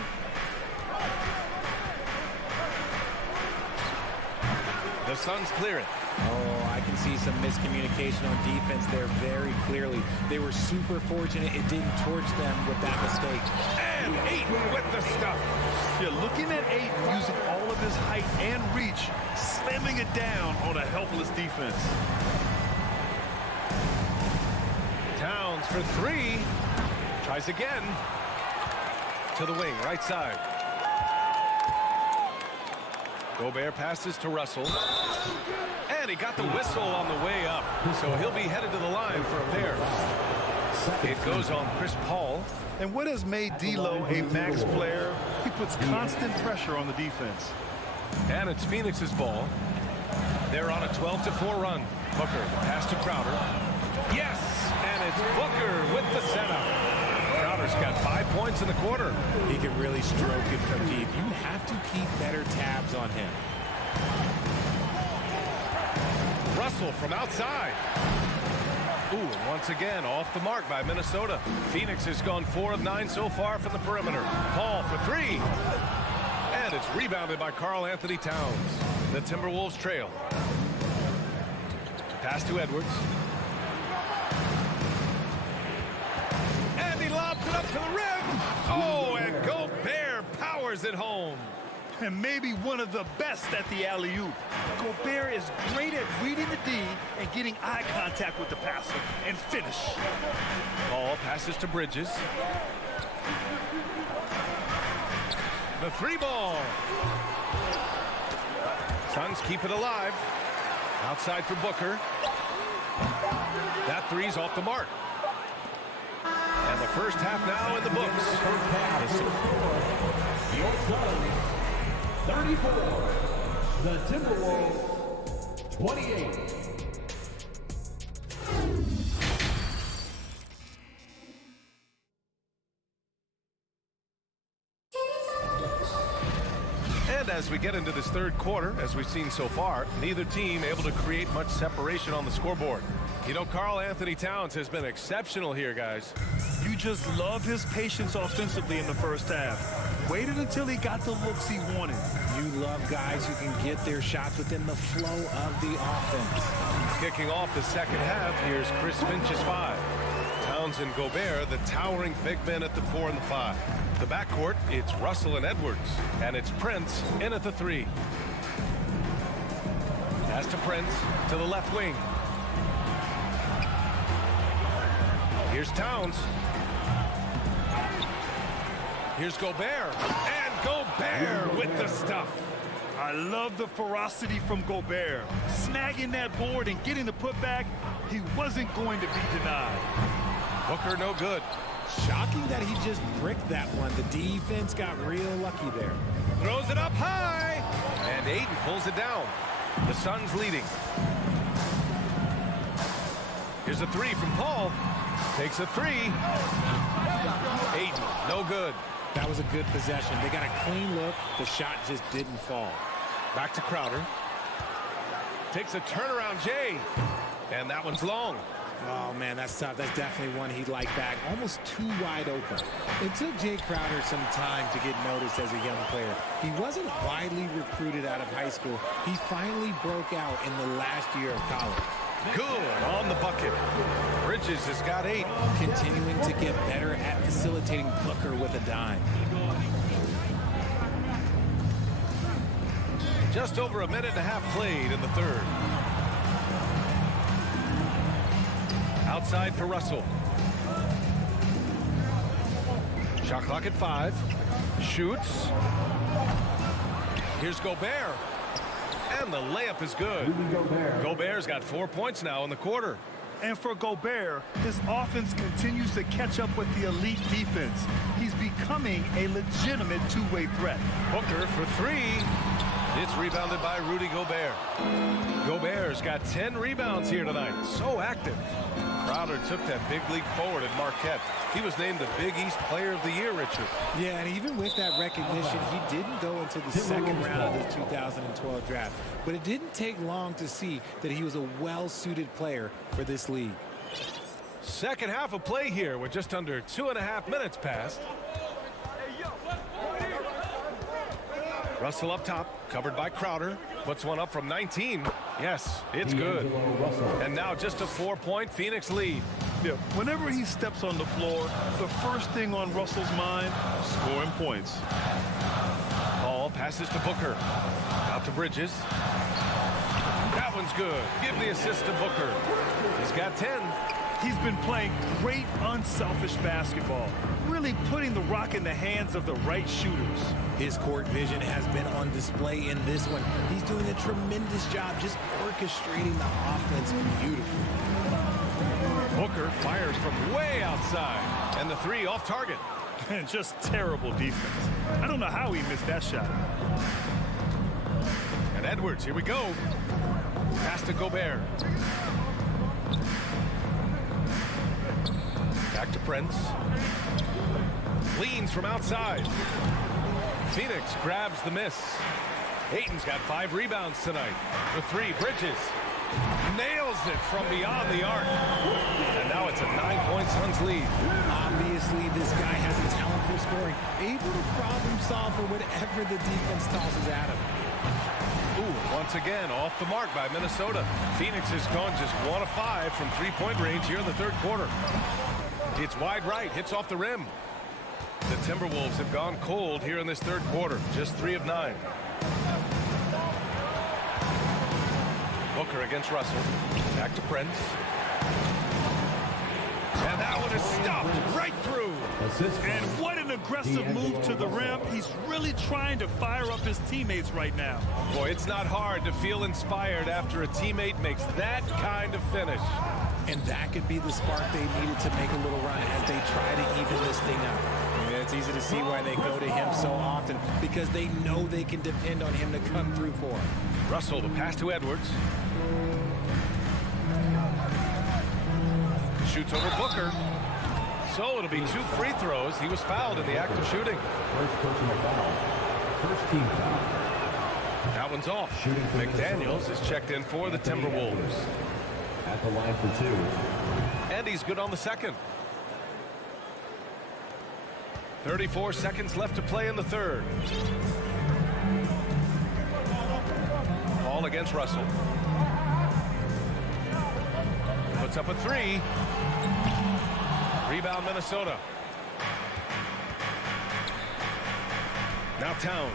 The Suns clear it. Oh, I can see some miscommunication on defense there very clearly. They were super fortunate it didn't torch them with that mistake. And Ayton with the stuff. You're looking at Ayton using all of his height and reach, slamming it down on a helpless defense. Towns for 3. Tries again. To the wing, right side. Gobert passes to Russell. And he got the whistle on the way up. So he'll be headed to the line for a pair. It goes on Chris Paul. And what has made D'Lo a max player? He puts constant pressure on the defense. And it's Phoenix's ball. They're on a 12-4 run. Booker, pass to Crowder. Yes! And it's Booker with the setup. Crowder's got 5 points in the quarter. He can really stroke it from deep. You have to keep better tabs on him. Russell from outside. Ooh, and once again, off the mark by Minnesota. Phoenix has gone 4 of 9 so far from the perimeter. Paul for 3. And it's rebounded by Karl Anthony Towns. The Timberwolves trail. Pass to Edwards. And he lobs it up to the rim. Oh, and Gobert powers it home. And maybe one of the best at the alley-oop. Gobert is great at reading the D and getting eye contact with the passer and finish. Ball passes to Bridges. The 3 ball. Suns keep it alive. Outside for Booker. That 3's off the mark. And the first half now in the books. Your Suns, 34. The Timberwolves, 28. And as we get into this third quarter, as we've seen so far, neither team able to create much separation on the scoreboard. You know, Karl Anthony Towns has been exceptional here, guys. You just love his patience offensively in the first half. Waited until he got the looks he wanted. You love guys who can get their shots within the flow of the offense. Kicking off the second half, here's Chris Finch's 5. Towns and Gobert, the towering big men at the 4 and the 5. The backcourt, it's Russell and Edwards. And it's Prince in at the 3. Pass to Prince to the left wing. Here's Towns. Here's Gobert. And Gobert with the stuff. I love the ferocity from Gobert. Snagging that board and getting the putback, he wasn't going to be denied. Booker no good. Shocking that he just bricked that one. The defense got real lucky there. Throws it up high. And Ayton pulls it down. The Suns leading. Here's a 3 from Paul. Takes a 3. Ayton, no good. That was a good possession. They got a clean look. The shot just didn't fall. Back to Crowder. Takes a turnaround Jay. And that one's long. Oh, man, that's tough. That's definitely one he'd like back. Almost too wide open. It took Jay Crowder some time to get noticed as a young player. He wasn't widely recruited out of high school. He finally broke out in the last year of college. Good on the bucket. Bridges has got 8. Continuing to get better at facilitating Booker with a dime. Just over a minute and a half played in the third. Outside for Russell. Shot clock at 5. Shoots. Here's Gobert. And the layup is good. Gobert's got 4 points now in the quarter. And for Gobert, his offense continues to catch up with the elite defense. He's becoming a legitimate two-way threat. Booker for 3. It's rebounded by Rudy Gobert. Gobert's got 10 rebounds here tonight. So active. Crowder took that big leap forward at Marquette. He was named the Big East Player of the Year, Richard. Yeah, and even with that recognition, he didn't go into the second round of the 2012 draft. But it didn't take long to see that he was a well-suited player for this league. Second half of play here with just under 2.5 minutes passed. Russell up top, covered by Crowder. Puts one up from 19. Yes, it's good. And now just a 4-point Phoenix lead. Yeah, whenever he steps on the floor, the first thing on Russell's mind, scoring points. Paul passes to Booker. Out to Bridges. That one's good. Give the assist to Booker. He's got 10. He's been playing great, unselfish basketball, really putting the rock in the hands of the right shooters. His court vision has been on display in this one. He's doing a tremendous job just orchestrating the offense beautifully. Booker fires from way outside, and the 3 off target. And just terrible defense. I don't know how he missed that shot. And Edwards, here we go. Pass to Gobert. Back to Prince. Leans from outside. Phoenix grabs the miss. Ayton's got 5 rebounds tonight. For 3, Bridges nails it from beyond the arc. And now it's a 9-point Suns lead. Obviously, this guy has a talent for scoring. Able to problem solve for whatever the defense tosses at him. Ooh, once again, off the mark by Minnesota. Phoenix has gone just 1 of 5 from 3-point range here in the third quarter. It's wide right, hits off the rim. The Timberwolves have gone cold here in this third quarter, just 3 of 9. Booker against Russell. Back to Prince. And that one is stuffed right through. And what an aggressive move to the rim. He's really trying to fire up his teammates right now. Boy, it's not hard to feel inspired after a teammate makes that kind of finish. And that could be the spark they needed to make a little run as they try to even this thing up. And it's easy to see why they go to him so often, because they know they can depend on him to come through for them. Russell, the pass to Edwards. Shoots over Booker. So it'll be 2 free throws. He was fouled in the act of shooting. First personal foul. First team foul. That one's off. McDaniels is checked in for the Timberwolves. At the line for 2. And he's good on the second. 34 seconds left to play in the third. Paul against Russell. Puts up a 3. Rebound Minnesota. Now Towns.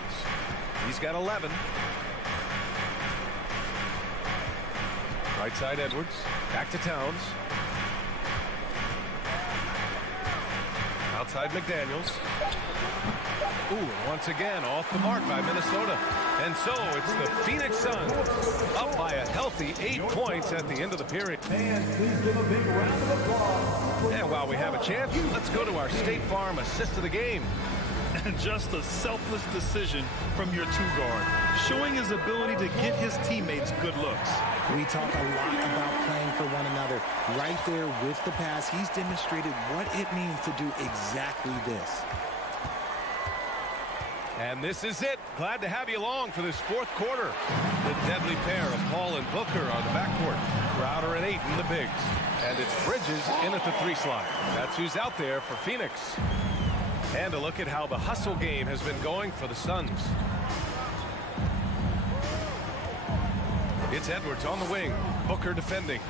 He's got 11. Right side Edwards. Back to Towns. Outside McDaniels. Ooh, once again off the mark by Minnesota. And so it's the Phoenix Suns up by a healthy 8 points at the end of the period. And please give a big round of applause. And while we have a chance, let's go to our State Farm assist of the game. And just a selfless decision from your 2-guard, showing his ability to get his teammates good looks. We talk a lot about playing for one another. Right there with the pass, he's demonstrated what it means to do exactly this. And this is it. Glad to have you along for this fourth quarter. The deadly pair of Paul and Booker on the backcourt. Crowder and Ayton, the bigs. And it's Bridges in at the 3 slot. That's who's out there for Phoenix. And a look at how the hustle game has been going for the Suns. It's Edwards on the wing. Booker defending.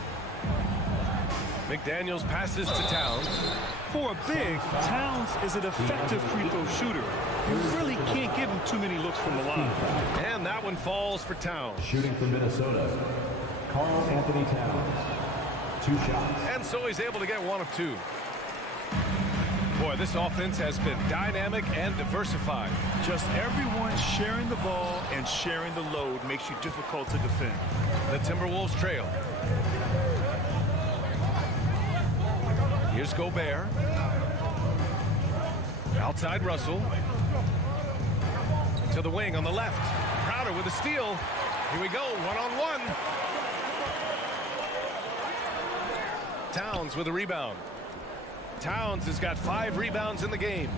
McDaniels passes to Towns. For a big, Towns is an effective free throw shooter. You really can't give him too many looks from the line. And that one falls for Towns. Shooting from Minnesota, Karl Anthony Towns. 2 shots. And so he's able to get 1 of 2. Boy, this offense has been dynamic and diversified. Just everyone sharing the ball and sharing the load makes you difficult to defend. The Timberwolves trail. Here's Gobert. Outside Russell. To the wing on the left. Crowder with a steal. Here we go, 1-on-1. Towns with a rebound. Towns has got 5 rebounds in the game.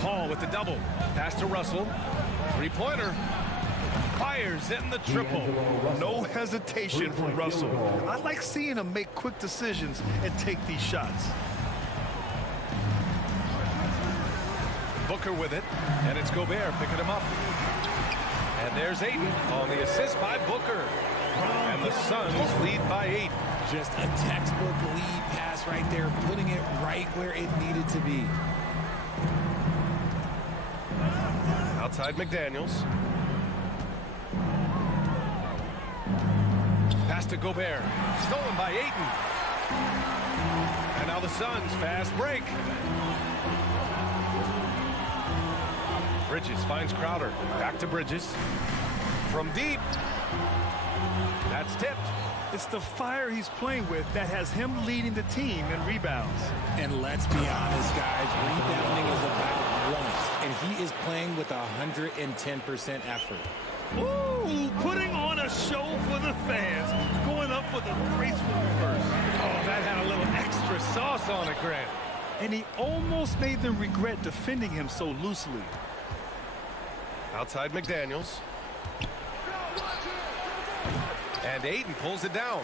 Paul with the double. Pass to Russell. 3-pointer. Fires in the triple. No hesitation from Russell. I like seeing him make quick decisions and take these shots. Booker with it, and it's Gobert picking him up. And there's Ayton on the assist by Booker. And the Suns lead by 8. Just a textbook lead pass right there, putting it right where it needed to be. Outside McDaniels. Pass to Gobert. Stolen by Ayton. And now the Suns fast break. Bridges finds Crowder. Back to Bridges. From deep. That's tipped. It's the fire he's playing with that has him leading the team in rebounds. And let's be honest, guys, rebounding is about once, and he is playing with 110% effort. Ooh, putting on a show for the fans, going up with a graceful reverse. Oh, that had a little extra sauce on it, Grant. And he almost made them regret defending him so loosely. Outside McDaniels. And Ayton pulls it down.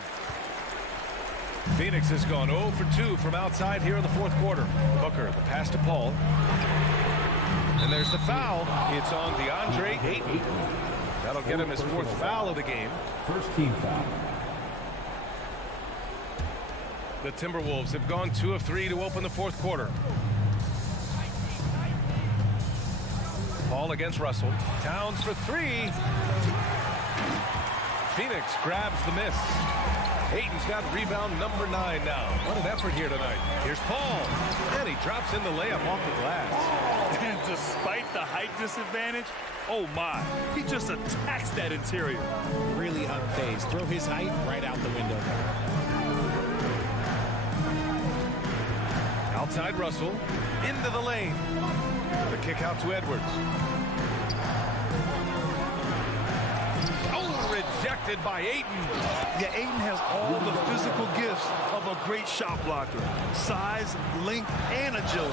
Phoenix has gone 0 for 2 from outside here in the 4th quarter. Booker, the pass to Paul. And there's the foul. It's on DeAndre Ayton. That'll get him his 4th foul of the game. First team foul. The Timberwolves have gone 2 of 3 to open the 4th quarter. Paul against Russell. Towns for 3. Phoenix grabs the miss. Ayton's got rebound number 9 now. What an effort here tonight. Here's Paul. And he drops in the layup off the glass. And despite the height disadvantage, oh my, he just attacks that interior. Really unfazed. Throw his height right out the window. Outside Russell. Into the lane. The kick out to Edwards. Rejected by Ayton. Yeah, Ayton has all the physical gifts of a great shot blocker. Size, length, and agility.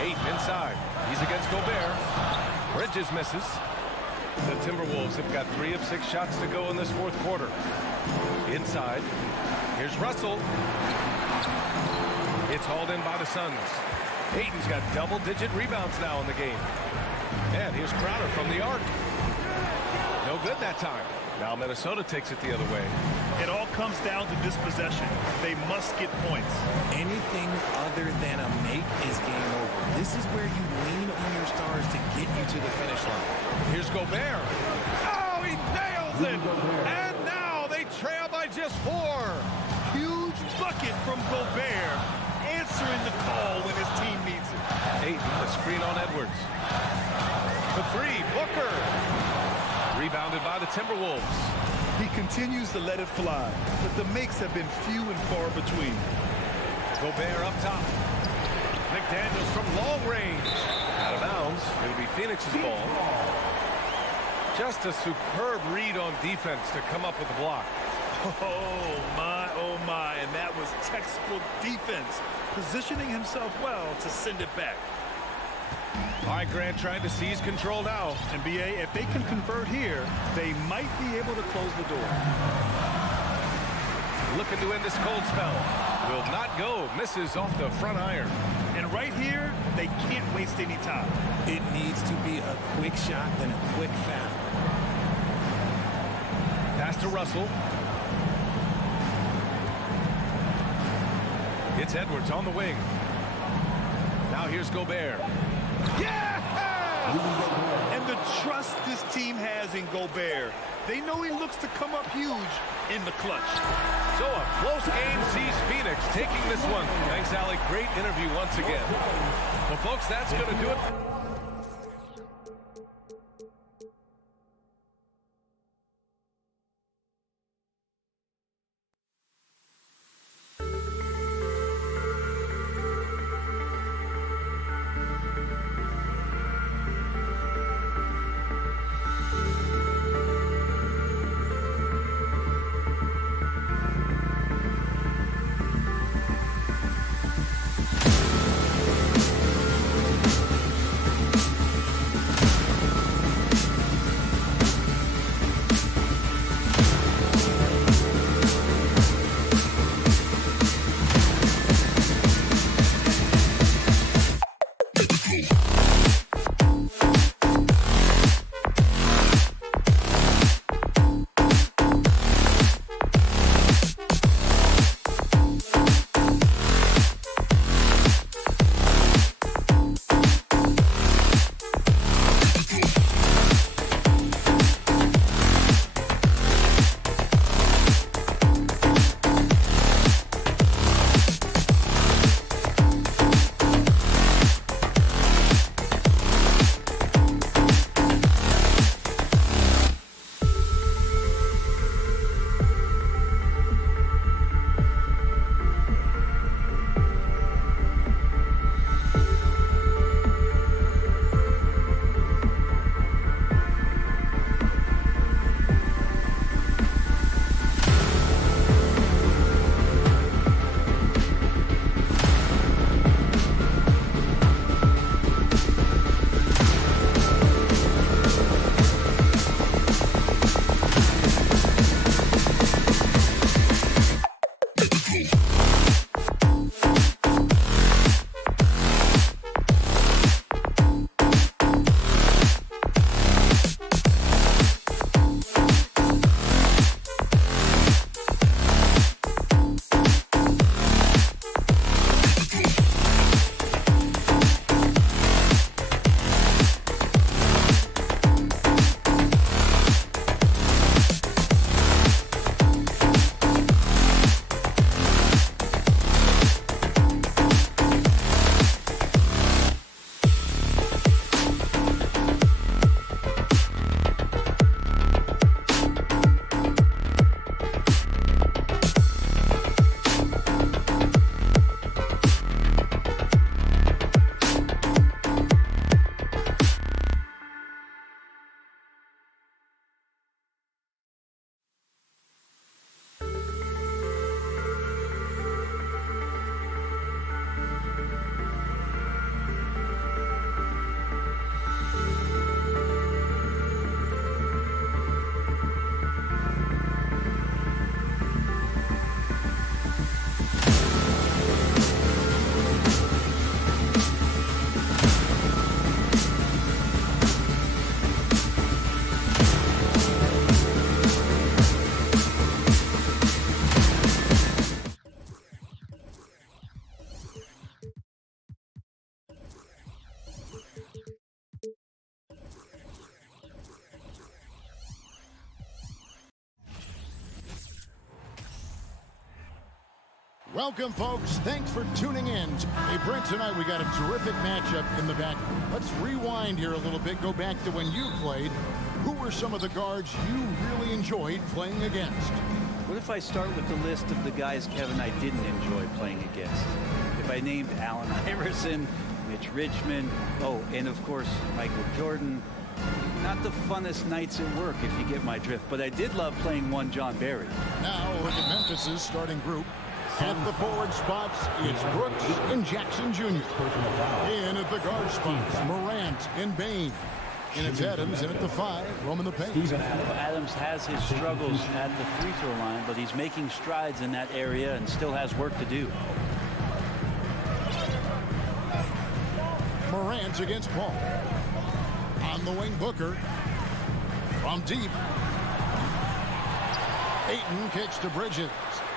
Ayton inside. He's against Gobert. Bridges misses. The Timberwolves have got 3 of 6 shots to go in this 4th quarter. Inside. Here's Russell. It's hauled in by the Suns. Ayton's got double-digit rebounds now in the game. And here's Crowder from the arc. No good that time. Now Minnesota takes it the other way. It all comes down to this possession. They must get points. Anything other than a make is game over. This is where you lean on your stars to get you to the finish line. Here's Gobert. Oh, he nails it. And now they trail by just 4. Huge bucket from Gobert, answering the call when his team needs it. Ayton, the screen on Edwards. The 3, Booker. Rebounded by the Timberwolves. He continues to let it fly, but the makes have been few and far between. Gobert up top. McDaniels from long range. Out of bounds. It'll be Phoenix's ball. Just a superb read on defense to come up with the block. Oh my, and that was textbook defense, positioning himself well to send it back. All right, Grant trying to seize control now. And BA, if they can convert here, they might be able to close the door. Looking to end this cold spell. Will not go. Misses off the front iron. And right here, they can't waste any time. It needs to be a quick shot and a quick foul. Pass to Russell. It's Edwards on the wing. Now here's Gobert. Yeah! And the trust this team has in Gobert. They know he looks to come up huge in the clutch. So a close game sees Phoenix taking this one. Thanks, Allie. Great interview once again. Well, folks, that's going to do it. Welcome, folks. Thanks for tuning in. Hey, Brent, tonight we got a terrific matchup in the back. Let's rewind here a little bit, go back to when you played. Who were some of the guards you really enjoyed playing against? What if I start with the list of the guys, Kevin, I didn't enjoy playing against? If I named Allen Iverson, Mitch Richmond, oh, and of course, Michael Jordan. Not the funnest nights at work, if you get my drift, but I did love playing one John Barry. Now look at Memphis's starting group. At the forward spots, it's Brooks and Jackson Jr. In at the guard spots, Morant and Bain. And it's Adams in at the 5, roaming the paint. Adams has his struggles at the free throw line, but he's making strides in that area and still has work to do. Morant against Paul. On the wing, Booker. From deep. Ayton kicks to Bridges.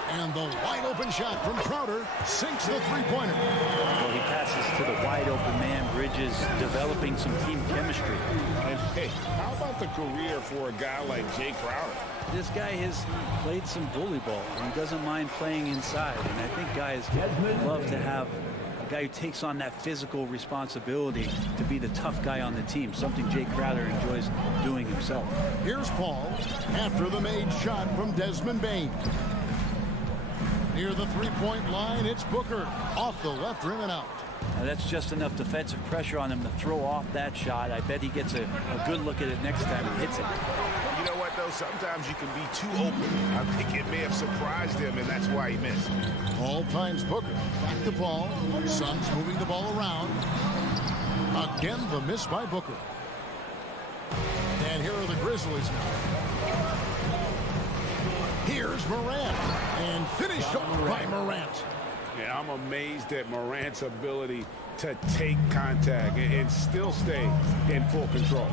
And the wide open shot from Crowder sinks the three-pointer. Well, he passes to the wide open man. Bridges developing some team chemistry. And hey, how about the career for a guy like Jay Crowder? This guy has played some bully ball, and he doesn't mind playing inside. And I think guys love to have a guy who takes on that physical responsibility to be the tough guy on the team, something Jay Crowder enjoys doing himself. Here's Paul after the made shot from Desmond Bane. Near the three-point line, it's Booker off the left rim and out. Now that's just enough defensive pressure on him to throw off that shot. I bet he gets a good look at it next time he hits it. You know what, though? Sometimes you can be too open. I think it may have surprised him, and that's why he missed. Paul finds Booker. Back to Paul. Suns moving the ball around. Again, the miss by Booker. And here are the Grizzlies now. Here's Morant. And finished off by Morant. Yeah, I'm amazed at Morant's ability to take contact and still stay in full control.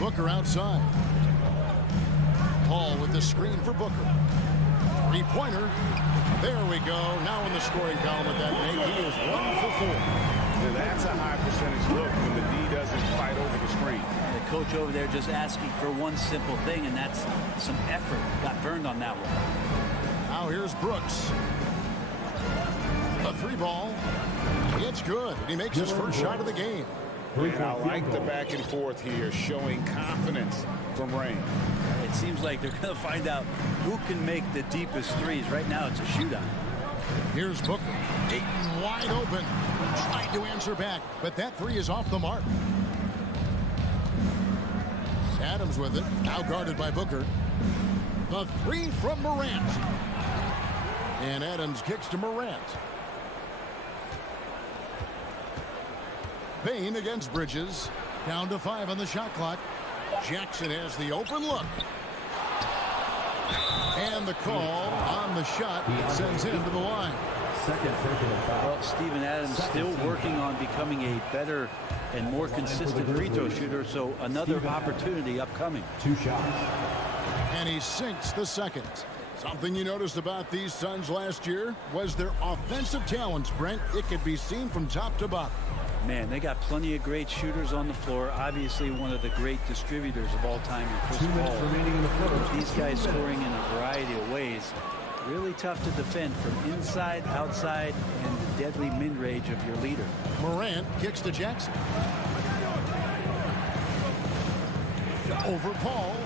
Booker outside. Paul with the screen for Booker. Three-pointer. There we go. Now in the scoring column with that make, he is 1 for 4. Now that's a high percentage look when the D doesn't fight over the screen. The coach over there just asking for one simple thing, and that's some effort. Got burned on that one. Now here's Brooks. A three ball. It's good. He makes his first shot of the game. And I like the back and forth here, showing confidence from Rain. It seems like they're going to find out who can make the deepest threes. Right now, it's a shootout. Here's Booker. Ayton wide open. Tried to answer back, but that three is off the mark. Adams with it. Now guarded by Booker. The three from Morant. And Adams kicks to Morant. Bane against Bridges. Down to 5 on the shot clock. Jackson has the open look. And the call on the shot sends him to the line. Well, Steven Adams still working on becoming a better and more consistent free throw shooter, so another opportunity upcoming. 2 shots. And he sinks the second. Something you noticed about these Suns last year was their offensive talents, Brent. It could be seen from top to bottom. Man, they got plenty of great shooters on the floor. Obviously, one of the great distributors of all time in Chris 2 minutes Paul. remaining in the first. These guys scoring in a variety of ways. Really tough to defend from inside, outside, and the deadly mid-range of your leader. Morant kicks to Jackson. Over Paul.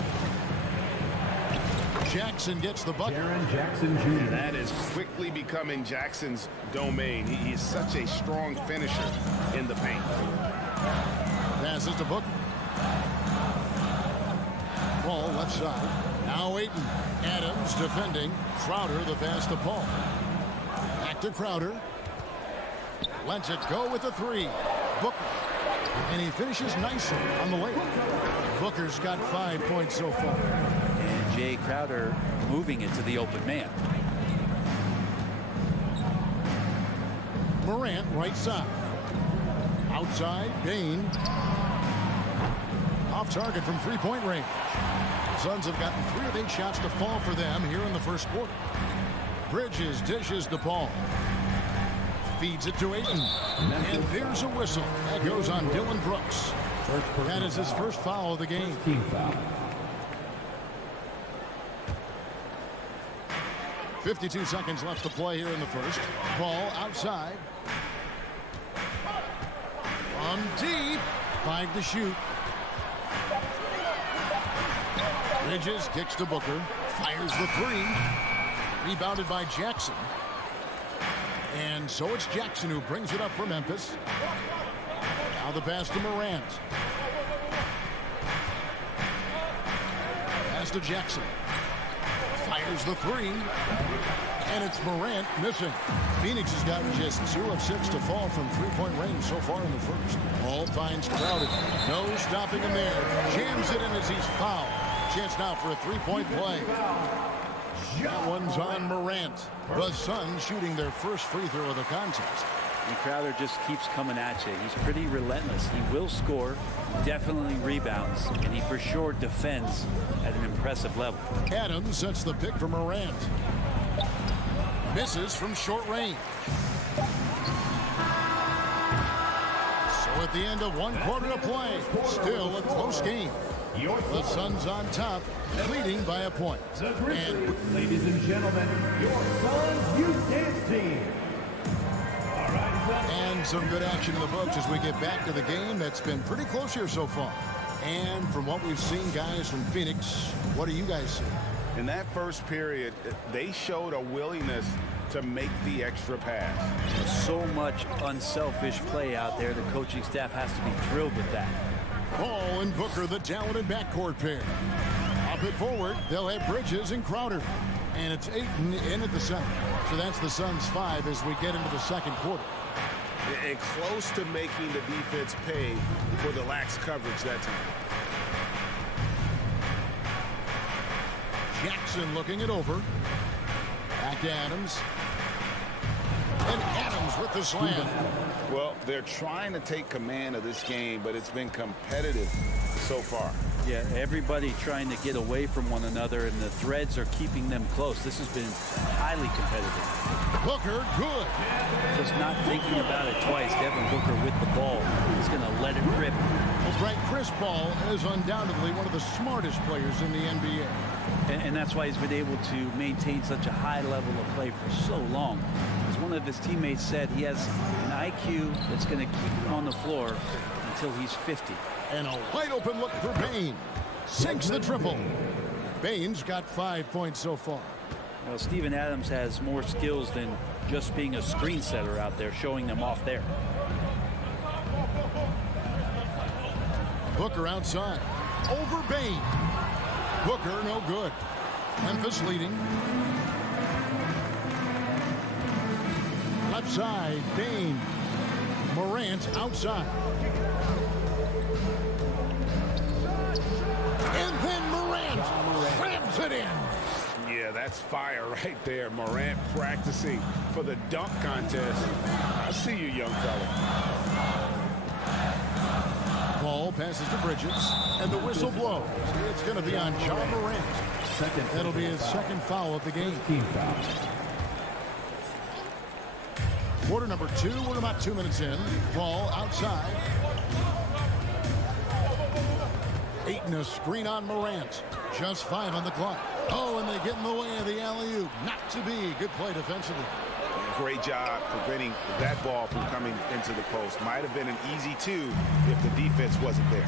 Jackson gets the bucket. Jaren Jackson Jr. And that is quickly becoming Jackson's domain. He is such a strong finisher in the paint. Passes to Booker. Paul left side. Now Ayton. Adams defending. Crowder the pass to Paul. Back to Crowder. Lets it go with the three. Booker. And he finishes nicely on the layup. Booker's got 5 points so far. And Jay Crowder moving it to the open man. Morant right side. Outside, Bane. Off target from three-point range. Suns have gotten 3 of 8 shots to fall for them here in the first quarter. Bridges dishes to Paul. Feeds it to Ayton. And there's a whistle. That goes on Dylan Brooks. That is his first foul of the game. Team foul. 52 seconds left to play here in the first. Ball outside. From deep. 5 to shoot. Bridges kicks to Booker. Fires the three. Rebounded by Jackson. And so it's Jackson who brings it up for Memphis. Now the pass to Morant. Pass to Jackson. Fires the three. And it's Morant missing. Phoenix has gotten just 2 of 6 to fall from three-point range so far in the first. Ball finds Crowder. No stopping him there. Jams it in as he's fouled. Chance now for a three-point play. That one's on Morant. The Suns shooting their first free throw of the contest. And Crowder just keeps coming at you. He's pretty relentless. He will score, definitely rebounds, and he for sure defends at an impressive level. Adams sets the pick for Morant. Misses from short range. So at the end of 1 quarter to play, still a close game. The Suns on top, leading by a point. And ladies and gentlemen, your Suns Youth Dance Team. And some good action in the books as we get back to the game that's been pretty close here so far. And from what we've seen, guys, from Phoenix, what do you guys see? In that first period, they showed a willingness to make the extra pass. So much unselfish play out there. The coaching staff has to be thrilled with that. Ball and Booker, the talented backcourt pair. Up it forward, they'll have Bridges and Crowder. And it's Ayton in at the center. So that's the Suns' 5 as we get into the second quarter. And close to making the defense pay for the lax coverage that time. Jackson looking it over. Back to Adams. And Adams with the slam. Well, they're trying to take command of this game, but it's been competitive so far. Yeah, everybody trying to get away from one another, and the threads are keeping them close. This has been highly competitive. Booker, good. Just not thinking about it twice. Devin Booker with the ball. He's going to let it rip. Well, Frank, Chris Paul is undoubtedly one of the smartest players in the NBA. And that's why he's been able to maintain such a high level of play for so long. As one of his teammates said, he has an IQ that's going to keep him on the floor until he's 50. And a wide open look for Bain. Sinks the triple. Bain's got 5 points so far. Well, Steven Adams has more skills than just being a screen setter out there, showing them off there. Booker outside. Over Bain. Booker no good. Memphis leading. Left side, Bain. Morant outside. And then Morant slams it in. Yeah, that's fire right there. Morant practicing for the dunk contest. I see you, young fella. Ball passes to Bridges, and the whistle blows. It's going to be on John Morant. That'll be his second foul of the game. Quarter number 2. We're about 2 minutes in. Ball outside. Ayton a screen on Morant. Just 5 on the clock. Oh, and they get in the way of the alley-oop. Not to be. Good play defensively. Great job preventing that ball from coming into the post. Might have been an easy 2 if the defense wasn't there.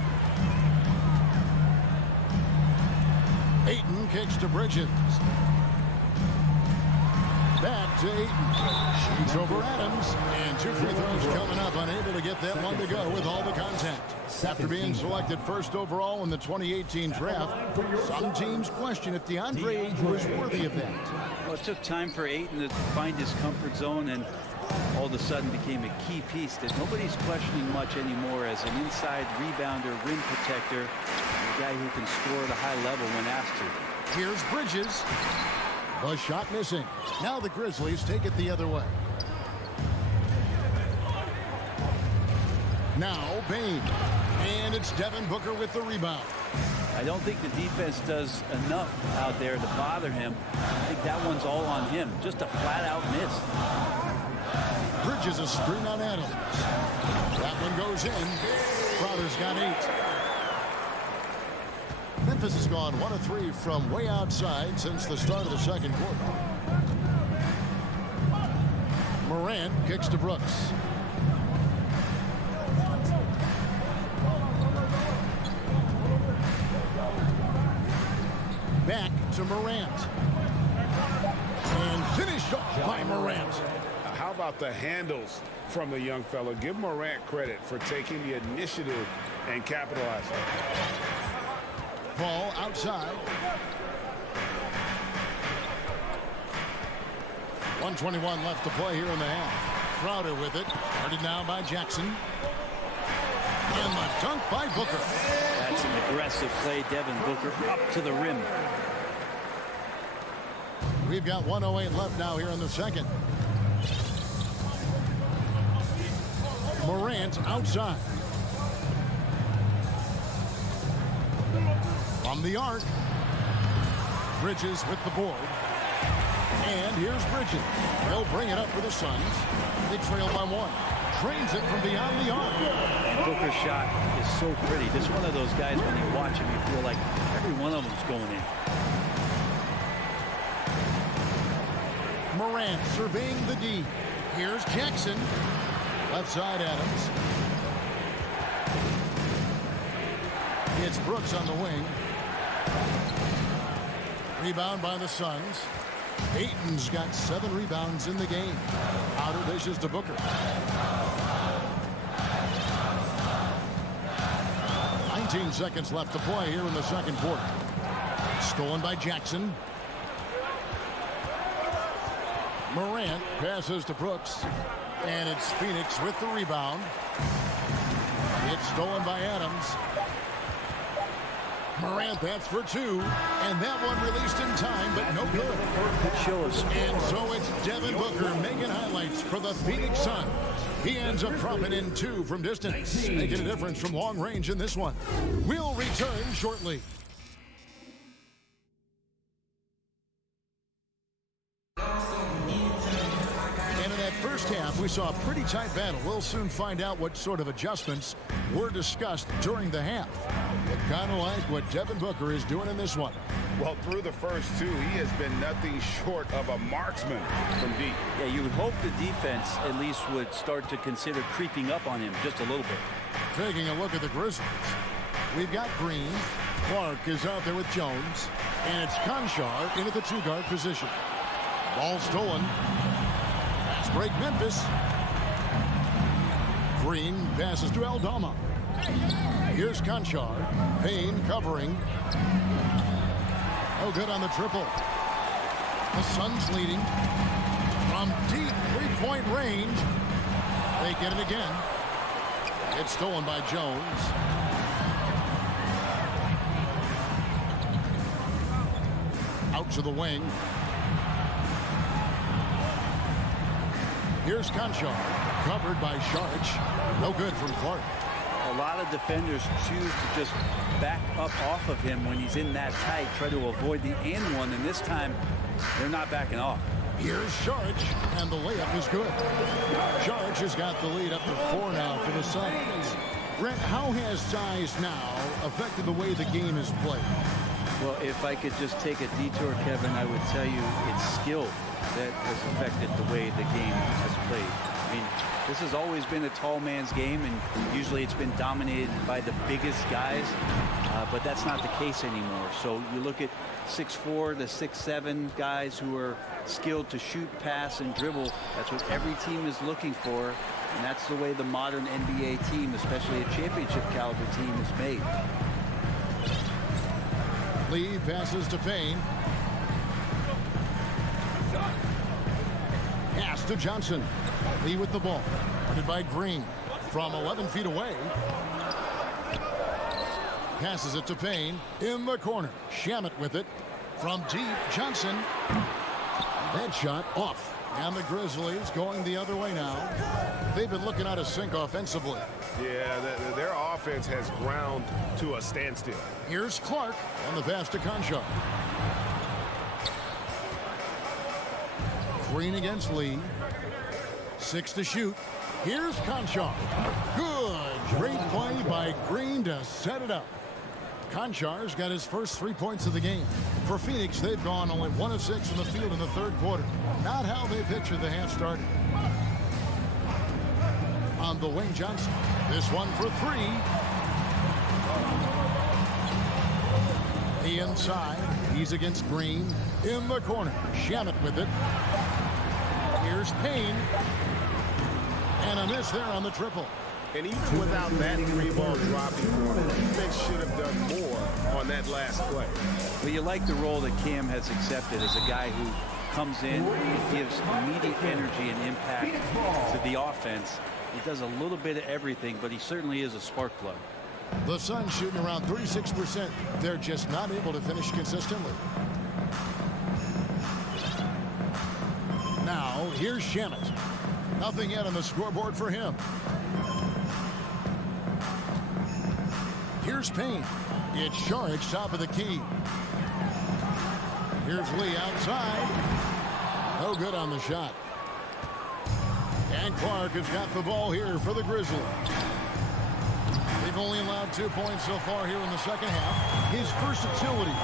Ayton kicks to Bridges. Back to Ayton. Shoots over Adams. And 2 free throws coming up. Unable to get that one to go with all the contact. After being selected first overall in the 2018 draft, some teams question if DeAndre Ayton was worthy of that. Well, it took time for Ayton to find his comfort zone, and all of a sudden became a key piece that nobody's questioning much anymore as an inside rebounder, rim protector, and a guy who can score at a high level when asked to. Here's Bridges. The shot missing. Now the Grizzlies take it the other way. Now Bain. And it's Devin Booker with the rebound. I don't think the defense does enough out there to bother him. I think that one's all on him. Just a flat-out miss. Bridges a screen on Adams. That one goes in. Crowder's got 8. Memphis has gone 1 of 3 from way outside since the start of the second quarter. Morant kicks to Brooks. Back to Morant. And finished off by Morant. How about the handles from the young fella? Give Morant credit for taking the initiative and capitalizing. Ball outside. 1:21 left to play here in the half. Crowder with it. Guarded now by Jackson. And the dunk by Booker. That's an aggressive play. Devin Booker up to the rim. We've got 1:08 left now here in the second. Morant outside. From the arc. Bridges with the board. And here's Bridges. They'll bring it up for the Suns. They trail by 1. Drains it from beyond the arc. And Booker's shot is so pretty. This is one of those guys, when you watch him, you feel like every one of them's going in. Morant surveying the D. Here's Jackson. Left side Adams. It's Brooks on the wing. Rebound by the Suns. Ayton's got 7 rebounds in the game. Outer dishes to Booker. 19 seconds left to play here in the second quarter. Stolen by Jackson. Morant passes to Brooks. And it's Phoenix with the rebound. It's stolen by Adams. Morant, that's for 2. And that one released in time, but no good. Good show of speed. And so it's Devin Booker making highlights for the Phoenix Suns. He ends up dropping in 2 from distance, making a difference from long range in this one. We'll return shortly. First half, we saw a pretty tight battle. We'll soon find out what sort of adjustments were discussed during the half. But kind of like what Devin Booker is doing in this one. Well, through the first 2, he has been nothing short of a marksman from deep. Yeah, you would hope the defense at least would start to consider creeping up on him just a little bit. Taking a look at the Grizzlies. We've got Green. Clark is out there with Jones. And it's Conchar in at the 2-guard position. Ball stolen. Break Memphis. Green passes to Aldama. Here's Conchar. Payne covering. No good on the triple. The Suns leading from deep 3-point range. They get it again. It's stolen by Jones. Out to the wing. Here's Conchar, covered by Sharch. No good from Clark. A lot of defenders choose to just back up off of him when he's in that tight, try to avoid the and one, and this time they're not backing off. Here's Sharch, and the layup is good. Sharch has got the lead up to 4 now for the Suns. Brent, how has size now affected the way the game is played? Well, if I could just take a detour, Kevin, I would tell you it's skill that has affected the way the game has played. I mean, this has always been a tall man's game, and usually it's been dominated by the biggest guys, but that's not the case anymore. So you look at 6'4" to 6'7" guys who are skilled to shoot, pass, and dribble. That's what every team is looking for, and that's the way the modern NBA team, especially a championship caliber team, is made. Lee passes to Payne. Pass to Johnson. Lee with the ball. Guarded by Green from 11 feet away. Passes it to Payne in the corner. Shamet with it from deep. Johnson. That shot off. And the Grizzlies going the other way now. They've been looking out of sync offensively. Yeah, their offense has ground to a standstill. Here's Clark on the pass to Conchar. Green against Lee. 6 to shoot. Here's Conchar. Good. Great play by Green to set it up. Conchar's got his first 3 points of the game. For Phoenix, they've gone only 1 of 6 in the field in the third quarter. Not how they pictured the half started. On the wing, Johnson. This one for 3. The inside. He's against Green. In the corner. Shamet with it. Here's Payne. And a miss there on the triple. And even without that 3-ball dropping corner, defense should have done more on that last play. Well, you like the role that Cam has accepted as a guy who comes in and gives immediate energy and impact to the offense. He does a little bit of everything, but he certainly is a spark plug. The Suns shooting around 36%. They're just not able to finish consistently. Now, here's Shamet. Nothing yet on the scoreboard for him. Here's Payne. It's charged top of the key. Here's Lee outside. No good on the shot. And Clark has got the ball here for the Grizzlies. They've only allowed 2 points so far here in the second half. His versatility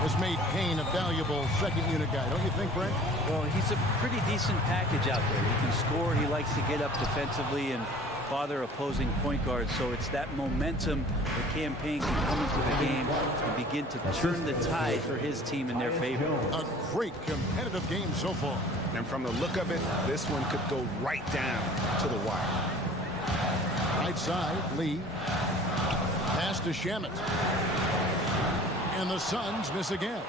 has made Payne a valuable second unit guy. Don't you think, Brent? Well, he's a pretty decent package out there. He can score. He likes to get up defensively and bother opposing point guards. So it's that momentum that Cam Payne can come into the game and begin to turn the tide for his team in their favor. A great competitive game so far. And from the look of it, this one could go right down to the wire. Right side, Lee. Pass to Shamet. And the Suns miss again.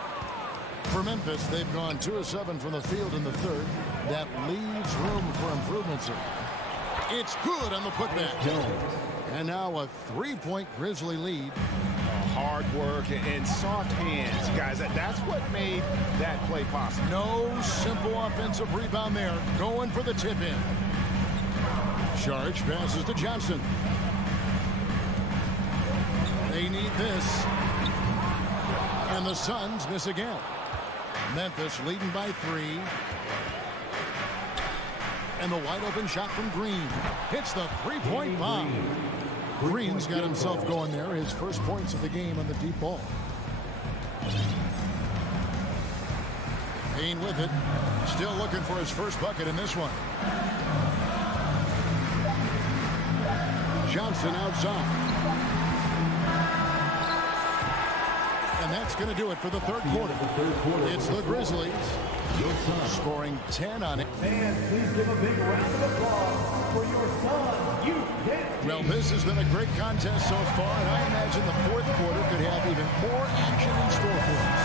For Memphis, they've gone 2 of 7 from the field in the third. That leaves room for improvement, sir. It's good on the putback. And now a 3-point Grizzly lead. Hard work and soft hands, guys. That's what made that play possible. No simple offensive rebound there. Going for the tip-in. Charge passes to Johnson. They need this. And the Suns miss again. Memphis leading by 3. And the wide open shot from Green. Hits the 3-point bomb. Green's got himself going there. His first points of the game on the deep ball. Payne with it. Still looking for his first bucket in this one. Johnson outside. And that's going to do it for the third quarter. It's the Grizzlies scoring 10 on it. Fans, please give a big round of applause for your son, you. Well, this has been a great contest so far, and I imagine the fourth quarter could have even more action in store for us.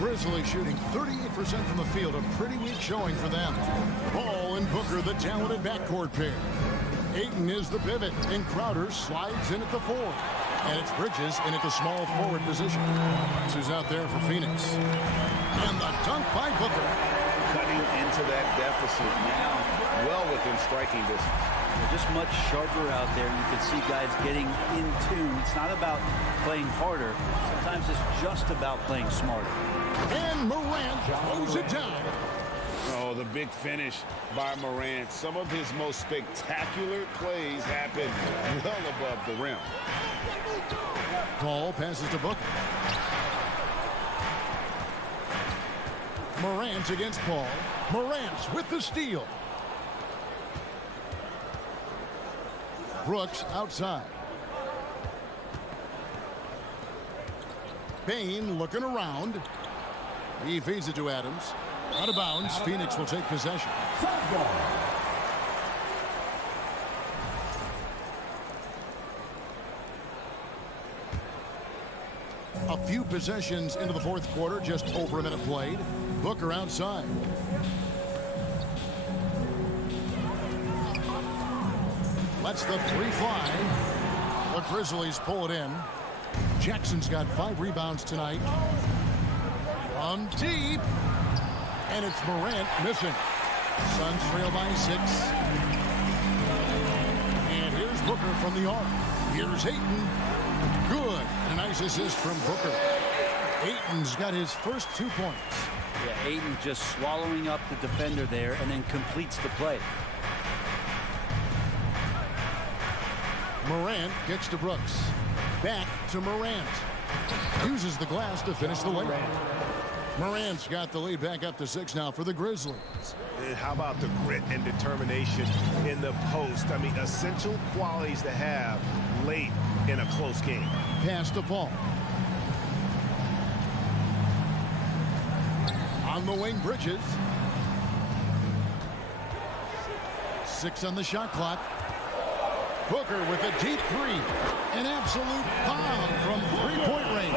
Grizzlies shooting 38% from the field, a pretty weak showing for them. Ball and Booker, the talented backcourt pair. Ayton is the pivot, and Crowder slides in at the 4. And it's Bridges in at the small forward position. Who's out there for Phoenix. And the dunk by Booker. Cutting into that deficit now, well within striking distance. They're just much sharper out there. You can see guys getting in tune. It's not about playing harder. Sometimes it's just about playing smarter. And Morant throws it down. Oh, the big finish by Morant. Some of his most spectacular plays happen well above the rim. Ball passes to Booker. Morant against Paul. Morant with the steal. Brooks outside. Payne looking around. He feeds it to Adams. Out of bounds. Phoenix will take possession. A few possessions into the fourth quarter, just over a minute played. Booker outside. Lets the 3 fly. The Grizzlies pull it in. Jackson's got 5 rebounds tonight. From deep. And it's Morant missing. Suns trail by 6. And here's Booker from the arc. Here's Ayton. Good. A nice assist from Booker. Ayton's got his first 2 points. Yeah, Ayton just swallowing up the defender there and then completes the play. Morant gets to Brooks. Back to Morant. Uses the glass to finish the layup. Morant's got the lead back up to 6 now for the Grizzlies. And how about the grit and determination in the post? I mean, essential qualities to have late in a close game. Pass to Paul. On the wing, Bridges. 6 on the shot clock. Booker with a deep 3. An absolute bomb from 3-point range.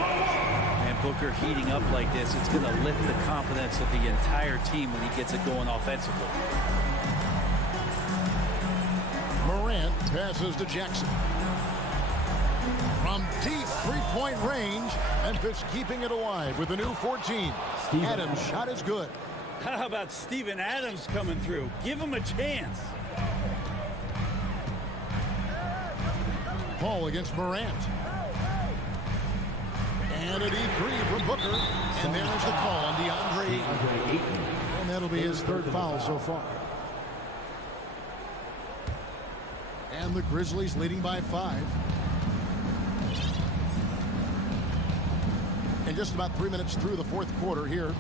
And Booker heating up like this, it's going to lift the confidence of the entire team when he gets it going offensively. Morant passes to Jackson. From deep 3-point range, Memphis keeping it alive with a new 14. Adams' shot is good. How about Steven Adams coming through? Give him a chance. Paul against Morant. And a deep three from Booker. And there's the call on DeAndre Ayton. And that'll be his third foul so far. And the Grizzlies leading by 5. And just about 3 minutes through the fourth quarter here.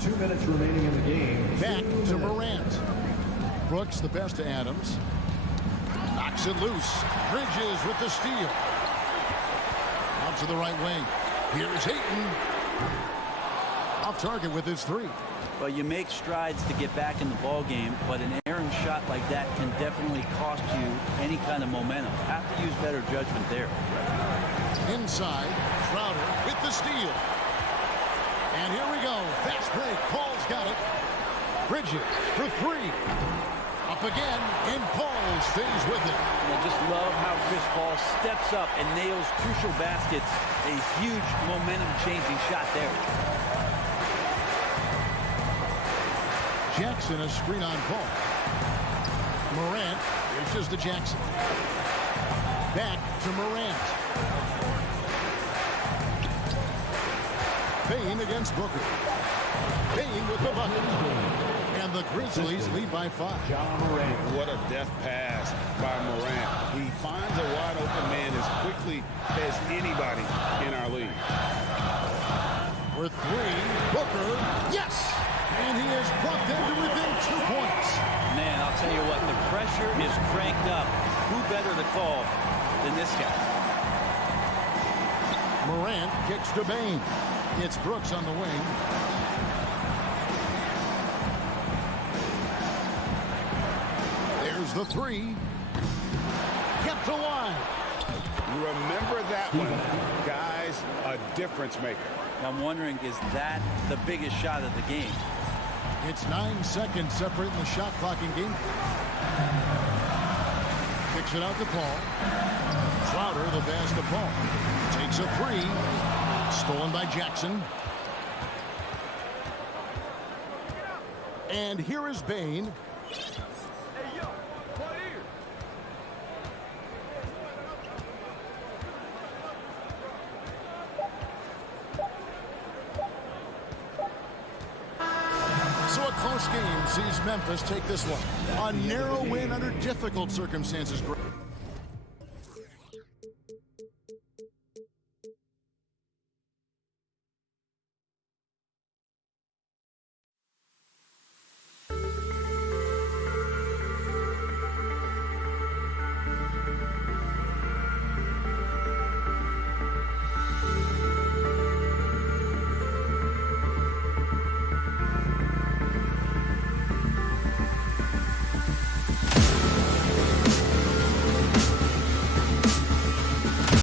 2 minutes remaining in the game. Back to Morant. Brooks the best to Adams. Knocks it loose. Bridges with the steal. Out to the right wing. Here is Ayton. Off target with his 3. Well, you make strides to get back in the ball game, but an errant shot like that can definitely cost you any kind of momentum. Have to use better judgment there. Inside, Crowder with the steal. And here we go. Fast break. Paul's got it. Bridges for 3. Up again, and Paul stays with it. I just love how Chris Paul steps up and nails crucial baskets. A huge momentum-changing shot there. Jackson a screen on Paul. Morant reaches to Jackson. Back to Morant. Payne against Booker. Payne with the bucket. And the Grizzlies lead by 5. What a deft pass by Morant. He finds a wide open man as quickly as anybody in our league. For 3, Booker. Yes! And he has brought them to within 2 points. Man, I'll tell you what, the pressure is cranked up. Who better to call than this guy? Morant kicks to Bane. It's Brooks on the wing. There's the 3. Kept alive. Remember that one, guys, a difference maker. I'm wondering, is that the biggest shot of the game? It's 9 seconds separating the shot clock in game. Kicks it out to Paul. Crowder the pass to Paul. Takes a 3. Stolen by Jackson. And here is Bane. So a close game sees Memphis take this one. A narrow win under difficult circumstances.